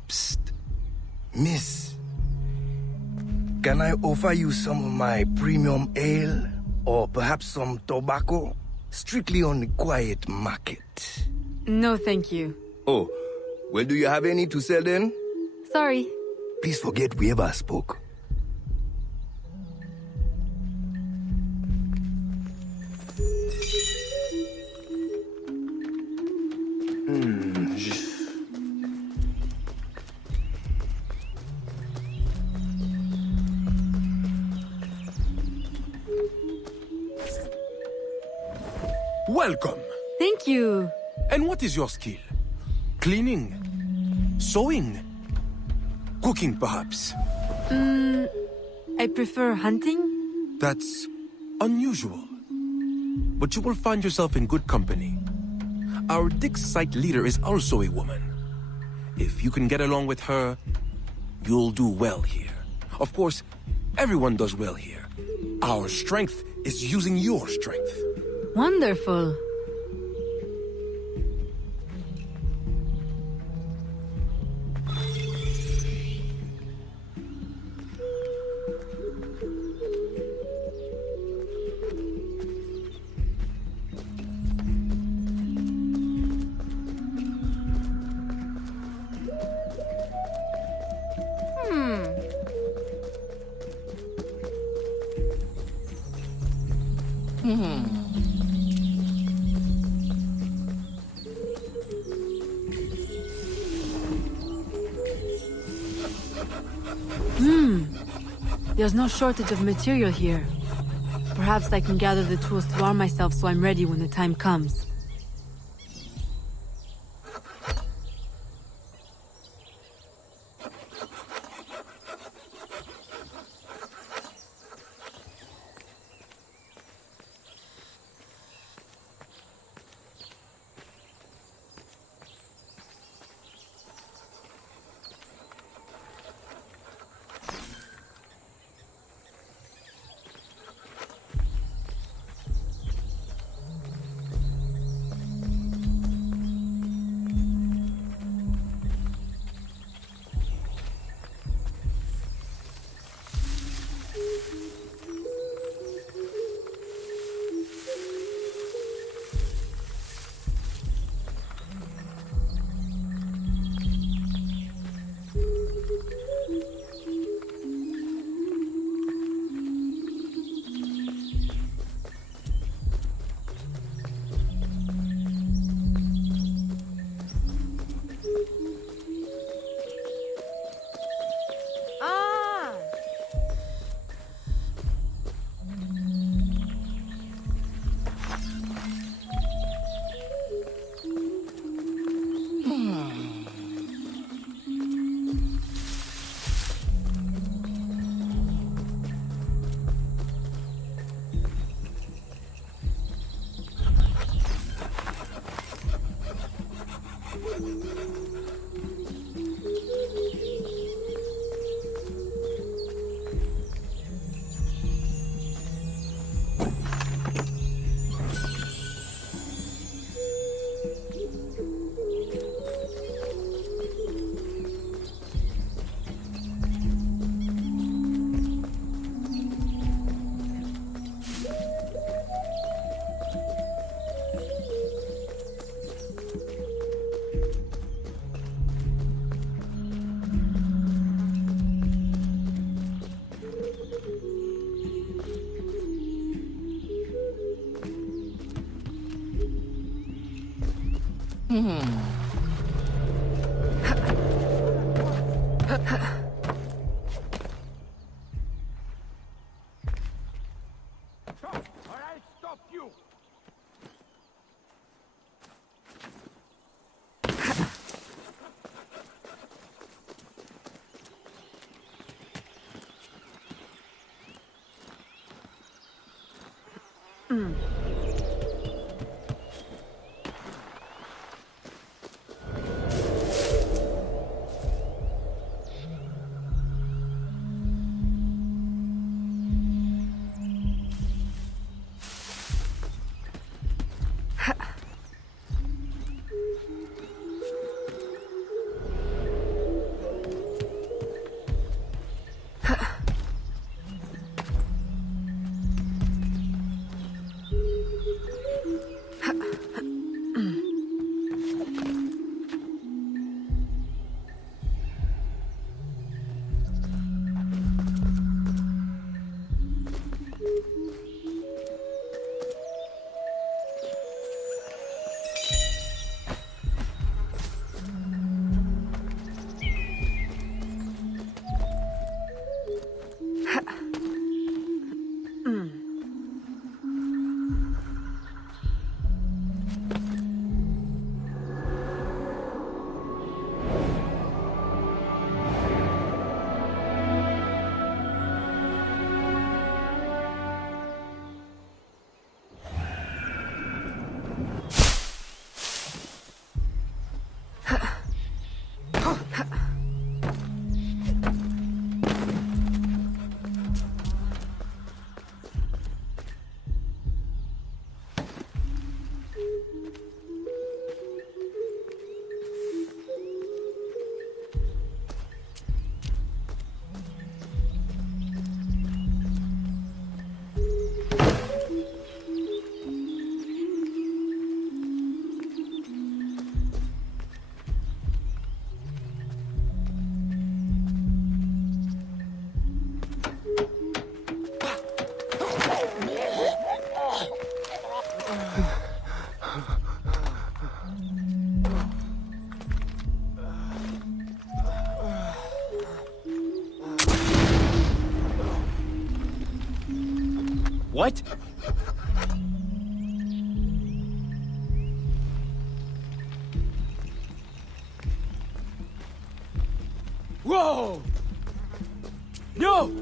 Psst. Miss. Can I offer you some of my premium ale? Or perhaps some tobacco? Strictly on the quiet market. No, thank you. Oh, well, do you have any to sell then? Sorry. Please forget we ever spoke. Welcome. Thank you. And what is your skill? Cleaning? Sewing? Cooking, perhaps? I prefer hunting. That's unusual. But you will find yourself in good company. Our dig site leader is also a woman. If you can get along with her, you'll do well here. Of course, everyone does well here. Our strength is using your strength. Wonderful. There's no shortage of material here. Perhaps I can gather the tools to arm myself so I'm ready when the time comes. What? Whoa! No!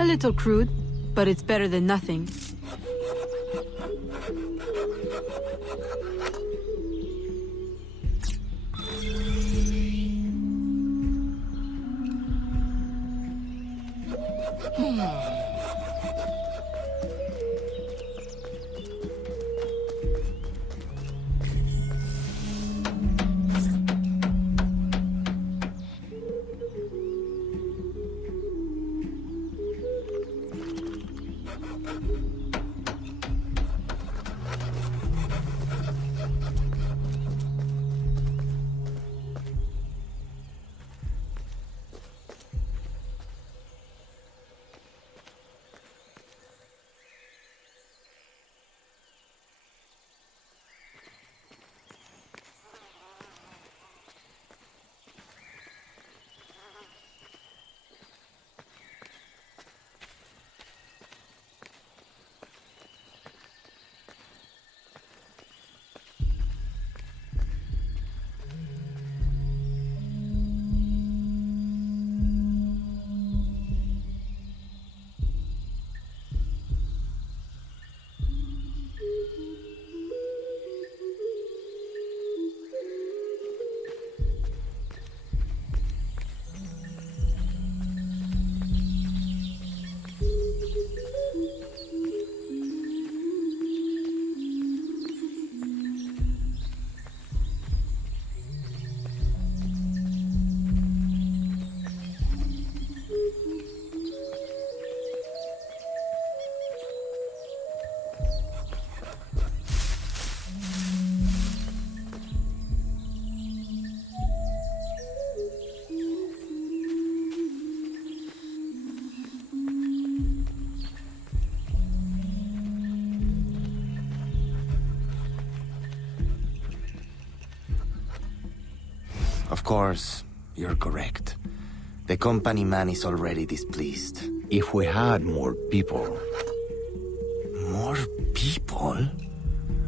A little crude, but it's better than nothing. Of course, you're correct. The company man is already displeased. If we had more people... More people?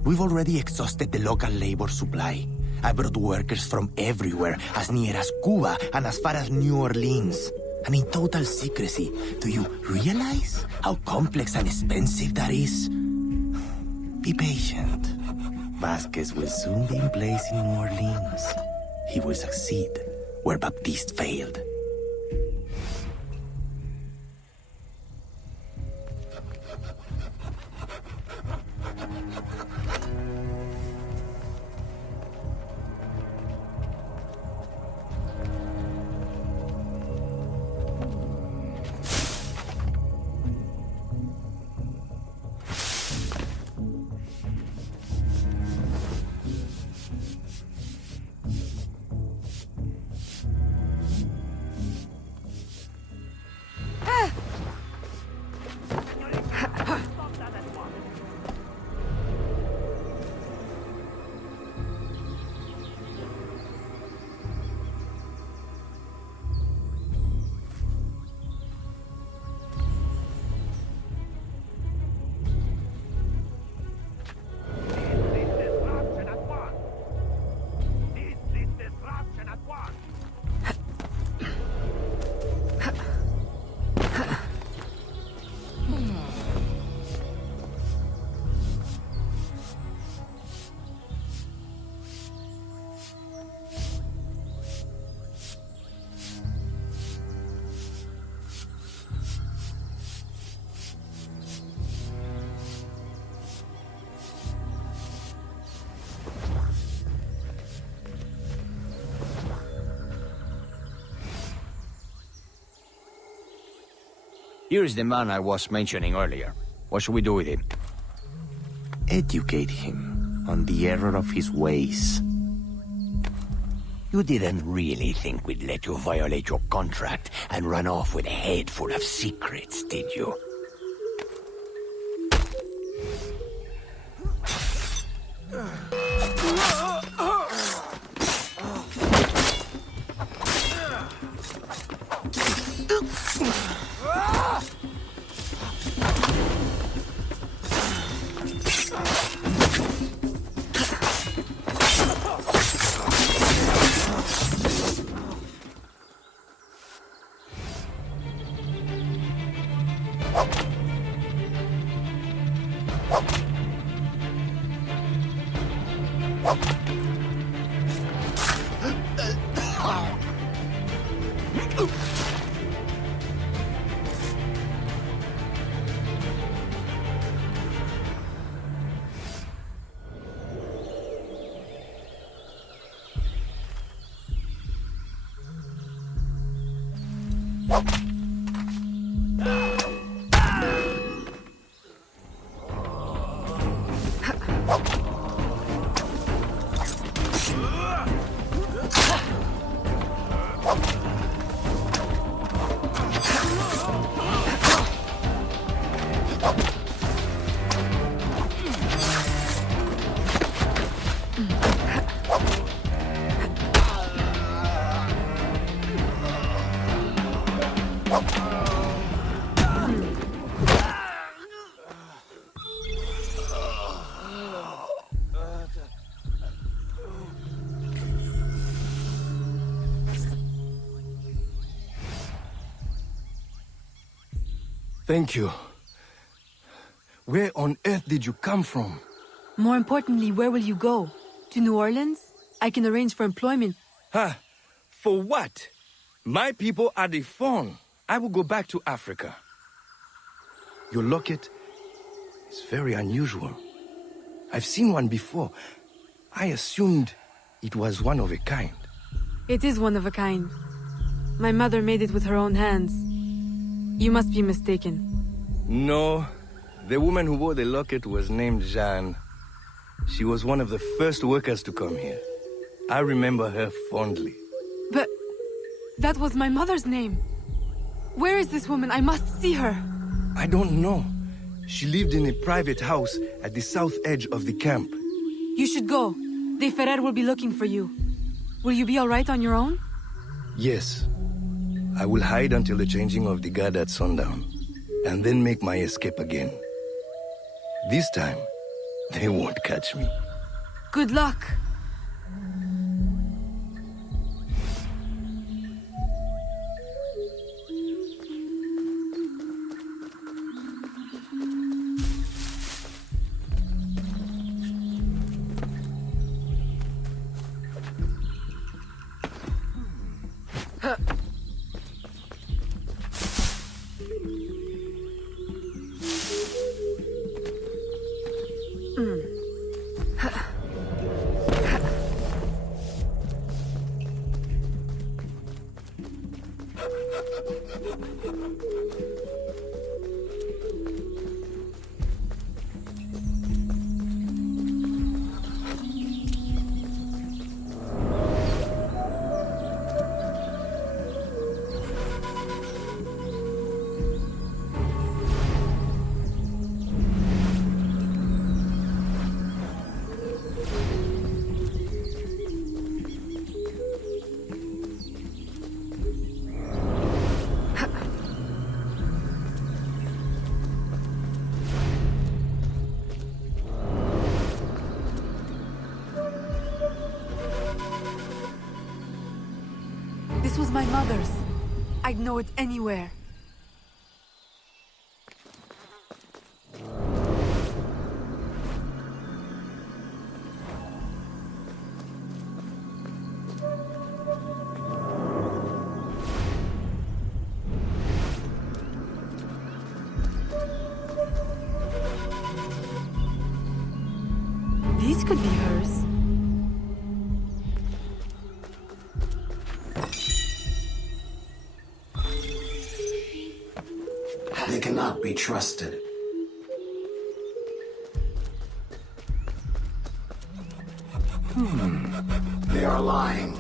We've already exhausted the local labor supply. I brought workers from everywhere, as near as Cuba and as far as New Orleans. And in total secrecy. Do you realize how complex and expensive that is? Be patient. Vasquez will soon be in place in New Orleans. He will succeed where Baptiste failed. Here's the man I was mentioning earlier. What should we do with him? Educate him on the error of his ways. You didn't really think we'd let you violate your contract and run off with a head full of secrets, did you? Thank you. Where on earth did you come from? More importantly, where will you go? To New Orleans? I can arrange for employment. Huh? For what? My people are deformed. I will go back to Africa. Your locket is very unusual. I've seen one before. I assumed it was one of a kind. It is one of a kind. My mother made it with her own hands. You must be mistaken. No. The woman who wore the locket was named Jeanne. She was one of the first workers to come here. I remember her fondly. But that was my mother's name. Where is this woman? I must see her. I don't know. She lived in a private house at the south edge of the camp. You should go. De Ferrer will be looking for you. Will you be alright on your own? Yes. I will hide until the changing of the guard at sundown, and then make my escape again. This time, they won't catch me. Good luck. This was my mother's. I'd know it anywhere. These could be hers. They cannot be trusted. They are lying.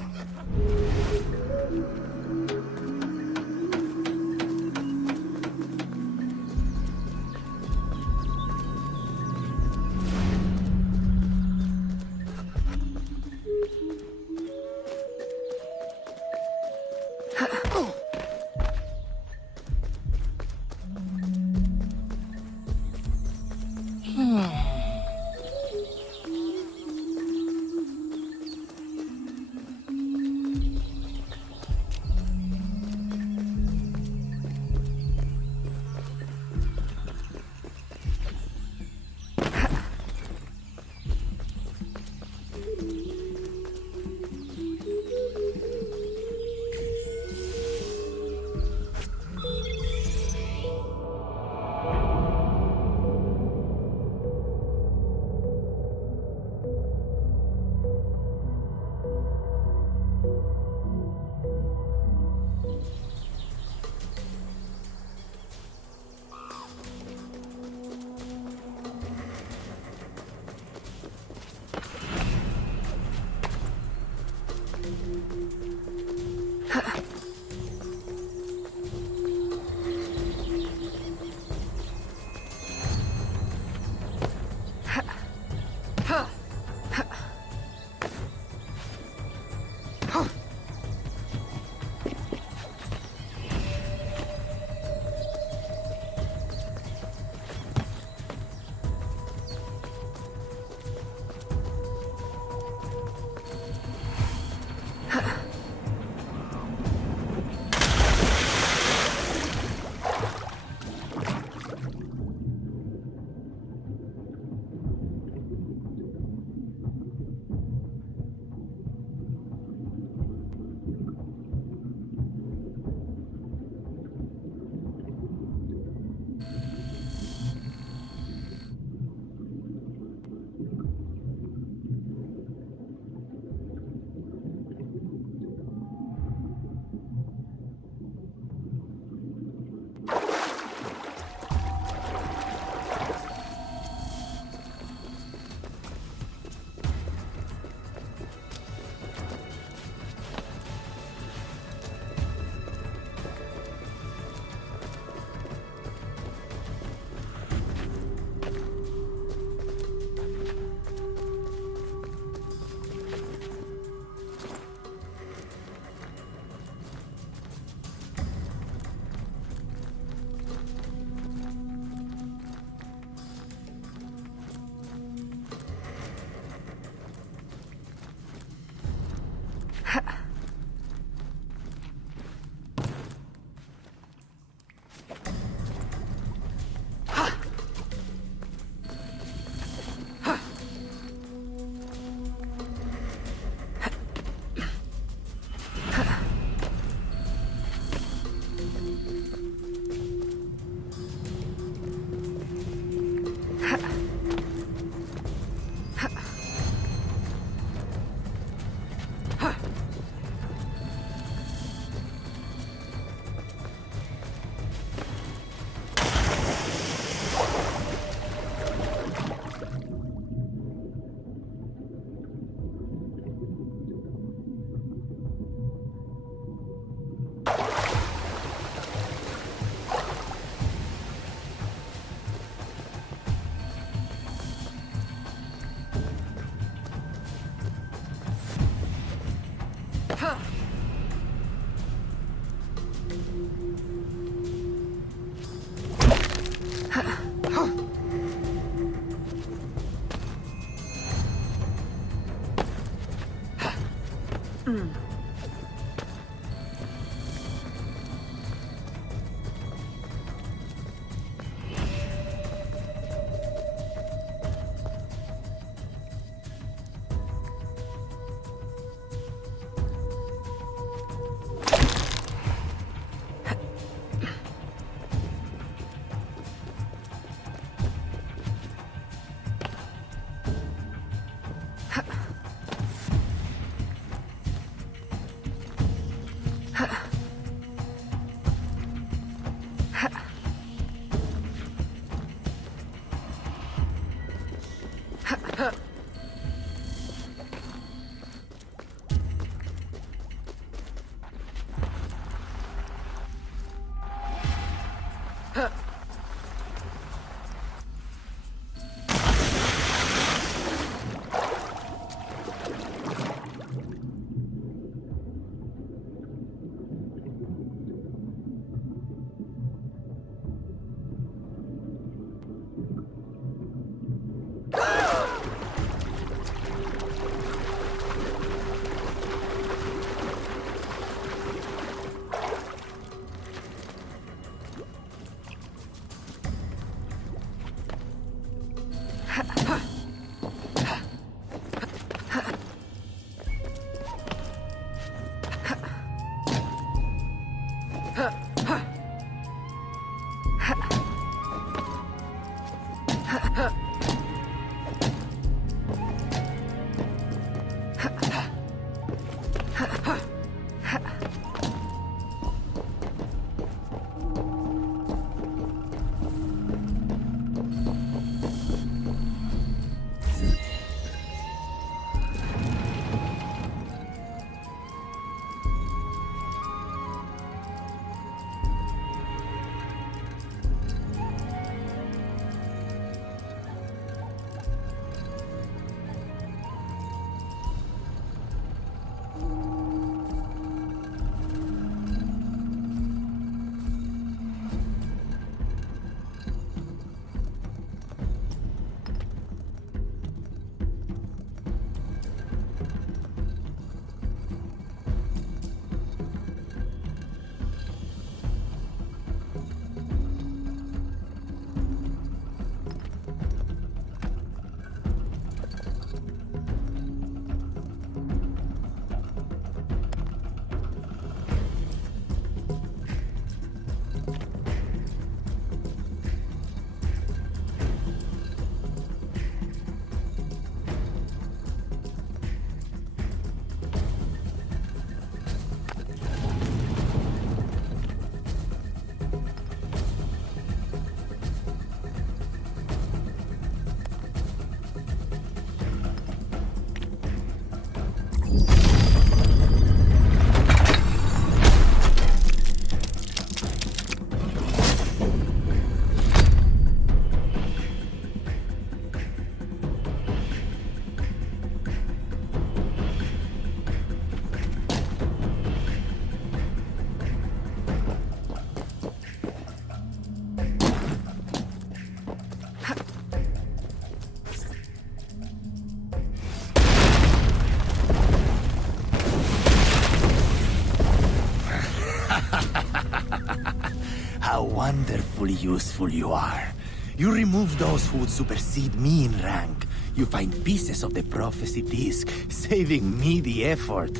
How wonderfully useful you are. You remove those who would supersede me in rank. You find pieces of the prophecy disc, saving me the effort.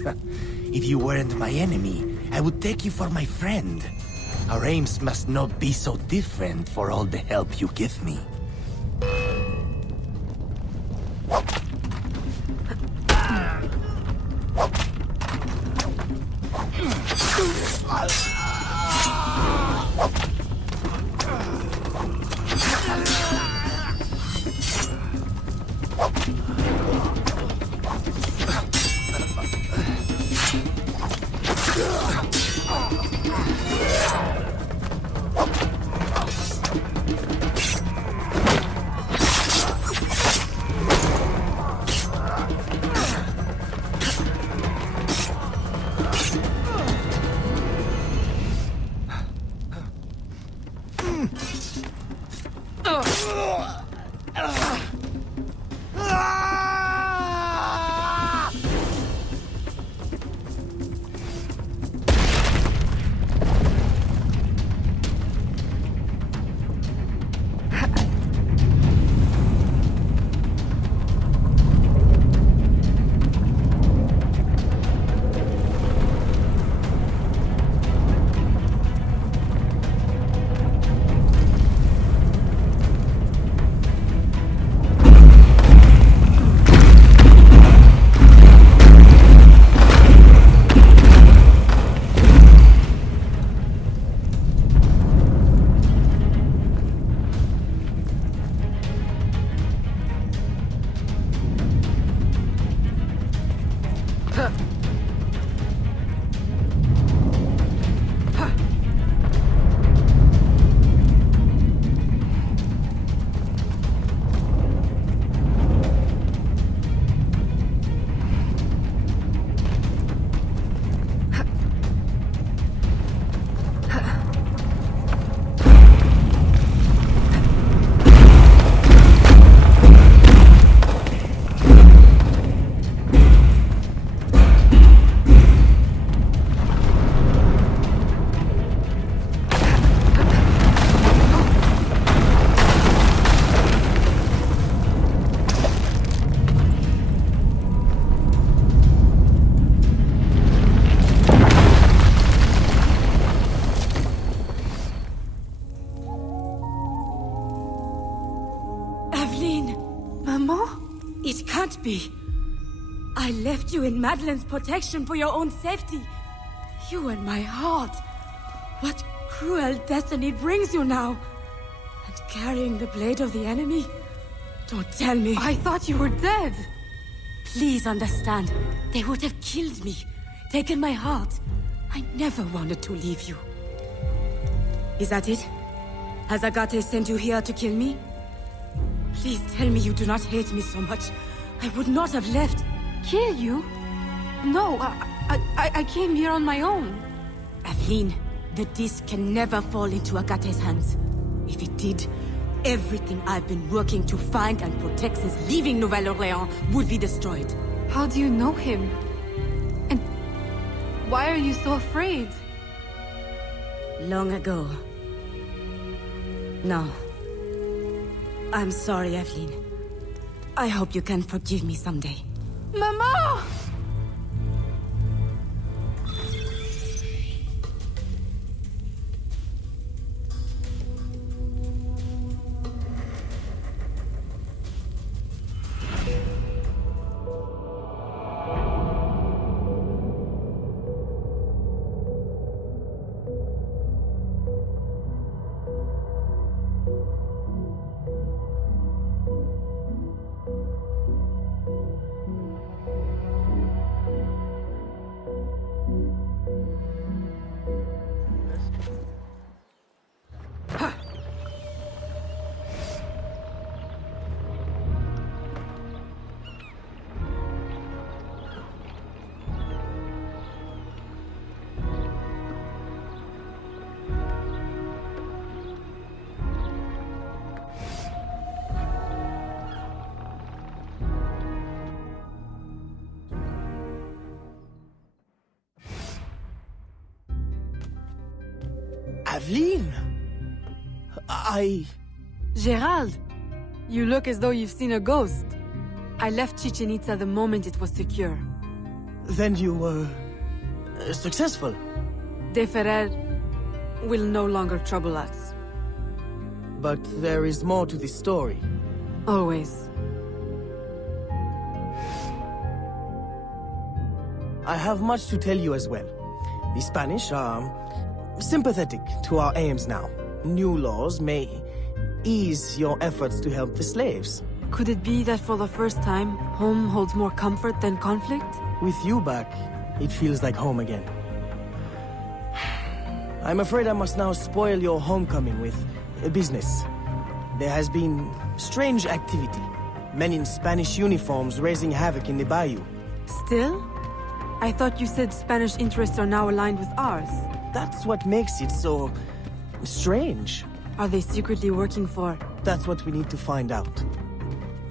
If you weren't my enemy, I would take you for my friend. Our aims must not be so different for all the help you give me. Be. I left you in Madeline's protection for your own safety. You and my heart. What cruel destiny brings you now? And carrying the blade of the enemy? Don't tell me. I thought you were dead. Please understand. They would have killed me, taken my heart. I never wanted to leave you. Is that it? Has Agate sent you here to kill me? Please tell me you do not hate me so much. I would not have left. Kill you? No, I came here on my own. Aveline, the disc can never fall into Agate's hands. If it did, everything I've been working to find and protect since leaving Nouvelle-Orléans would be destroyed. How do you know him? And why are you so afraid? Long ago. No. I'm sorry, Aveline. I hope you can forgive me someday. Mama! Aveline? Gerald! You look as though you've seen a ghost. I left Chichen Itza the moment it was secure. Then you were... successful? De Ferrer will no longer trouble us. But there is more to this story. Always. I have much to tell you as well. The Spanish are sympathetic to our aims now. New laws may ease your efforts to help the slaves. Could it be that for the first time, home holds more comfort than conflict? With you back, it feels like home again. I'm afraid I must now spoil your homecoming with business. There has been strange activity. Men in Spanish uniforms raising havoc in the bayou. Still? I thought you said Spanish interests are now aligned with ours. That's what makes it so... strange. Are they secretly working for? That's what we need to find out.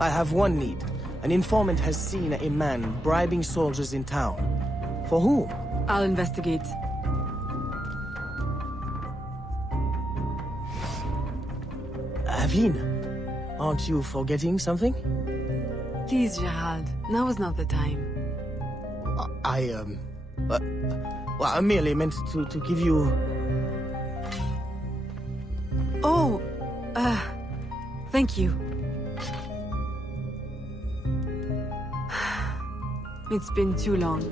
I have one need. An informant has seen a man bribing soldiers in town. For whom? I'll investigate. Aveline, aren't you forgetting something? Please, Gerald. Now is not the time. Well, I merely meant to give you... Oh, thank you. It's been too long.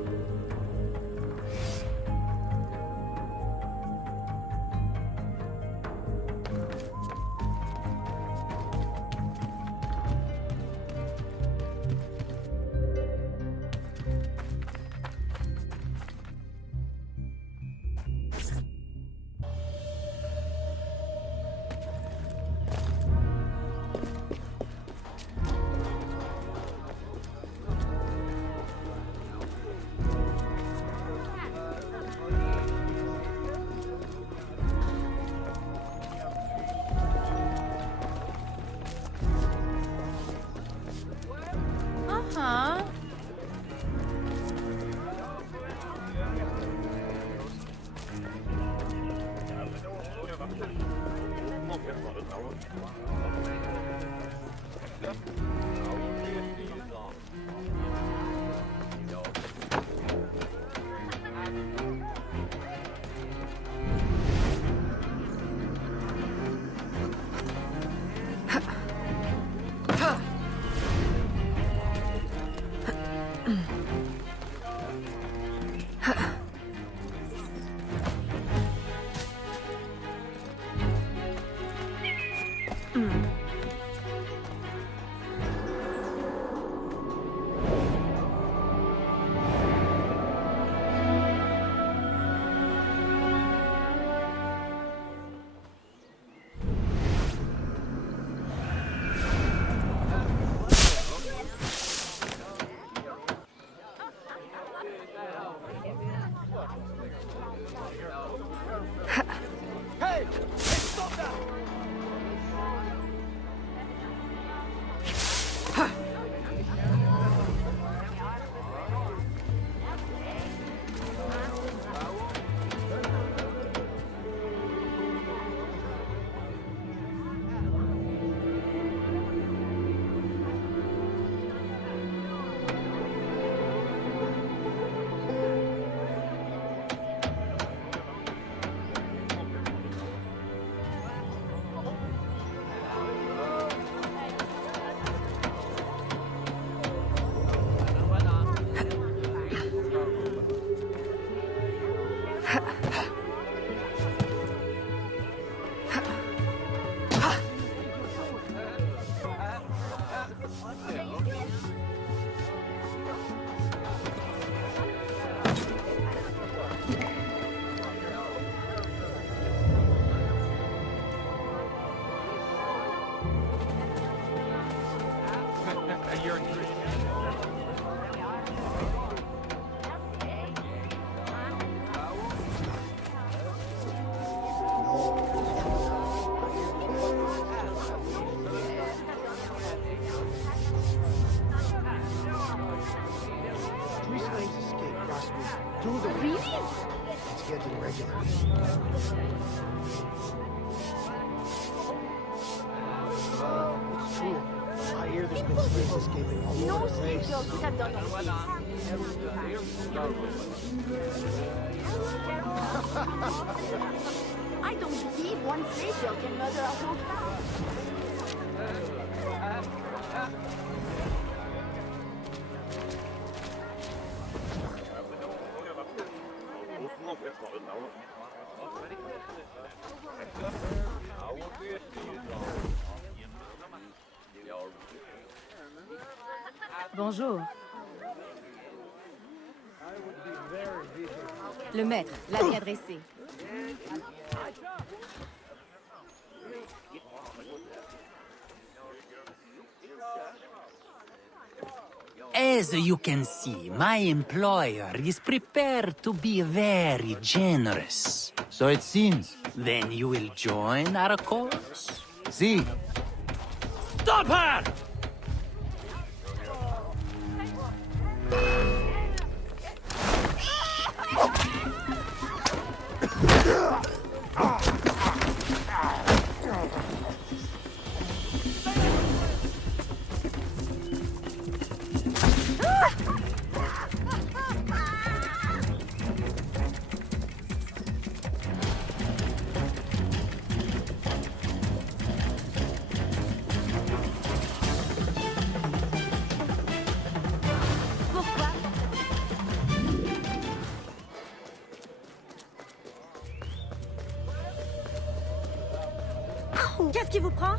Non, slave girl, tout à l'heure, I don't believe one slave girl can murder a whole town. Bonjour. Le maître, l'avis adressé. As you can see, my employer is prepared to be very generous. So it seems. Then you will join our cause? See. Stop her! Qu'est-ce qui vous prend?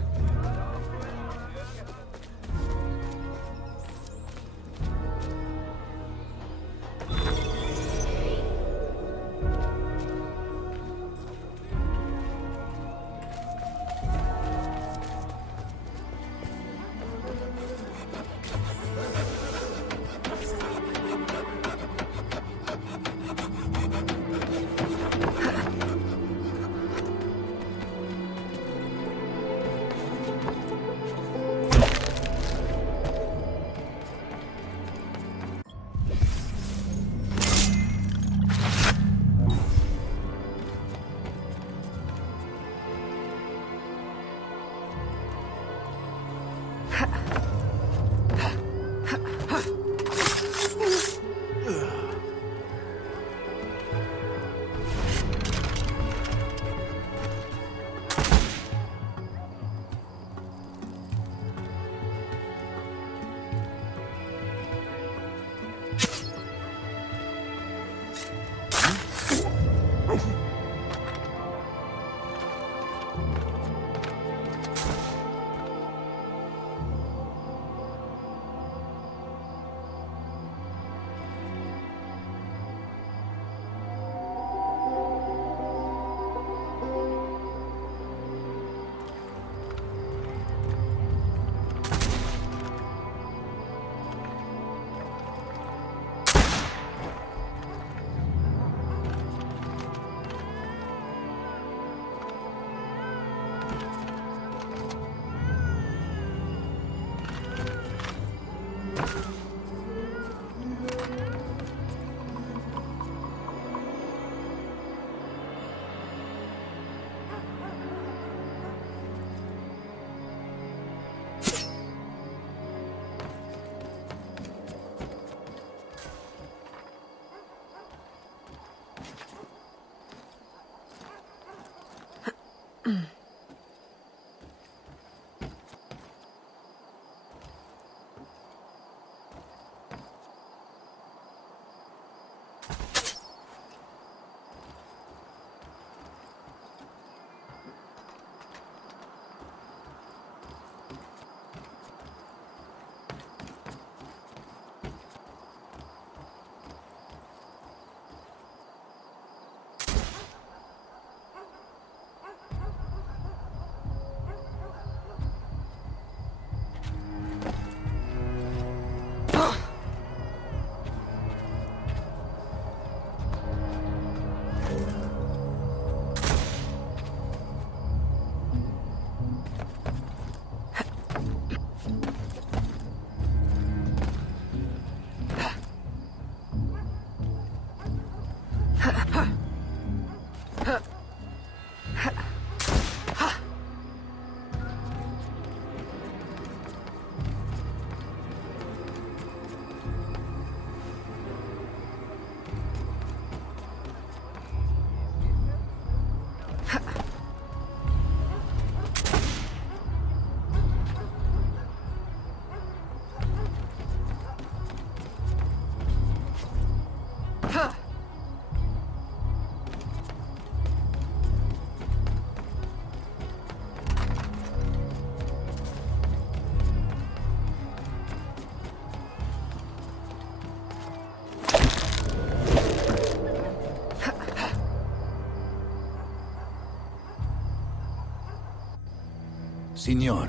Signor,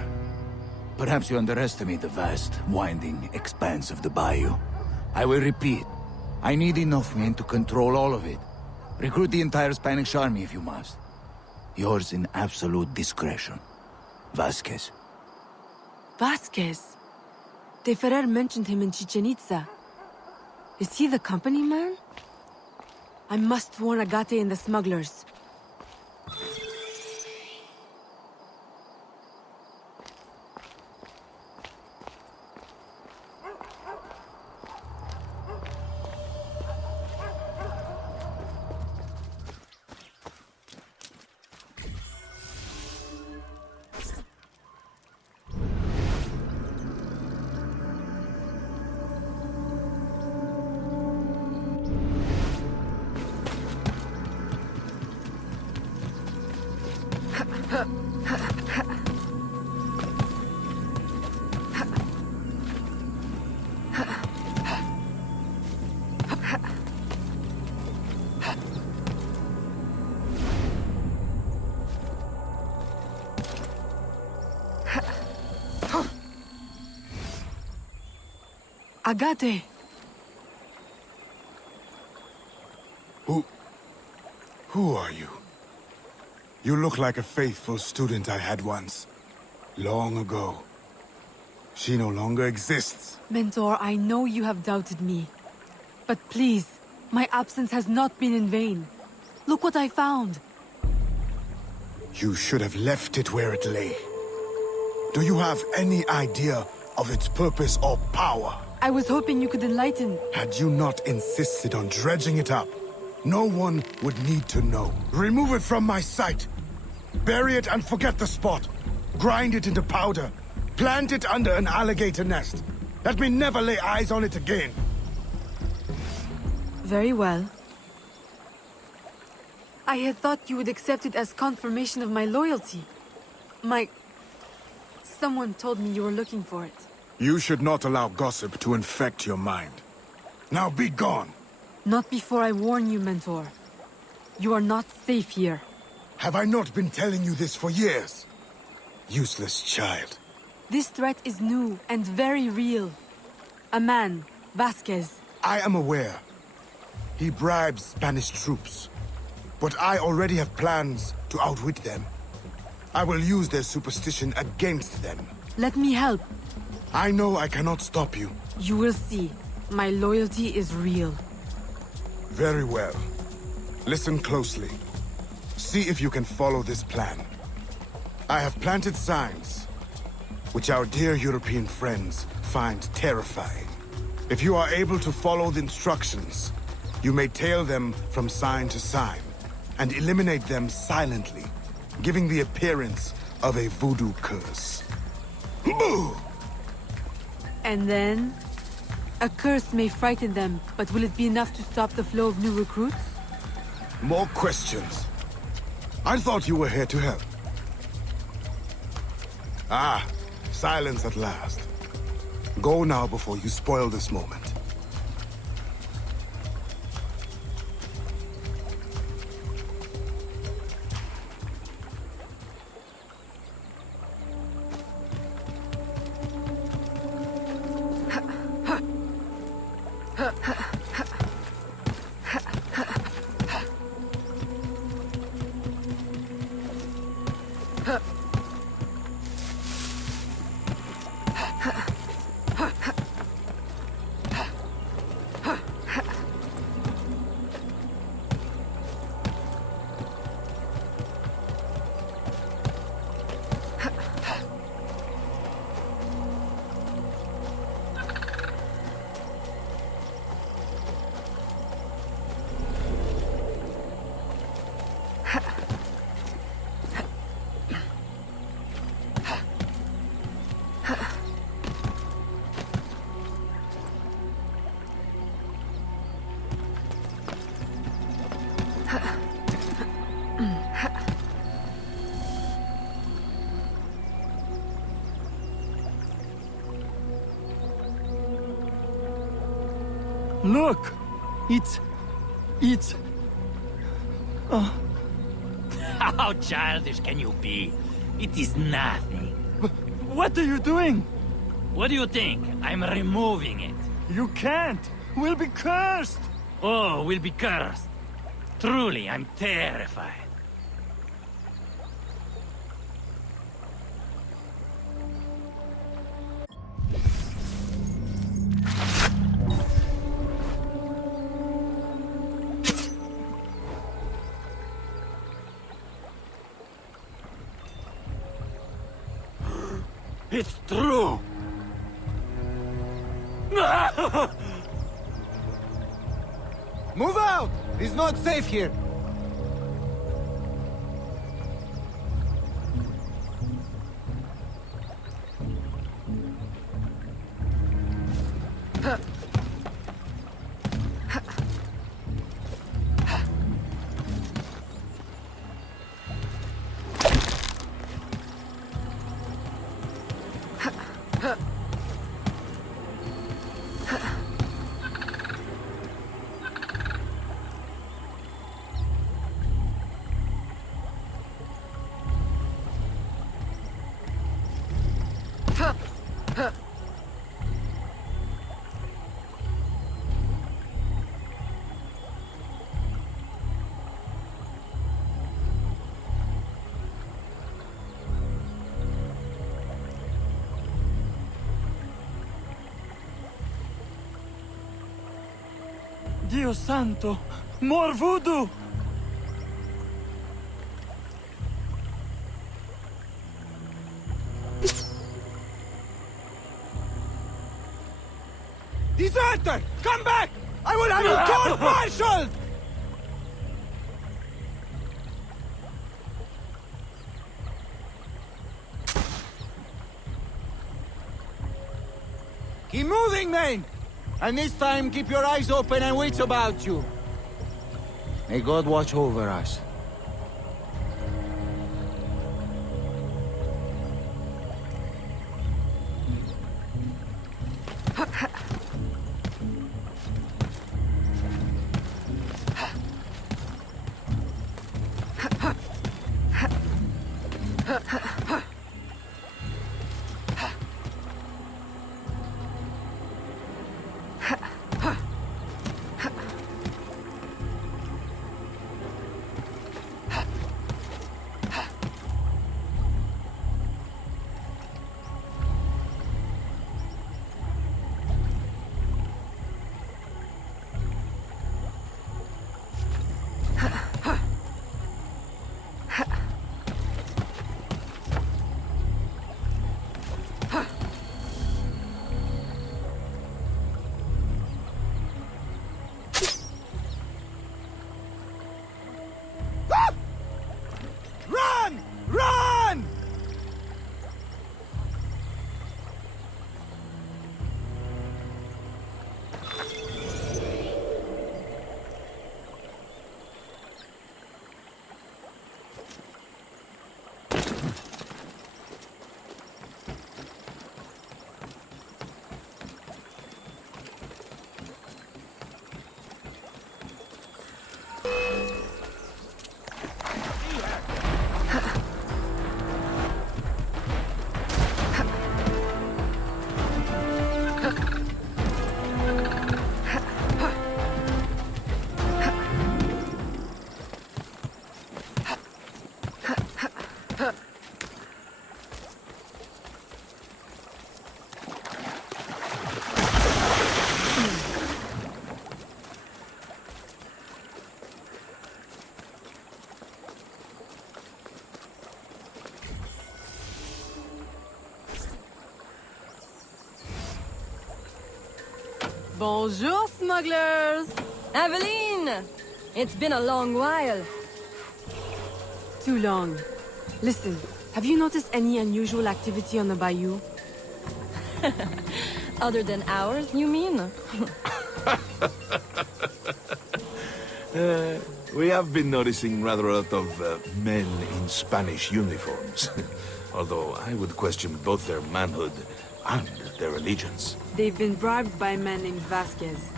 perhaps you underestimate the vast, winding expanse of the bayou. I will repeat. I need enough men to control all of it. Recruit the entire Spanish army if you must. Yours in absolute discretion. Vasquez. Vasquez? De Ferrer mentioned him in Chichen Itza. Is he the company man? I must warn Agate and the smugglers. Agate! Who are you? You look like a faithful student I had once. Long ago. She no longer exists. Mentor, I know you have doubted me. But please, my absence has not been in vain. Look what I found. You should have left it where it lay. Do you have any idea of its purpose or power? I was hoping you could enlighten. Had you not insisted on dredging it up, no one would need to know. Remove it from my sight. Bury it and forget the spot. Grind it into powder. Plant it under an alligator nest. Let me never lay eyes on it again. Very well. I had thought you would accept it as confirmation of my loyalty. Someone told me you were looking for it. You should not allow gossip to infect your mind. Now be gone! Not before I warn you, Mentor. You are not safe here. Have I not been telling you this for years? Useless child. This threat is new and very real. A man, Vasquez. I am aware. He bribes Spanish troops. But I already have plans to outwit them. I will use their superstition against them. Let me help. I know I cannot stop you. You will see. My loyalty is real. Very well. Listen closely. See if you can follow this plan. I have planted signs, which our dear European friends find terrifying. If you are able to follow the instructions, you may tail them from sign to sign, and eliminate them silently, giving the appearance of a voodoo curse. Boo! And then? A curse may frighten them, but will it be enough to stop the flow of new recruits? More questions. I thought you were here to help. Ah, silence at last. Go now before you spoil this moment. Look! It's... Oh. How childish can you be? It is nothing. What are you doing? What do you think? I'm removing it. You can't! We'll be cursed! Oh, we'll be cursed. Truly, I'm terrified. It's true! Move out! It's not safe here. Dio santo! More voodoo! Deserter! Come back! I will have you court-martialed! Keep moving, men! And this time, keep your eyes open and wits about you. May God watch over us. Bonjour, smugglers! Aveline! It's been a long while. Too long. Listen, have you noticed any unusual activity on the bayou? Other than ours, you mean? We have been noticing rather a lot of men in Spanish uniforms. Although I would question both their manhood and their allegiance. They've been bribed by a man named Vasquez.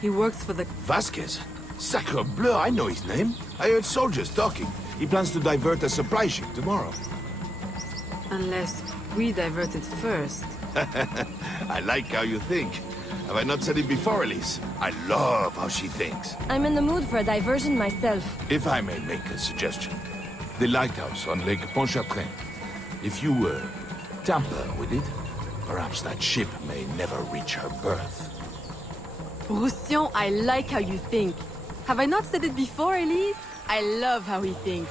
He works for the... Vasquez? Sacre bleu, I know his name. I heard soldiers talking. He plans to divert a supply ship tomorrow. Unless we diverted first. I like how you think. Have I not said it before, Elise? I love how she thinks. I'm in the mood for a diversion myself. If I may make a suggestion. The lighthouse on Lake Pontchartrain. If you, tamper with it, perhaps that ship may never reach her berth. Roussillon, I like how you think. Have I not said it before, Elise? I love how he thinks.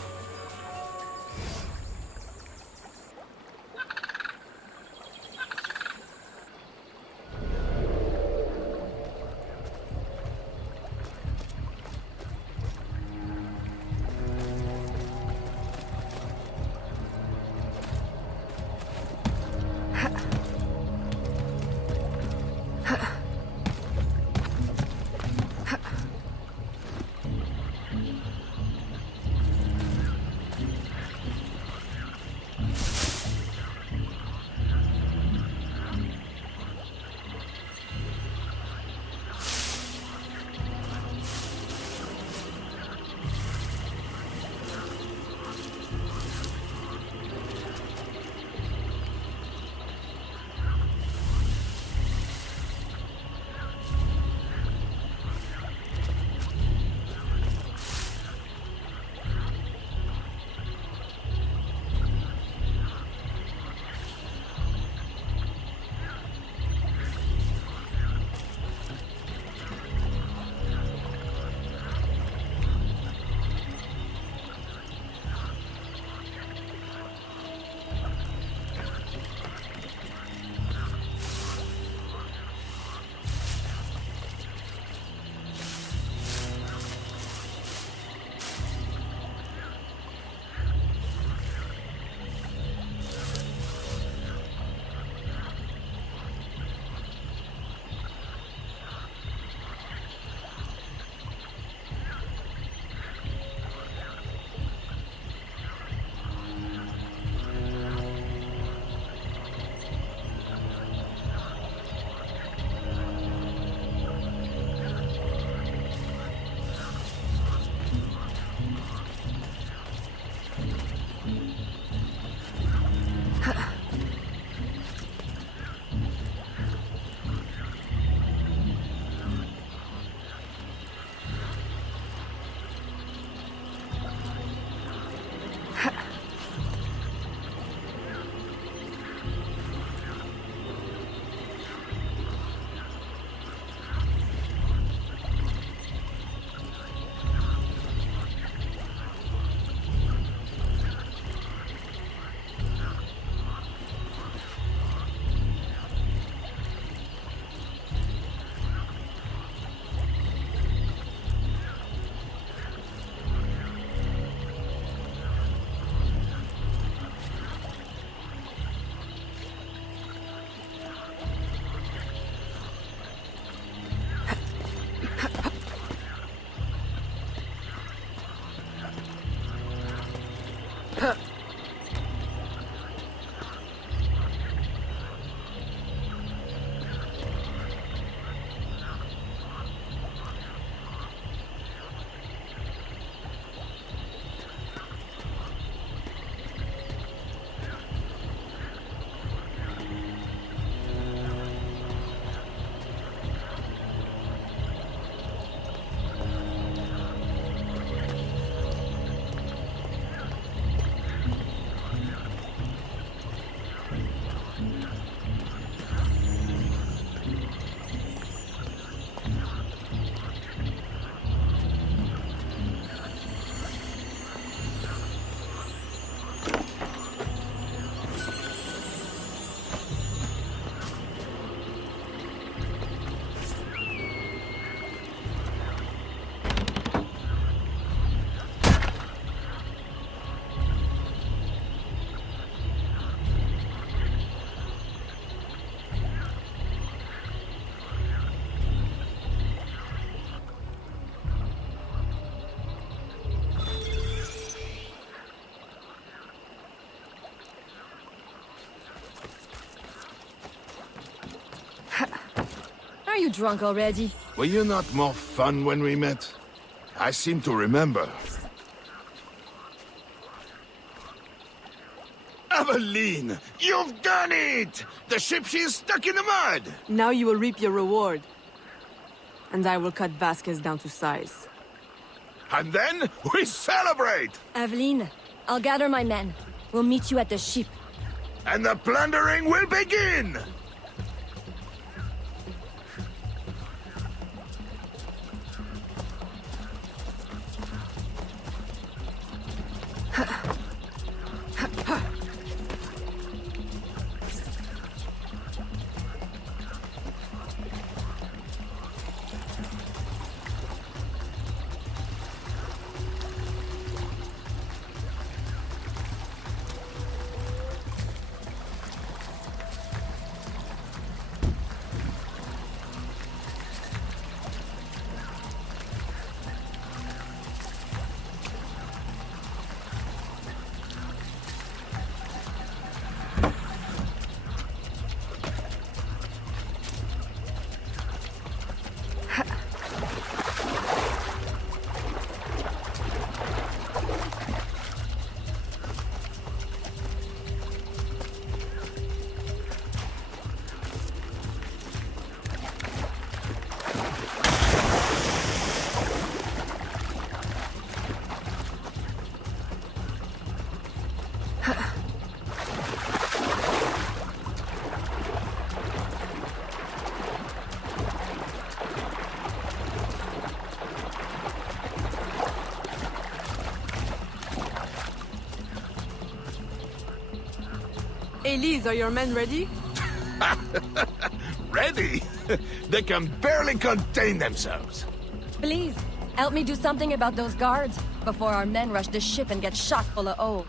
Are you drunk already? Were you not more fun when we met? I seem to remember. Aveline! You've done it! The ship, she is stuck in the mud! Now you will reap your reward. And I will cut Vasquez down to size. And then we celebrate! Aveline, I'll gather my men. We'll meet you at the ship. And the plundering will begin! Elise, are your men ready? Ready? They can barely contain themselves. Please, help me do something about those guards before our men rush the ship and get shot full of oil.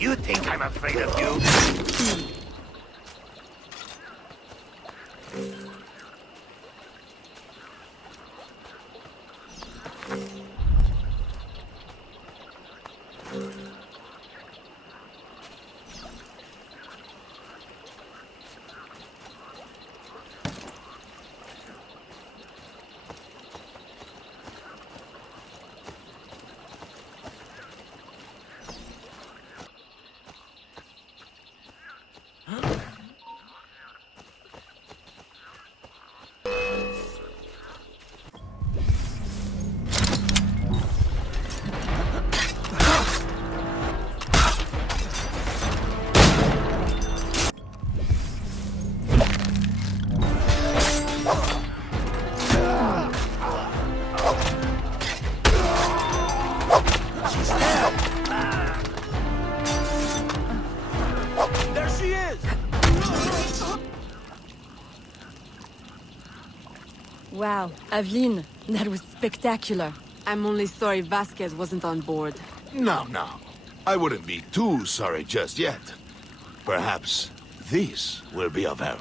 You think I'm afraid of you? Wow, Aveline, that was spectacular. I'm only sorry Vasquez wasn't on board. No. I wouldn't be too sorry just yet. Perhaps this will be of help.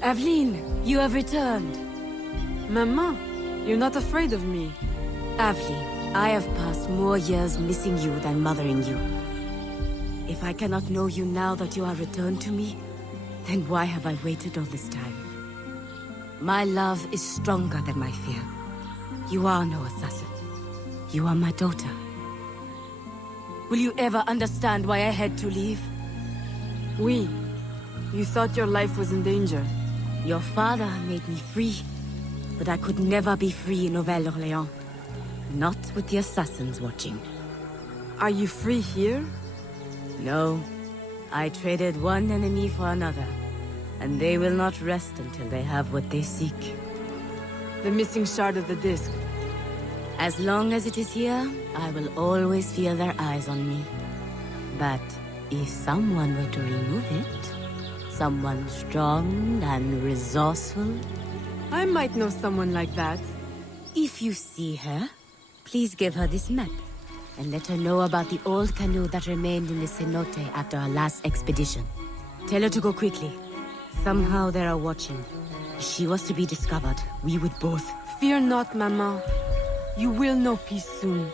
Aveline, you have returned. Maman, you're not afraid of me. Aveline, I have passed more years missing you than mothering you. If I cannot know you now that you are returned to me, then why have I waited all this time? My love is stronger than my fear. You are no assassin. You are my daughter. Will you ever understand why I had to leave? Oui. You thought your life was in danger. Your father made me free, but I could never be free in Nouvelle-Orléans. Not with the assassins watching. Are you free here? No. I traded one enemy for another, and they will not rest until they have what they seek. The missing shard of the disc. As long as it is here, I will always feel their eyes on me. But if someone were to remove it, someone strong and resourceful, I might know someone like that. If you see her, please give her this map, and let her know about the old canoe that remained in the Cenote after our last expedition. Tell her to go quickly. Somehow they are watching. If she was to be discovered, we would both... Fear not, Maman. You will know peace soon.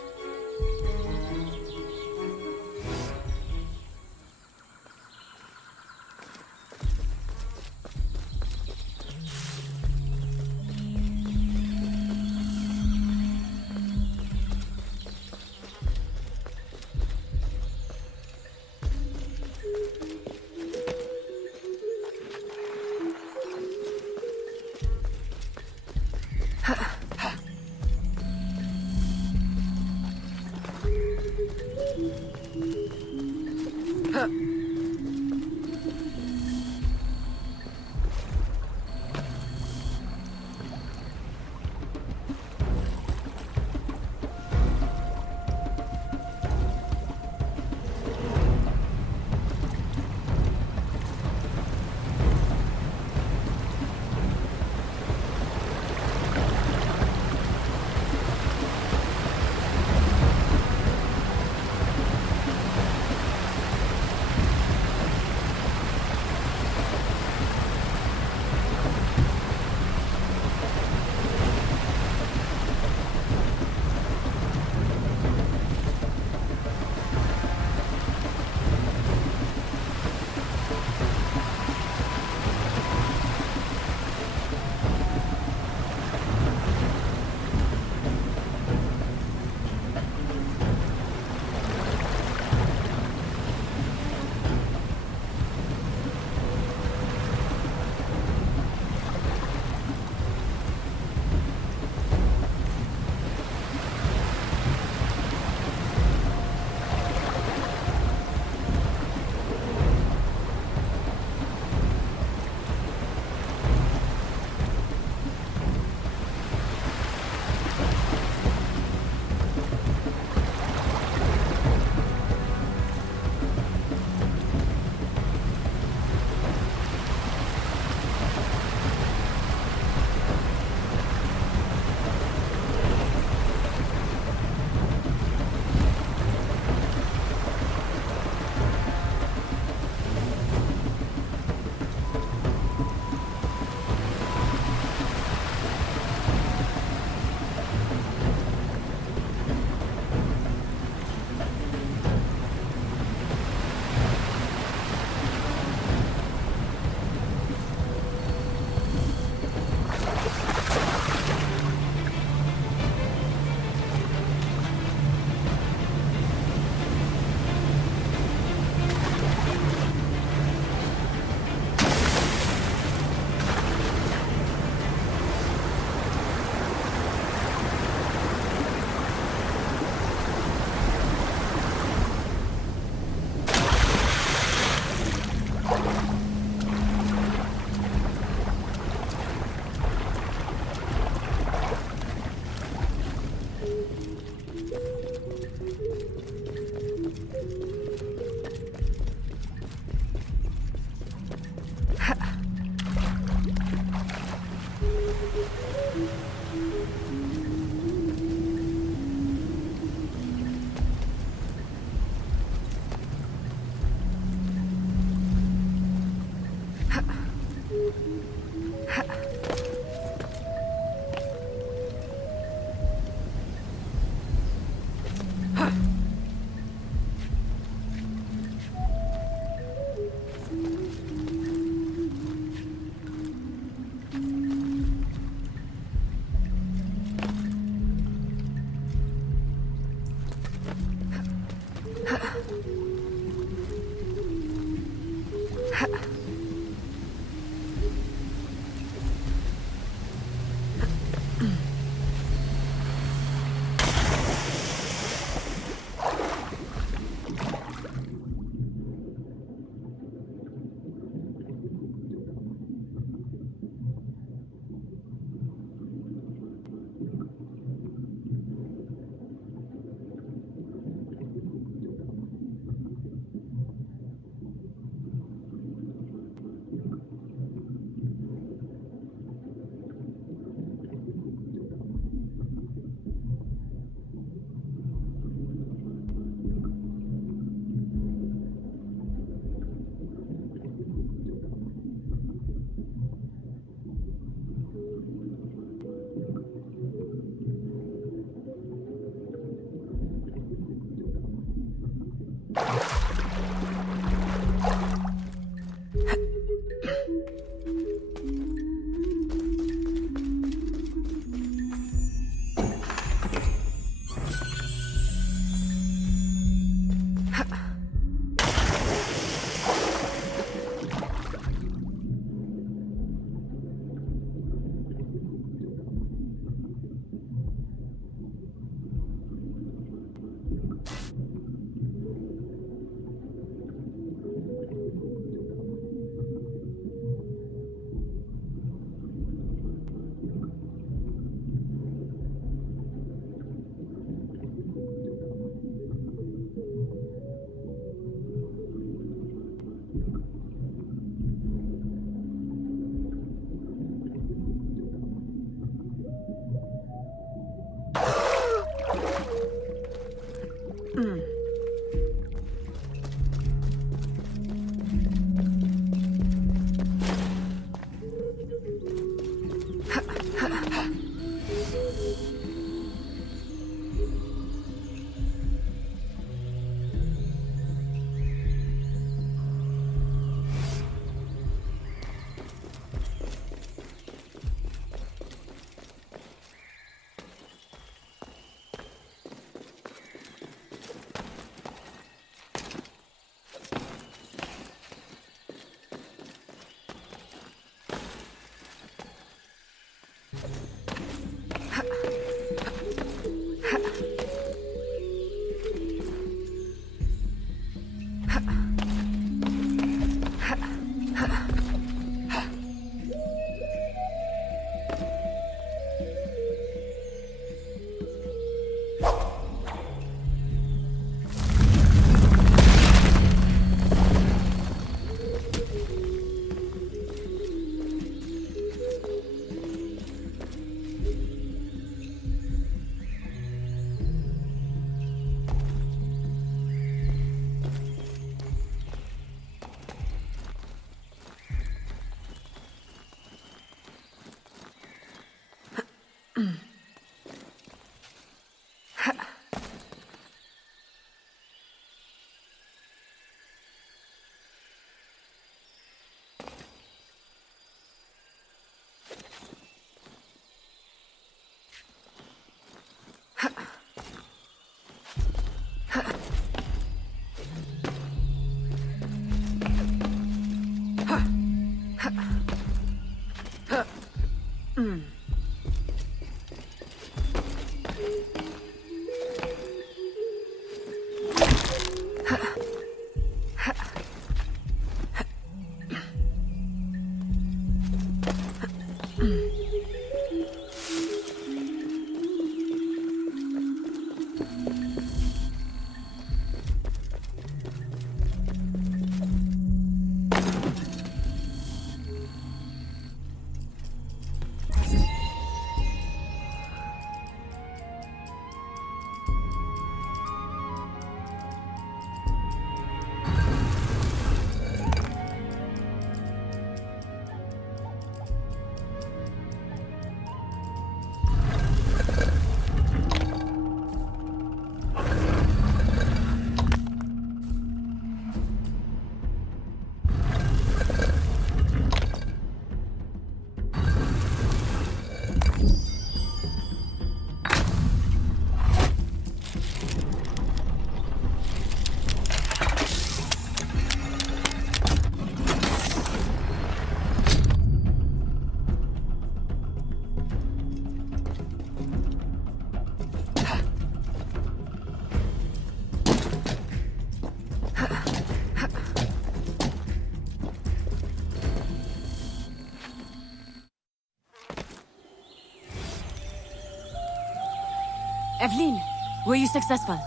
Aveline, were you successful?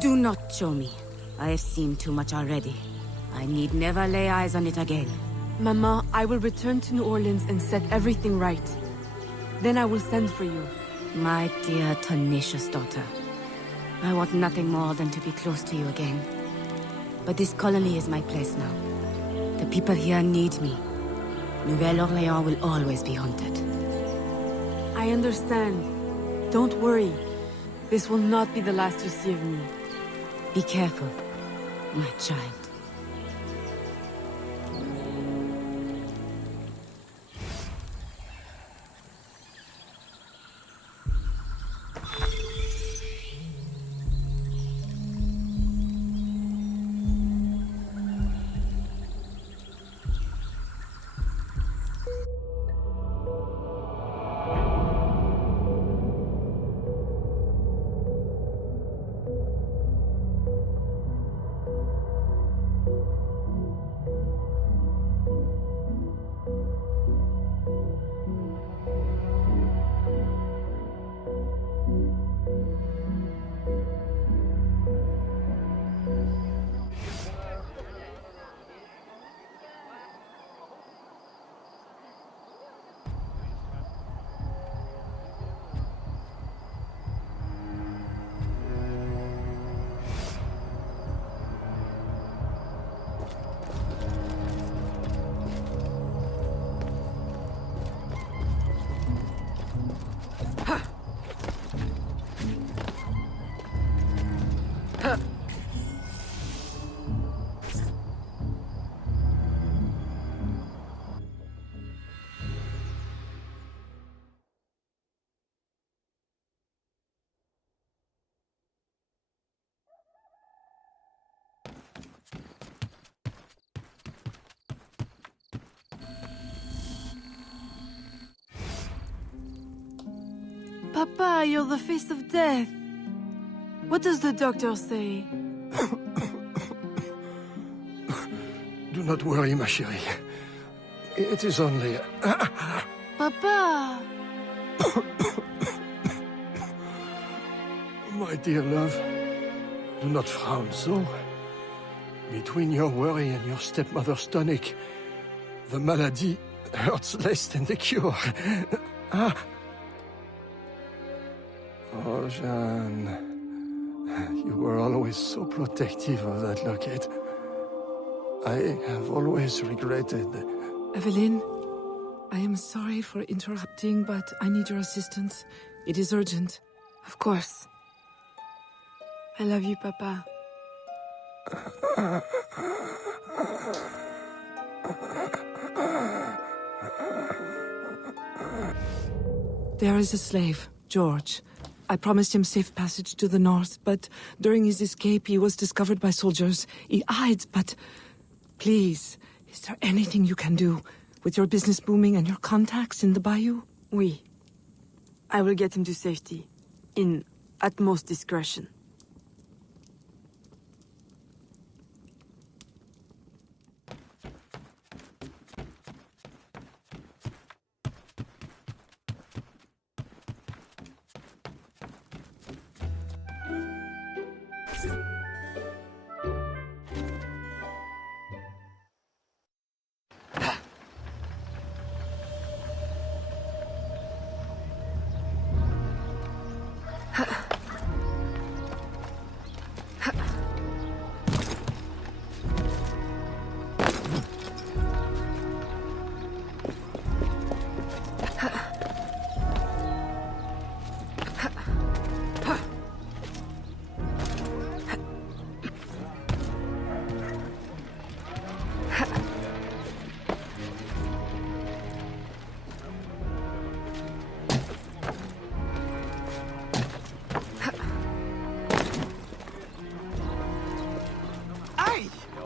Do not show me. I have seen too much already. I need never lay eyes on it again. Mama, I will return to New Orleans and set everything right. Then I will send for you. My dear, tenacious daughter. I want nothing more than to be close to you again. But this colony is my place now. The people here need me. Nouvelle-Orléans will always be haunted. I understand. Don't worry. This will not be the last you see of me. Be careful, my child. Papa, you're the face of death. What does the doctor say? Do not worry, ma chérie. It is only... Papa! My dear love, do not frown so. Between your worry and your stepmother's tonic, the malady hurts less than the cure. Oh, Jeanne, you were always so protective of that locket. I have always regretted... Aveline, I am sorry for interrupting, but I need your assistance. It is urgent. Of course. I love you, Papa. There is a slave, George. I promised him safe passage to the north, but during his escape he was discovered by soldiers. He hides, but... Please, is there anything you can do? With your business booming and your contacts in the bayou? Oui. I will get him to safety. In utmost discretion.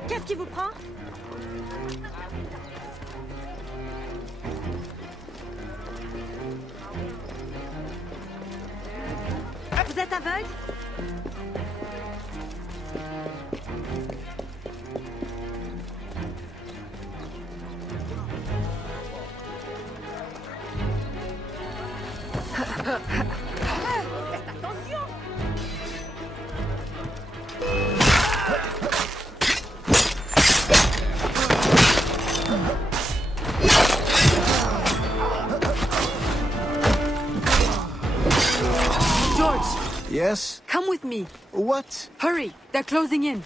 Qu'est-ce qui vous prend? Vous êtes aveugle? Faites attention! Yes? Come with me. What? Hurry, they're closing in.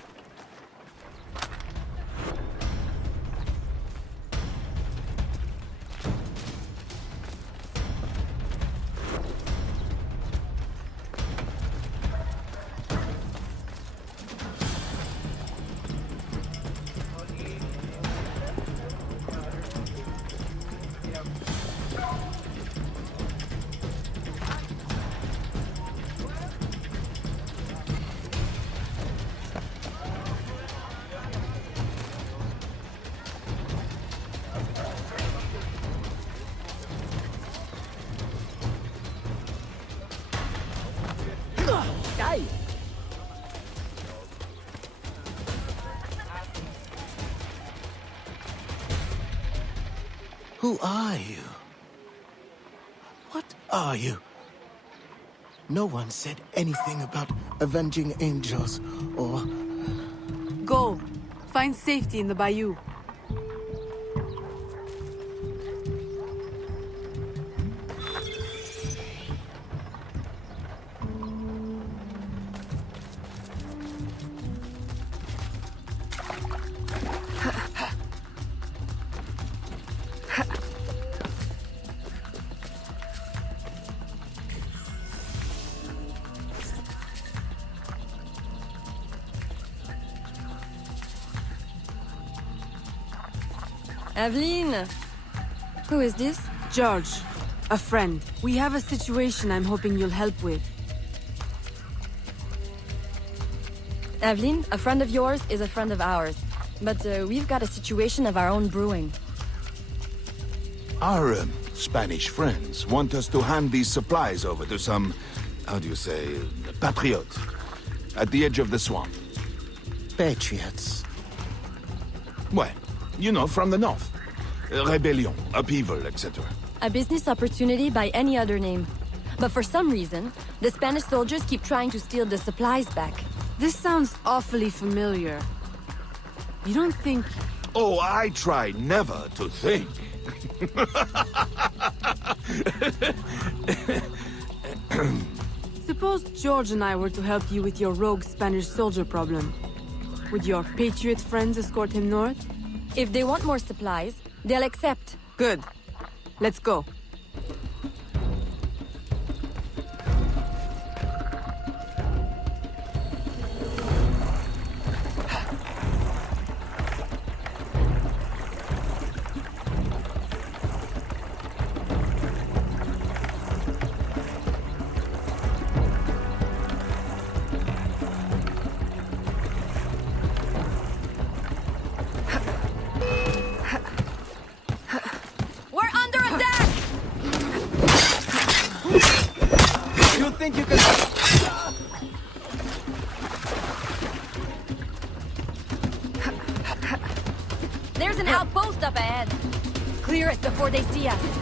Who are you? What are you? No one said anything about avenging angels or... Go. Find safety in the bayou. Aveline! Who is this? George. A friend. We have a situation I'm hoping you'll help with. Aveline, a friend of yours is a friend of ours. But we've got a situation of our own brewing. Our Spanish friends want us to hand these supplies over to some, how do you say, patriote, at the edge of the swamp. Patriots? Well, you know, from the north. Rebellion, upheaval, etc. A business opportunity by any other name. But for some reason, the Spanish soldiers keep trying to steal the supplies back. This sounds awfully familiar. You don't think... Oh, I try never to think. Suppose George and I were to help you with your rogue Spanish soldier problem. Would your patriot friends escort him north? If they want more supplies, they'll accept. Good. Let's go. There's an outpost up ahead. Clear it before they see us.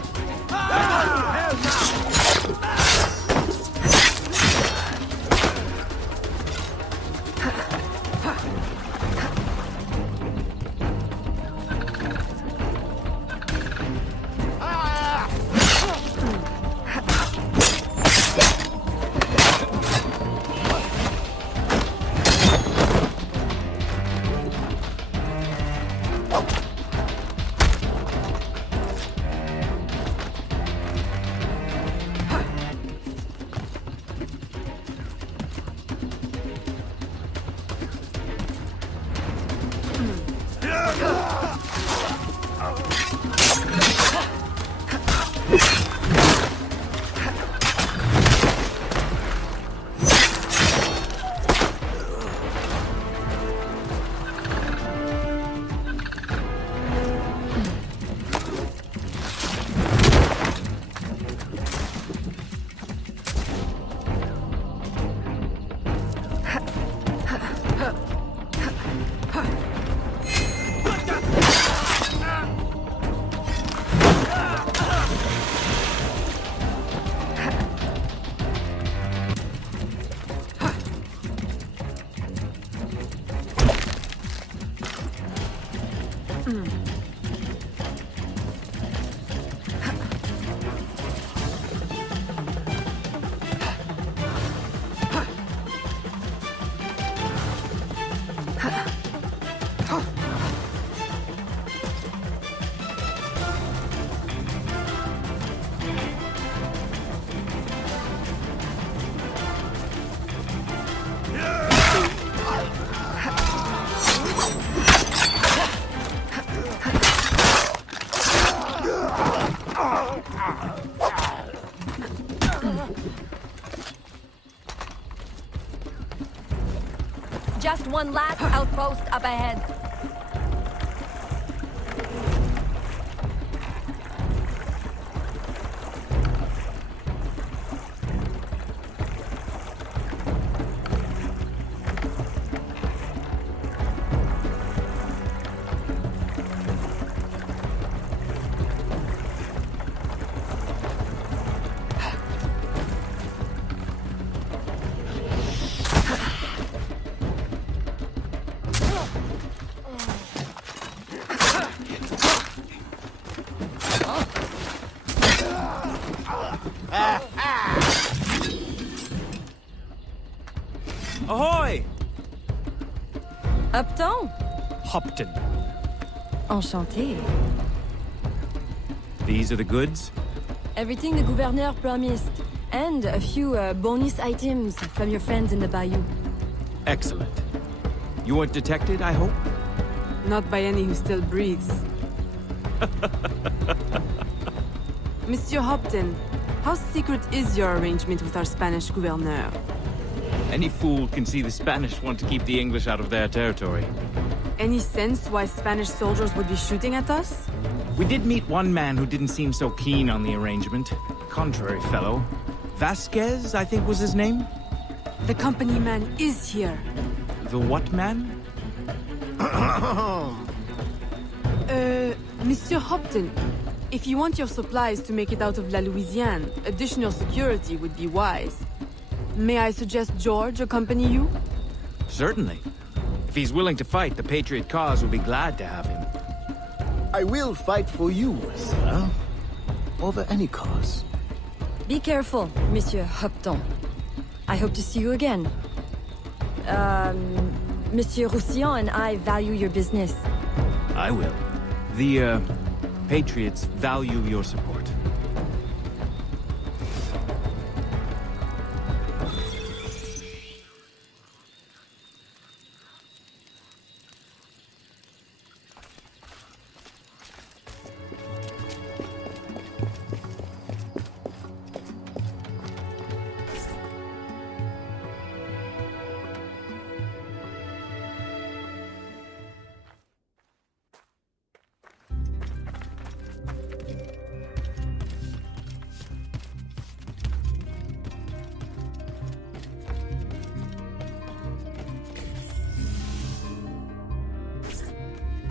Just one last outpost up ahead. Ahoy! Upton? Hopton. Enchanté. These are the goods? Everything the gouverneur promised. And a few bonus items from your friends in the bayou. Excellent. You weren't detected, I hope? Not by any who still breathes. Monsieur Hopton, how secret is your arrangement with our Spanish gouverneur? Any fool can see the Spanish want to keep the English out of their territory. Any sense why Spanish soldiers would be shooting at us? We did meet one man who didn't seem so keen on the arrangement. Contrary fellow. Vasquez, I think was his name? The company man is here. The what man? Monsieur Hopton, if you want your supplies to make it out of La Louisiane, additional security would be wise. May I suggest George accompany you? Certainly. If he's willing to fight, the Patriot cause will be glad to have him. I will fight for you, sir. Over any cause. Be careful, Monsieur Hopton. I hope to see you again. Monsieur Roussillon and I value your business. I will. The, Patriots value your support.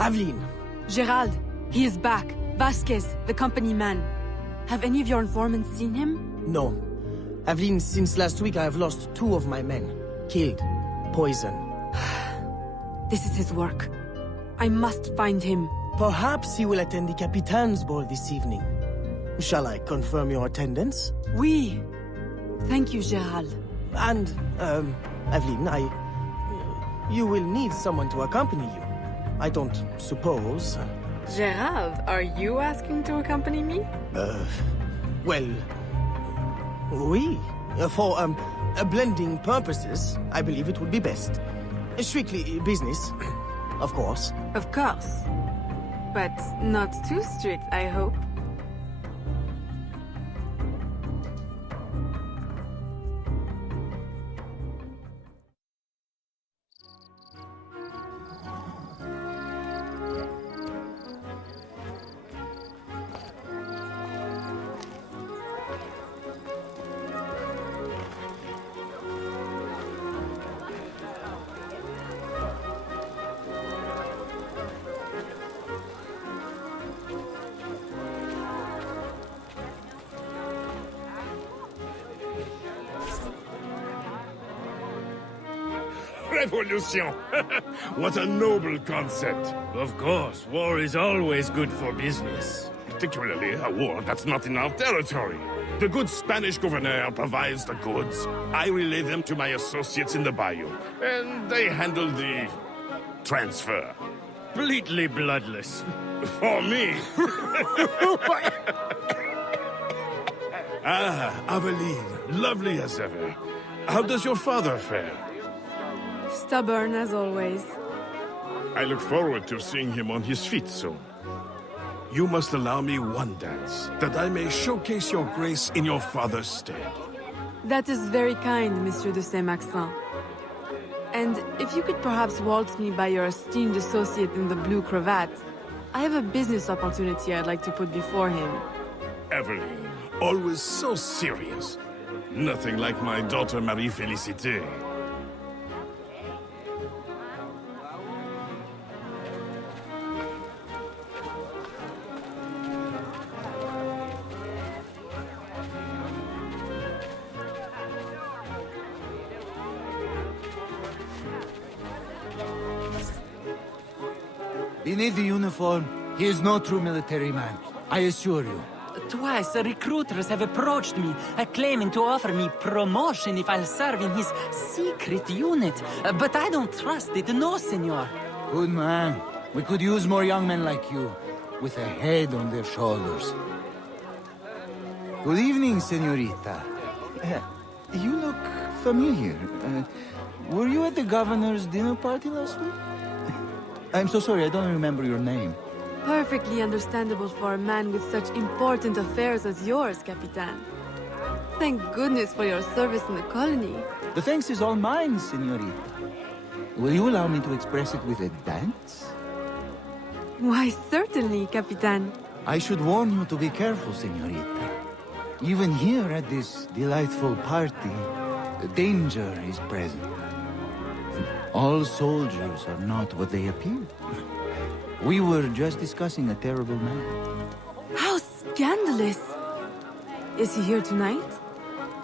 Aveline! Gerald, he is back. Vasquez, the company man. Have any of your informants seen him? No. Aveline, since last week I have lost 2 of my men. Killed. Poison. This is his work. I must find him. Perhaps he will attend the Capitain's ball this evening. Shall I confirm your attendance? Oui. Thank you, Gerald. And, Aveline, you will need someone to accompany you. I don't suppose... Gerald, are you asking to accompany me? Well... Oui. For, blending purposes, I believe it would be best. Strictly business, of course. Of course. But not too strict, I hope. Revolution! What a noble concept! Of course, war is always good for business. Particularly a war that's not in our territory. The good Spanish governor provides the goods. I relay them to my associates in the bayou, and they handle the transfer. Completely bloodless. For me! Ah, Aveline, lovely as ever. How does your father fare? Stubborn as always. I look forward to seeing him on his feet soon. You must allow me one dance, that I may showcase your grace in your father's stead. That is very kind, Monsieur de Saint-Maxent. And if you could perhaps waltz me by your esteemed associate in the blue cravat, I have a business opportunity I'd like to put before him. Aveline, always so serious. Nothing like my daughter Marie-Félicité. Beneath the uniform, he is no true military man, I assure you. Twice, recruiters have approached me, claiming to offer me promotion if I'll serve in his secret unit. But I don't trust it, no, senor. Good man. We could use more young men like you, with a head on their shoulders. Good evening, senorita. You look familiar. Were you at the governor's dinner party last week? I'm so sorry, I don't remember your name. Perfectly understandable for a man with such important affairs as yours, Capitan. Thank goodness for your service in the colony. The thanks is all mine, senorita. Will you allow me to express it with a dance? Why, certainly, Capitan. I should warn you to be careful, senorita. Even here at this delightful party, danger is present. All soldiers are not what they appear. We were just discussing a terrible man. How scandalous! Is he here tonight?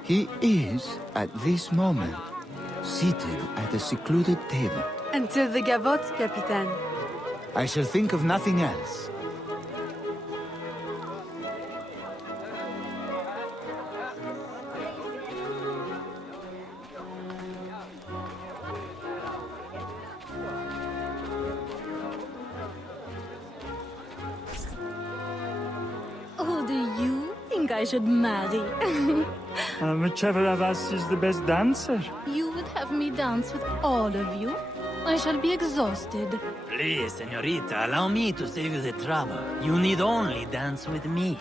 He is, at this moment, seated at a secluded table. Until the gavotte, Capitan. I shall think of nothing else. Who do you think I should marry? Whichever of us is the best dancer. You would have me dance with all of you? I shall be exhausted. Please, senorita, allow me to save you the trouble. You need only dance with me.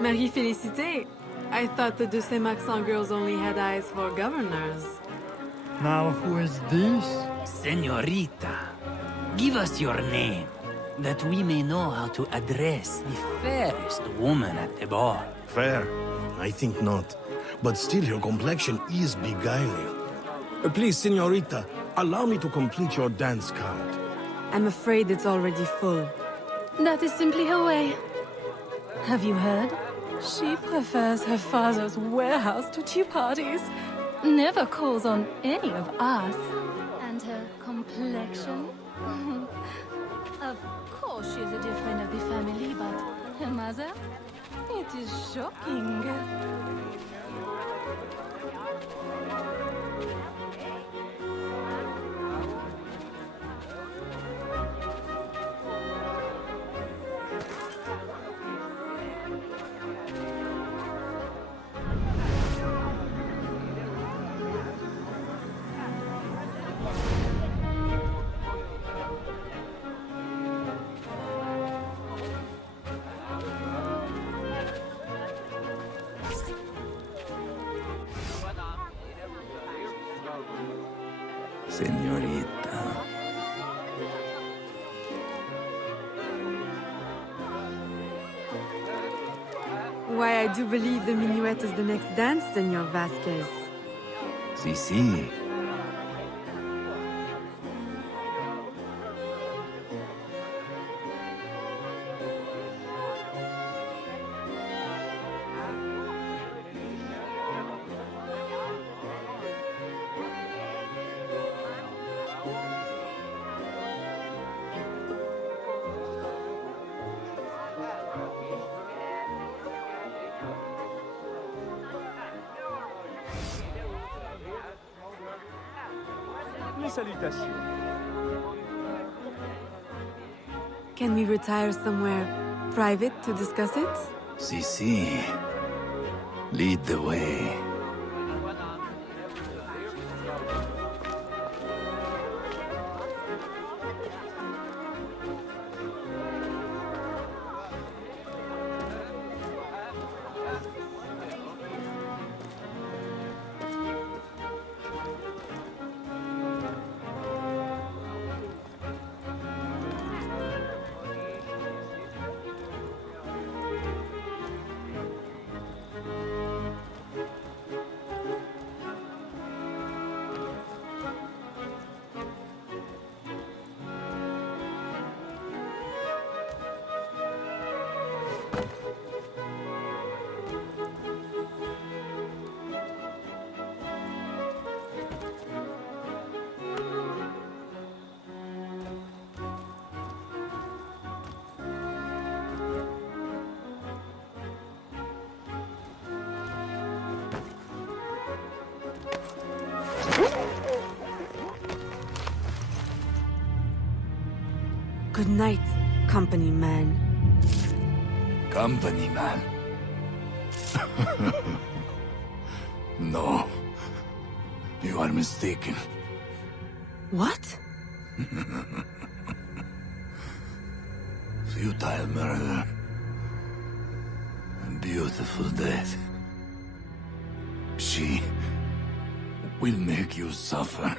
Marie-Félicité, I thought the de Saint-Maxent girls only had eyes for governors. Now who is this? Senorita, give us your name, that we may know how to address the fairest woman at the ball. Fair? I think not. But still, your complexion is beguiling. Please, senorita, allow me to complete your dance card. I'm afraid it's already full. That is simply her way. Have you heard? She prefers her father's warehouse to tea parties. Never calls on any of us. And her complexion? Of course she's a dear friend of the family, but her mother? It is shocking. Senorita. Why, I do believe the minuet is the next dance, Senor Vasquez. Si. Salutations. Can we retire somewhere private to discuss it? Si. Lead the way. Good night, company man. Company man. No. You are mistaken. What? Futile murder. A beautiful death. She will make you suffer.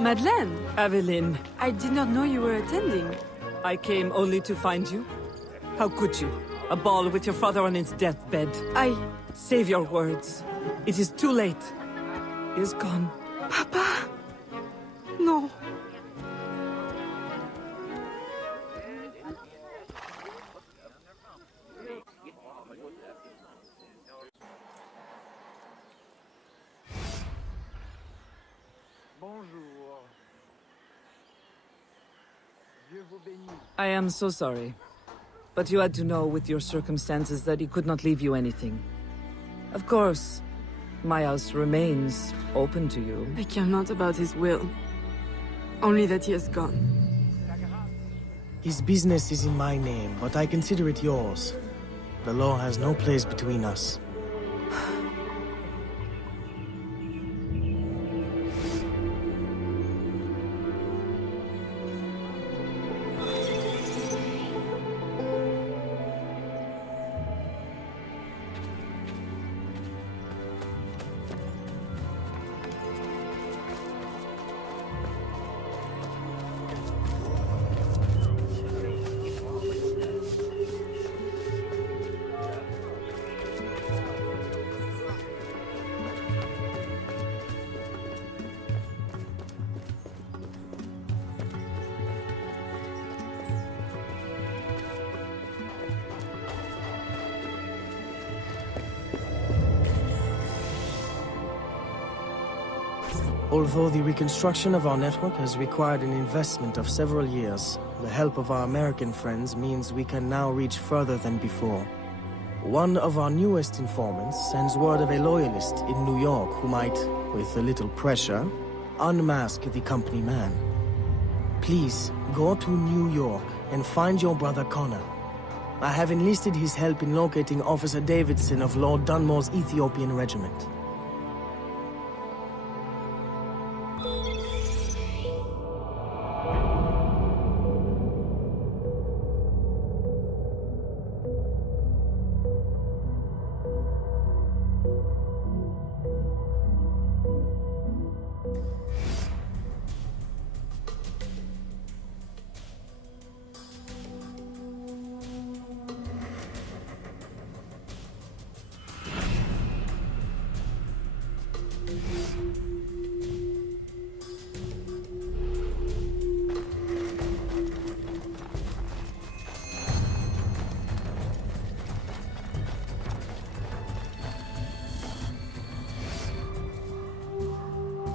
Madeleine! Aveline. I did not know you were attending. I came only to find you. How could you? A ball with your father on his deathbed. Save your words. It is too late. He is gone. Papa! No. I am so sorry. But you had to know with your circumstances that he could not leave you anything. Of course, my house remains open to you. I care not about his will. Only that he is gone. His business is in my name, but I consider it yours. The law has no place between us. Although the reconstruction of our network has required an investment of several years, the help of our American friends means we can now reach further than before. One of our newest informants sends word of a loyalist in New York who might, with a little pressure, unmask the company man. Please, go to New York and find your brother Connor. I have enlisted his help in locating Officer Davidson of Lord Dunmore's Ethiopian regiment.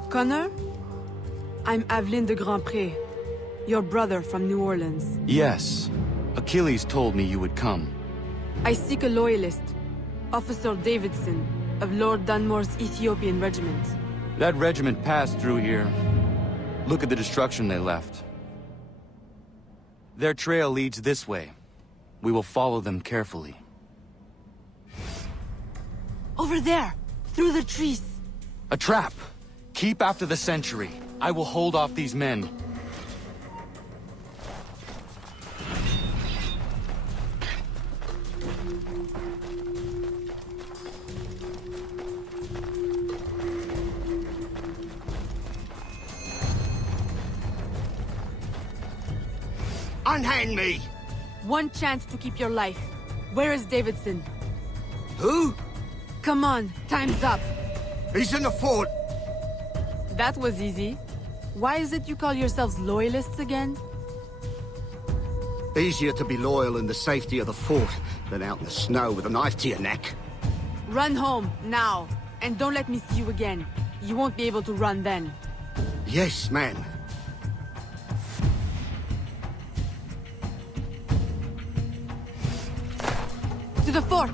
Connor? I'm Aveline de Grandpré, your brother from New Orleans. Yes. Achilles told me you would come. I seek a loyalist, Officer Davidson, of Lord Dunmore's Ethiopian regiment. That regiment passed through here. Look at the destruction they left. Their trail leads this way. We will follow them carefully. Over there! Through the trees! A trap! Keep after the sentry. I will hold off these men. Unhand me! One chance to keep your life. Where is Davidson? Who? Come on, time's up. He's in the fort. That was easy. Why is it you call yourselves loyalists again? Easier to be loyal in the safety of the fort than out in the snow with a knife to your neck. Run home, now. And don't let me see you again. You won't be able to run then. Yes, ma'am. To the fort!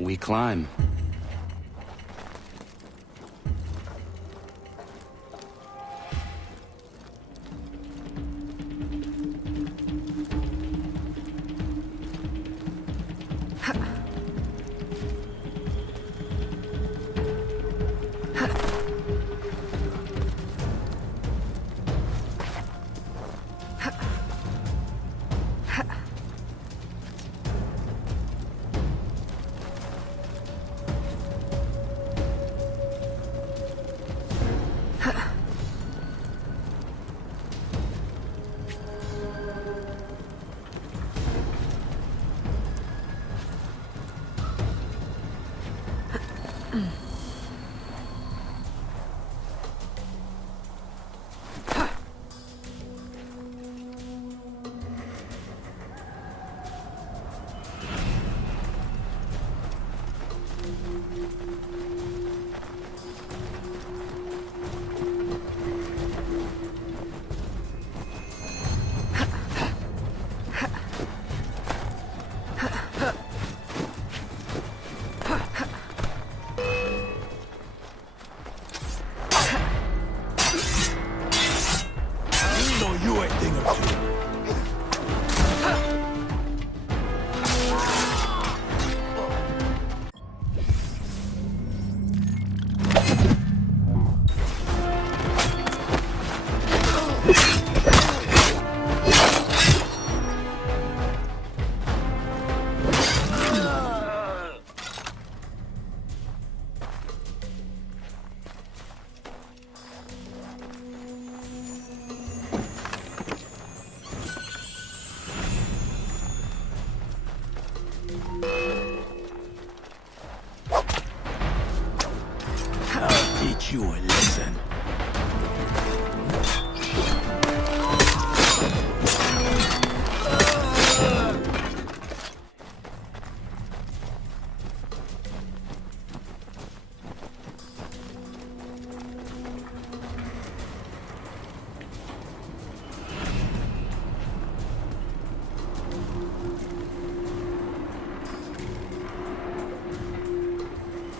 We climb. Teach you a lesson.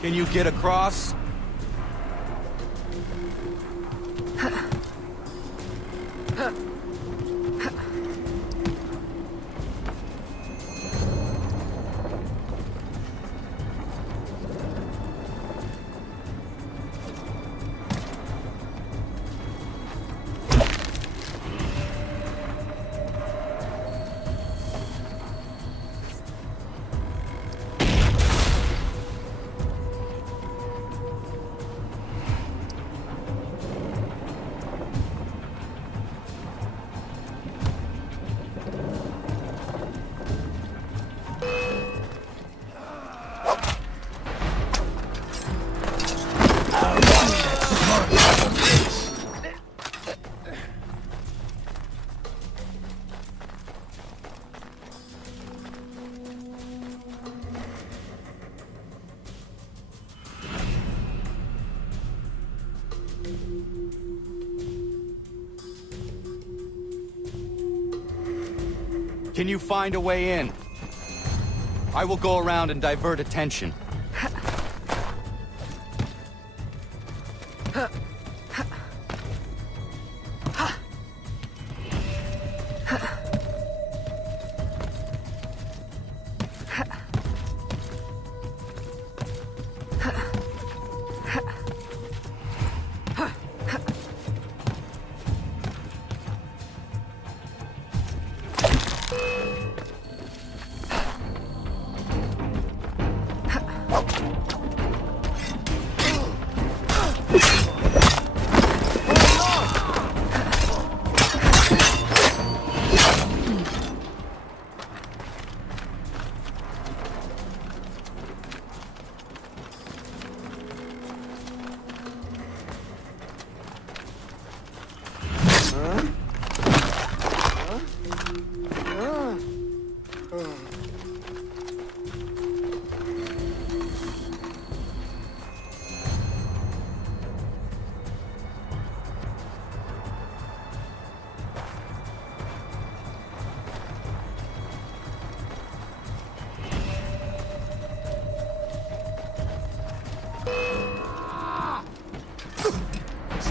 Can you get across? Can you find a way in? I will go around and divert attention.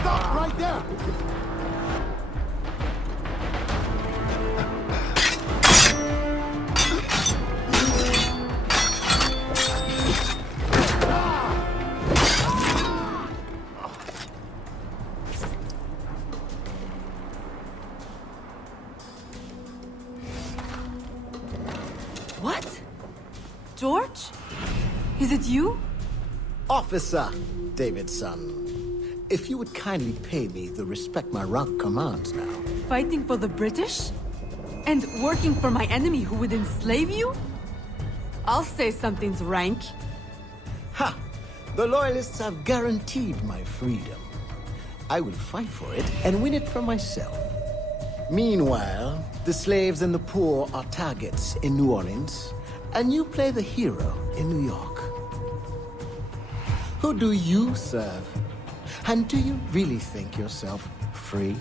Stop right there! What? George? Is it you? Officer Davidson. If you would kindly pay me the respect my rank commands now. Fighting for the British? And working for my enemy who would enslave you? I'll say something's rank. Ha! The Loyalists have guaranteed my freedom. I will fight for it and win it for myself. Meanwhile, the slaves and the poor are targets in New Orleans, and you play the hero in New York. Who do you serve? And do you really think yourself free?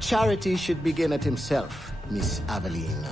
Charity should begin at himself, Miss Aveline.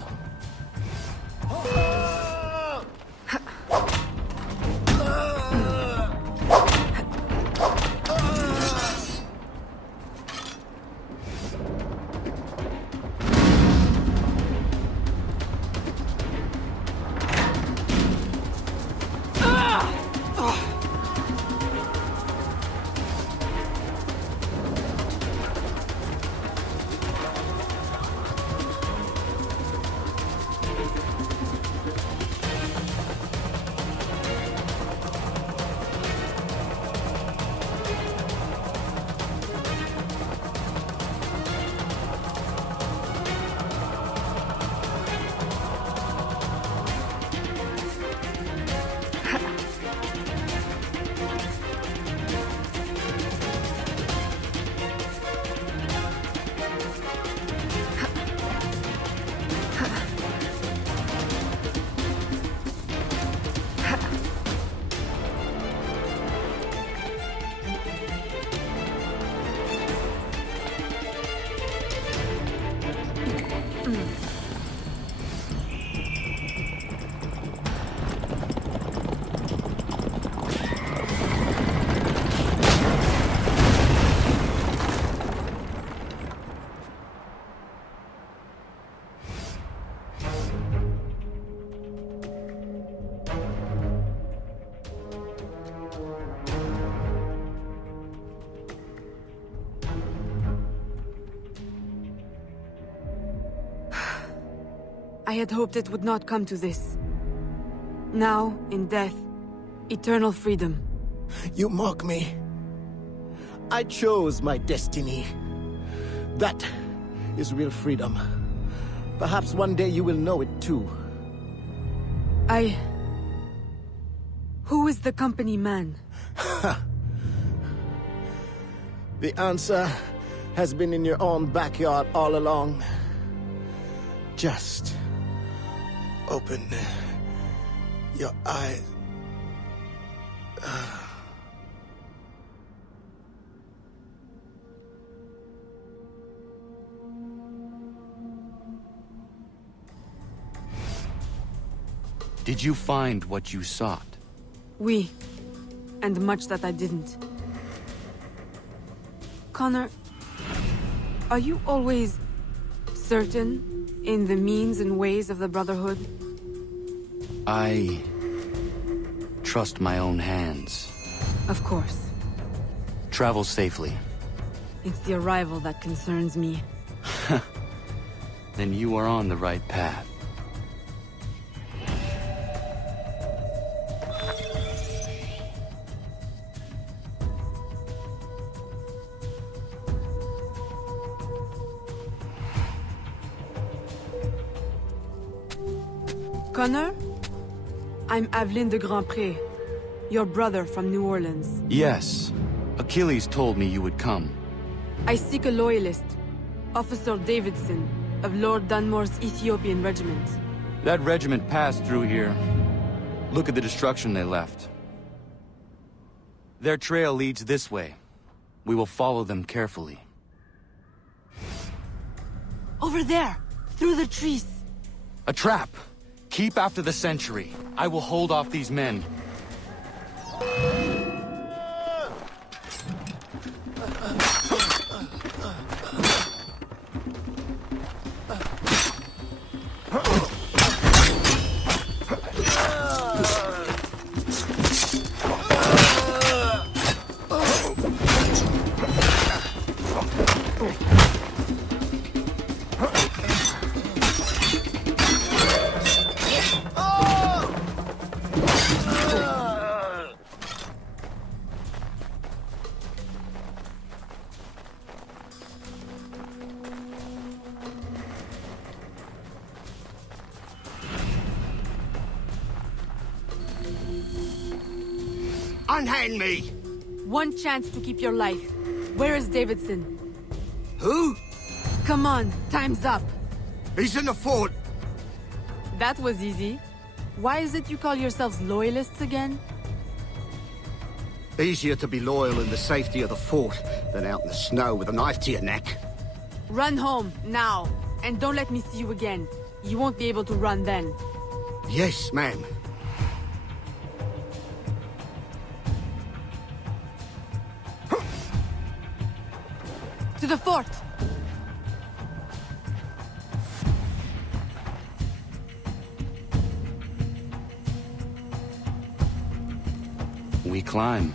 I had hoped it would not come to this. Now, in death, eternal freedom. You mock me. I chose my destiny. That is real freedom. Perhaps one day you will know it too. Who is the company man? The answer has been in your own backyard all along. Just open your eyes. Did you find what you sought? Oui. And much that I didn't. Connor, are you always certain in the means and ways of the Brotherhood? I trust my own hands. Of course. Travel safely. It's the arrival that concerns me. Then you are on the right path. Connor? I'm Aveline de Grandpré, your brother from New Orleans. Yes. Achilles told me you would come. I seek a loyalist, Officer Davidson, of Lord Dunmore's Ethiopian regiment. That regiment passed through here. Look at the destruction they left. Their trail leads this way. We will follow them carefully. Over there! Through the trees! A trap! Keep after the sentry. I will hold off these men. Unhand me! One chance to keep your life. Where is Davidson? Who? Come on, time's up. He's in the fort. That was easy. Why is it you call yourselves loyalists again? Easier to be loyal in the safety of the fort than out in the snow with a knife to your neck. Run home, now. And don't let me see you again. You won't be able to run then. Yes, ma'am. To the fort! We climb.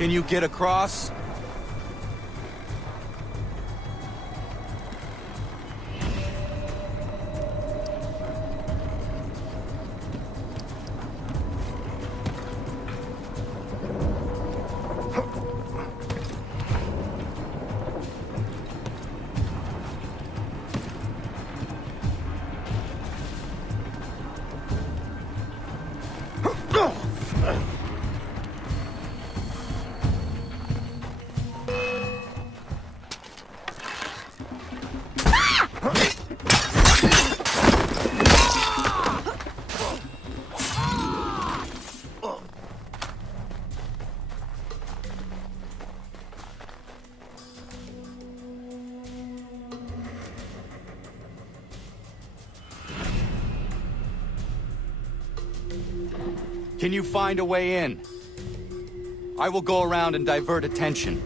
Can you get across? Can you find a way in? I will go around and divert attention.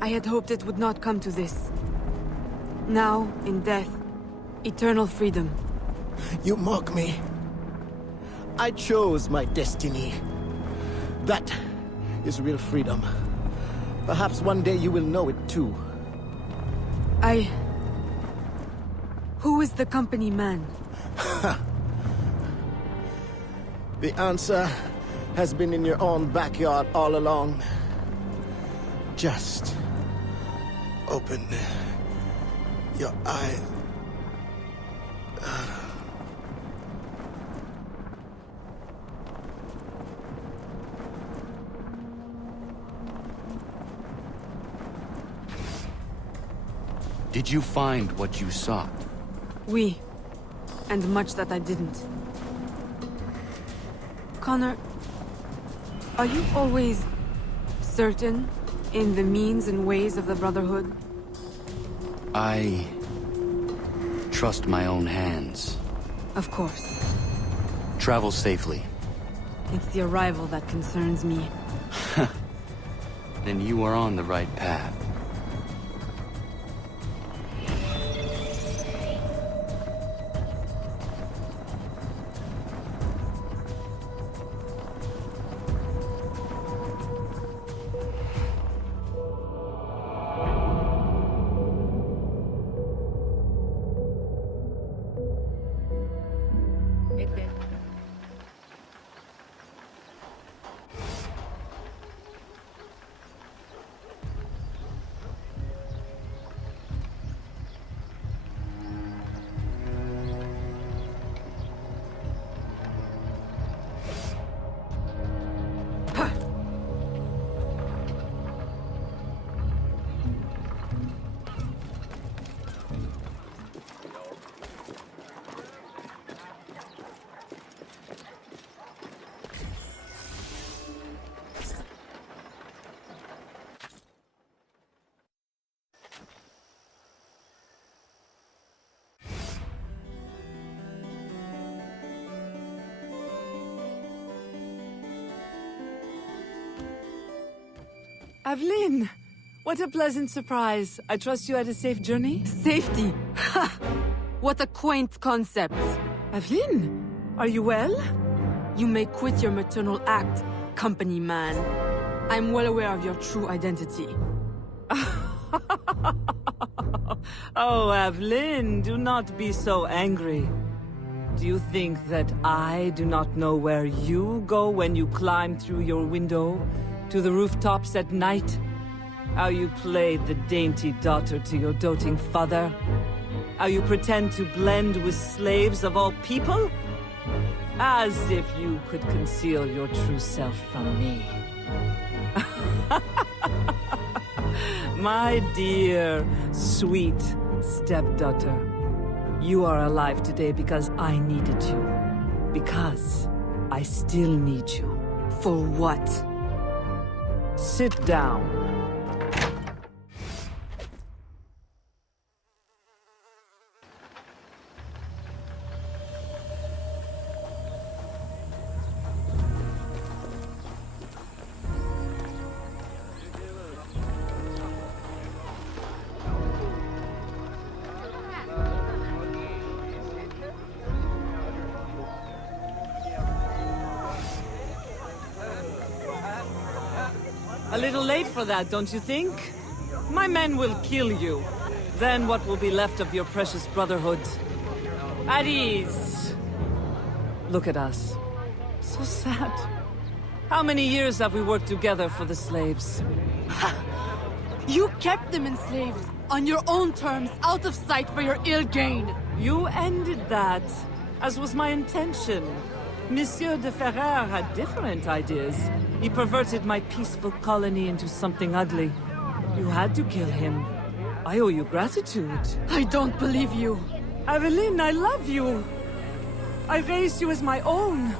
I had hoped it would not come to this. Now, in death, eternal freedom. You mock me. I chose my destiny. That is real freedom. Perhaps one day you will know it too. Who is the company man? The answer has been in your own backyard all along. Just open your eyes. Did you find what you sought? Oui. And much that I didn't. Connor, are you always certain in the means and ways of the Brotherhood? I trust my own hands. Of course. Travel safely. It's the arrival that concerns me. Then you are on the right path. Aveline! What a pleasant surprise. I trust you had a safe journey? Safety? Ha! What a quaint concept. Aveline, are you well? You may quit your maternal act, company man. I'm well aware of your true identity. Oh, Aveline, do not be so angry. Do you think that I do not know where you go when you climb through your window to the rooftops at night? How you played the dainty daughter to your doting father? How you pretend to blend with slaves of all people? As if you could conceal your true self from me. My dear, sweet stepdaughter, you are alive today because I needed you. Because I still need you. For what? Sit down. A little late for that, don't you think? My men will kill you. Then what will be left of your precious brotherhood? At ease. Look at us. So sad. How many years have we worked together for the slaves? You kept them enslaved, on your own terms, out of sight for your ill gain. You ended that, as was my intention. Monsieur de Ferrer had different ideas. He perverted my peaceful colony into something ugly. You had to kill him. I owe you gratitude. I don't believe you. Aveline, I love you. I raised you as my own.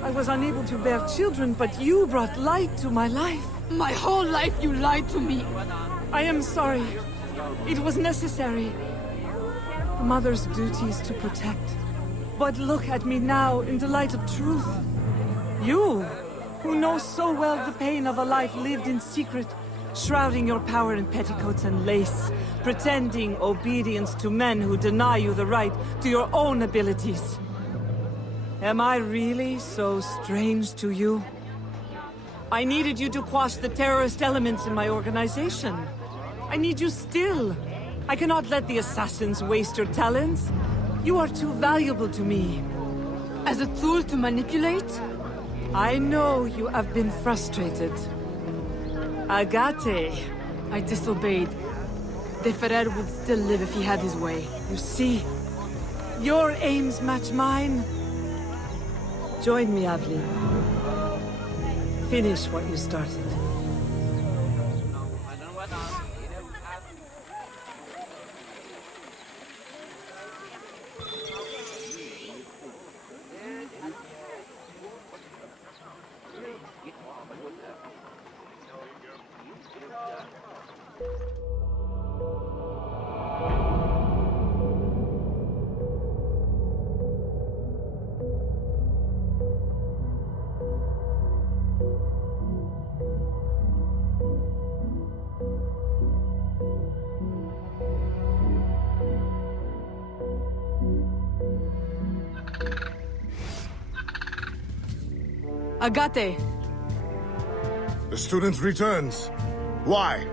I was unable to bear children, but you brought light to my life. My whole life you lied to me. I am sorry. It was necessary. A mother's duty is to protect. But look at me now in the light of truth. You, who know so well the pain of a life lived in secret, shrouding your power in petticoats and lace, pretending obedience to men who deny you the right to your own abilities. Am I really so strange to you? I needed you to quash the terrorist elements in my organization. I need you still. I cannot let the assassins waste your talents. You are too valuable to me. As a tool to manipulate? I know you have been frustrated. Agate. I disobeyed. De Ferrer would still live if he had his way. You see, your aims match mine. Join me, Aveline. Finish what you started. Agate! The student returns. Why?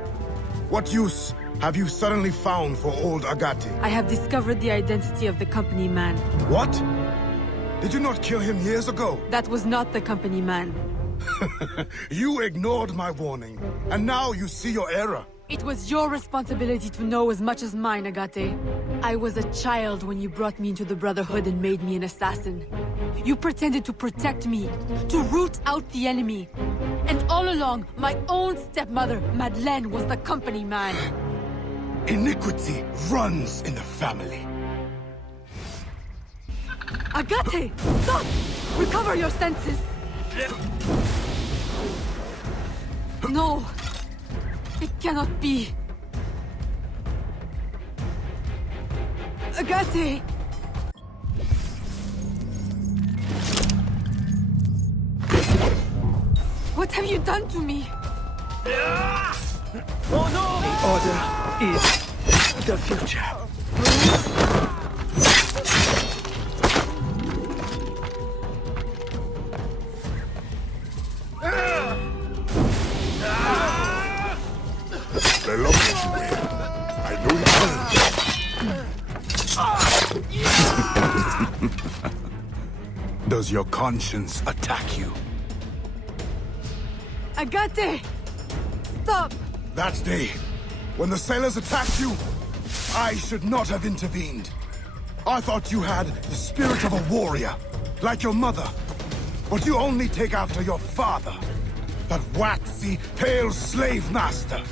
What use have you suddenly found for old Agate? I have discovered the identity of the company man. What? Did you not kill him years ago? That was not the company man. You ignored my warning, and now you see your error. It was your responsibility to know as much as mine, Agate. I was a child when you brought me into the Brotherhood and made me an assassin. You pretended to protect me, to root out the enemy. And all along, my own stepmother, Madeleine, was the company man. Iniquity runs in the family. Agate! Stop! Recover your senses! No! It cannot be! Agate! What have you done to me? Oh no! The order is the future. I love what you wear. I know you well. Does your conscience attack you? Agate! Stop! That day, when the sailors attacked you, I should not have intervened. I thought you had the spirit of a warrior, like your mother. But you only take after your father, that waxy, pale slave master.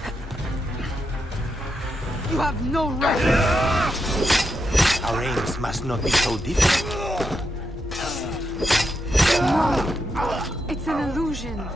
You have no right! Our aims must not be so different. It's an illusion.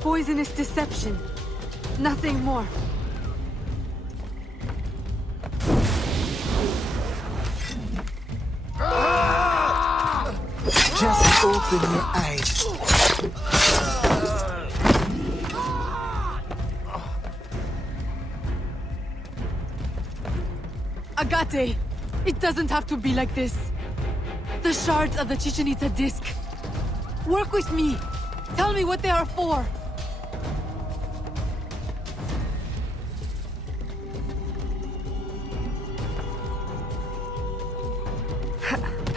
Poisonous deception. Nothing more. Just open your eyes. Agate! It doesn't have to be like this. The shards of the Chichen Itza disc. Work with me. Tell me what they are for.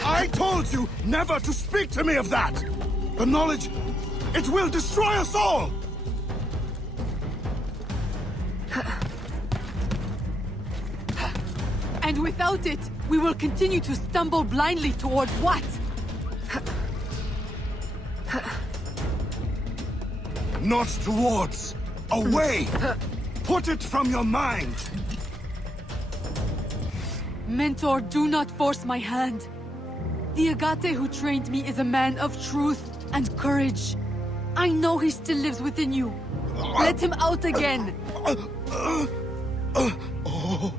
I told you never to speak to me of that! The knowledge, it will destroy us all! And without it, we will continue to stumble blindly towards what? Not towards away! Put it from your mind! Mentor, do not force my hand. The Agate who trained me is a man of truth and courage. I know he still lives within you. Let him out again! Oh.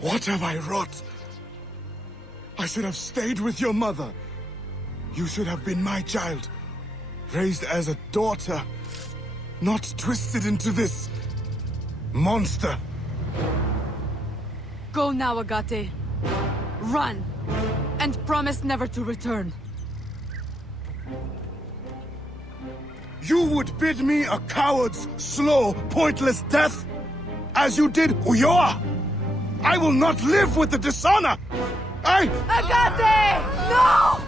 What have I wrought? I should have stayed with your mother. You should have been my child. Raised as a daughter. Not twisted into this monster. Go now, Agate. Run! And promise never to return. You would bid me a coward's slow, pointless death? As you did Ulloa? I will not live with the dishonor! Agate! No!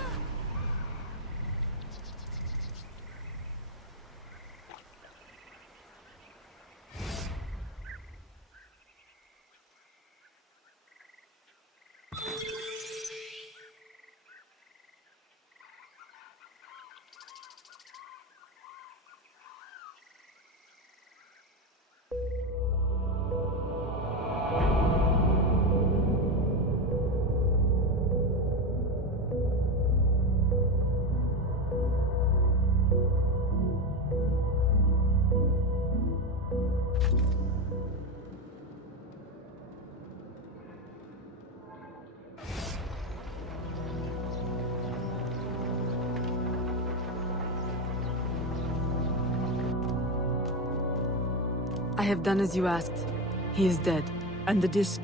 I have done as you asked. He is dead. And the disc?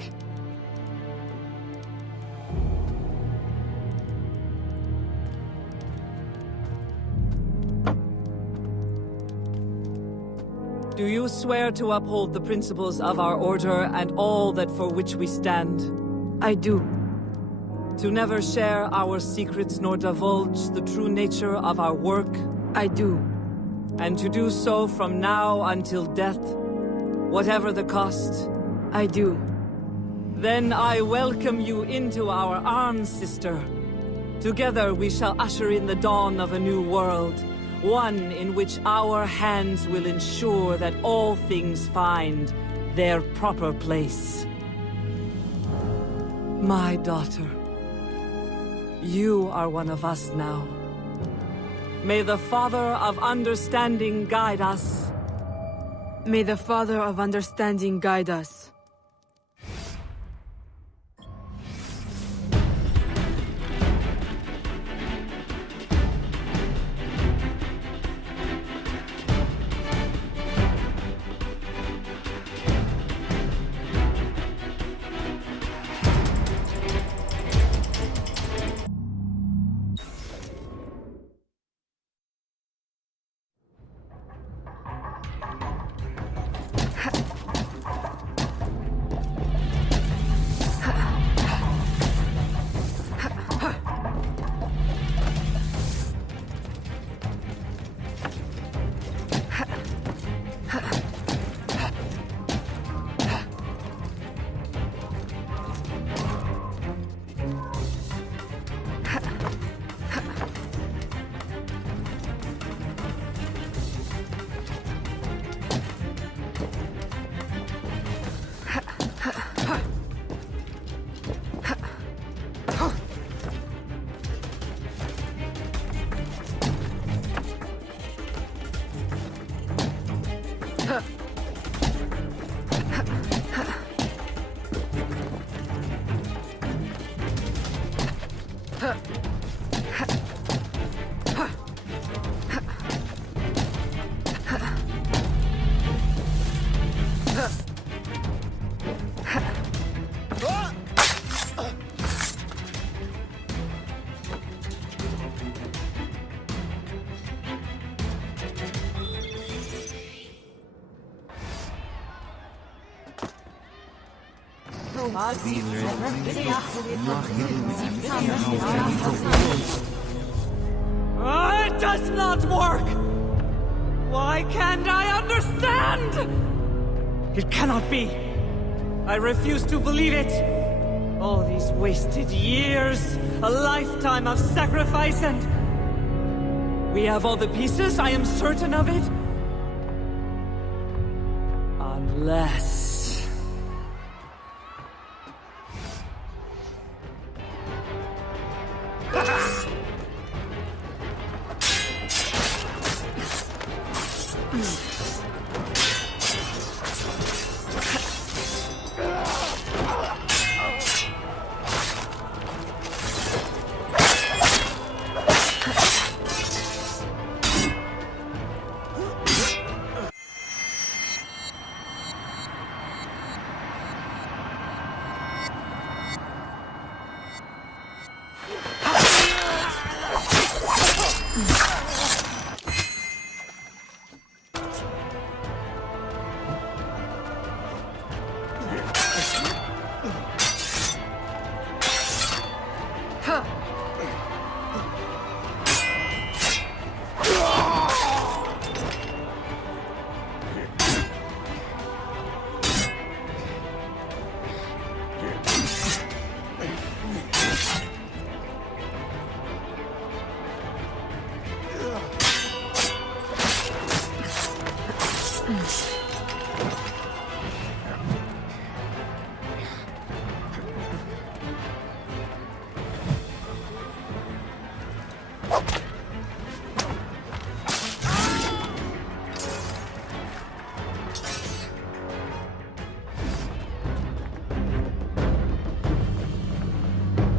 Do you swear to uphold the principles of our order and all that for which we stand? I do. To never share our secrets nor divulge the true nature of our work? I do. And to do so from now until death? Whatever the cost? I do. Then I welcome you into our arms, sister. Together we shall usher in the dawn of a new world. One in which our hands will ensure that all things find their proper place. My daughter, you are one of us now. May the Father of Understanding guide us. May the Father of Understanding guide us. It does not work! Why can't I understand? It cannot be. I refuse to believe it. All these wasted years, a lifetime of sacrifice, and... We have all the pieces, I am certain of it. Unless...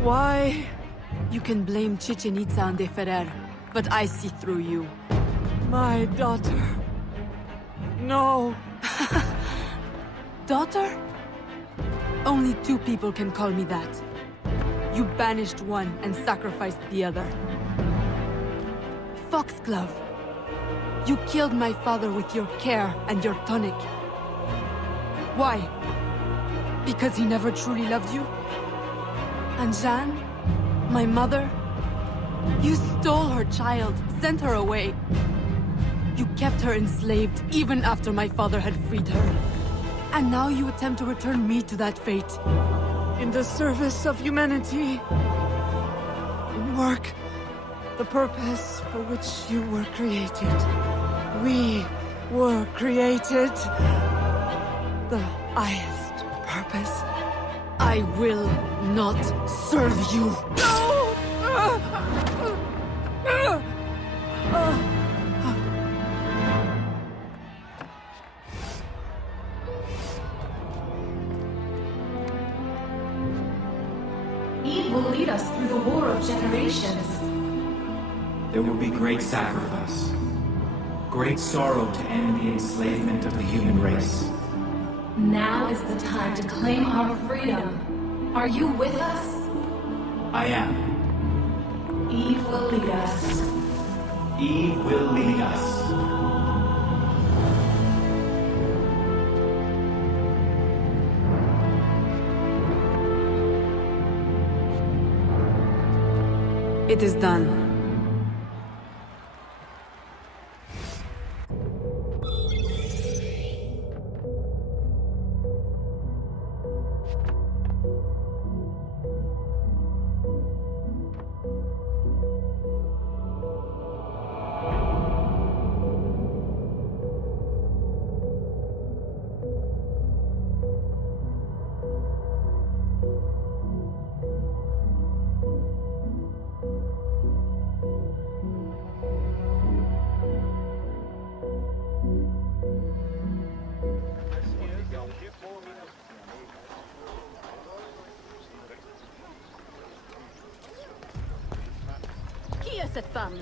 Why? You can blame Chichen Itza and De Ferrer, but I see through you. My daughter. No. Daughter? Only two people can call me that. You banished one and sacrificed the other. Foxglove. You killed my father with your care and your tonic. Why? Because he never truly loved you? And Jeanne, my mother, you stole her child, sent her away. You kept her enslaved even after my father had freed her. And now you attempt to return me to that fate. In the service of humanity. In work, the purpose for which you were created. We were created. The highest purpose. I will not serve you. No! Eve will lead us through the war of generations. There will be great sacrifice. Great sorrow to end the enslavement of the human race. Now is the time to claim our freedom. Are you with us? I am. Eve will lead us. Eve will lead us. It is done. Qui est cette femme?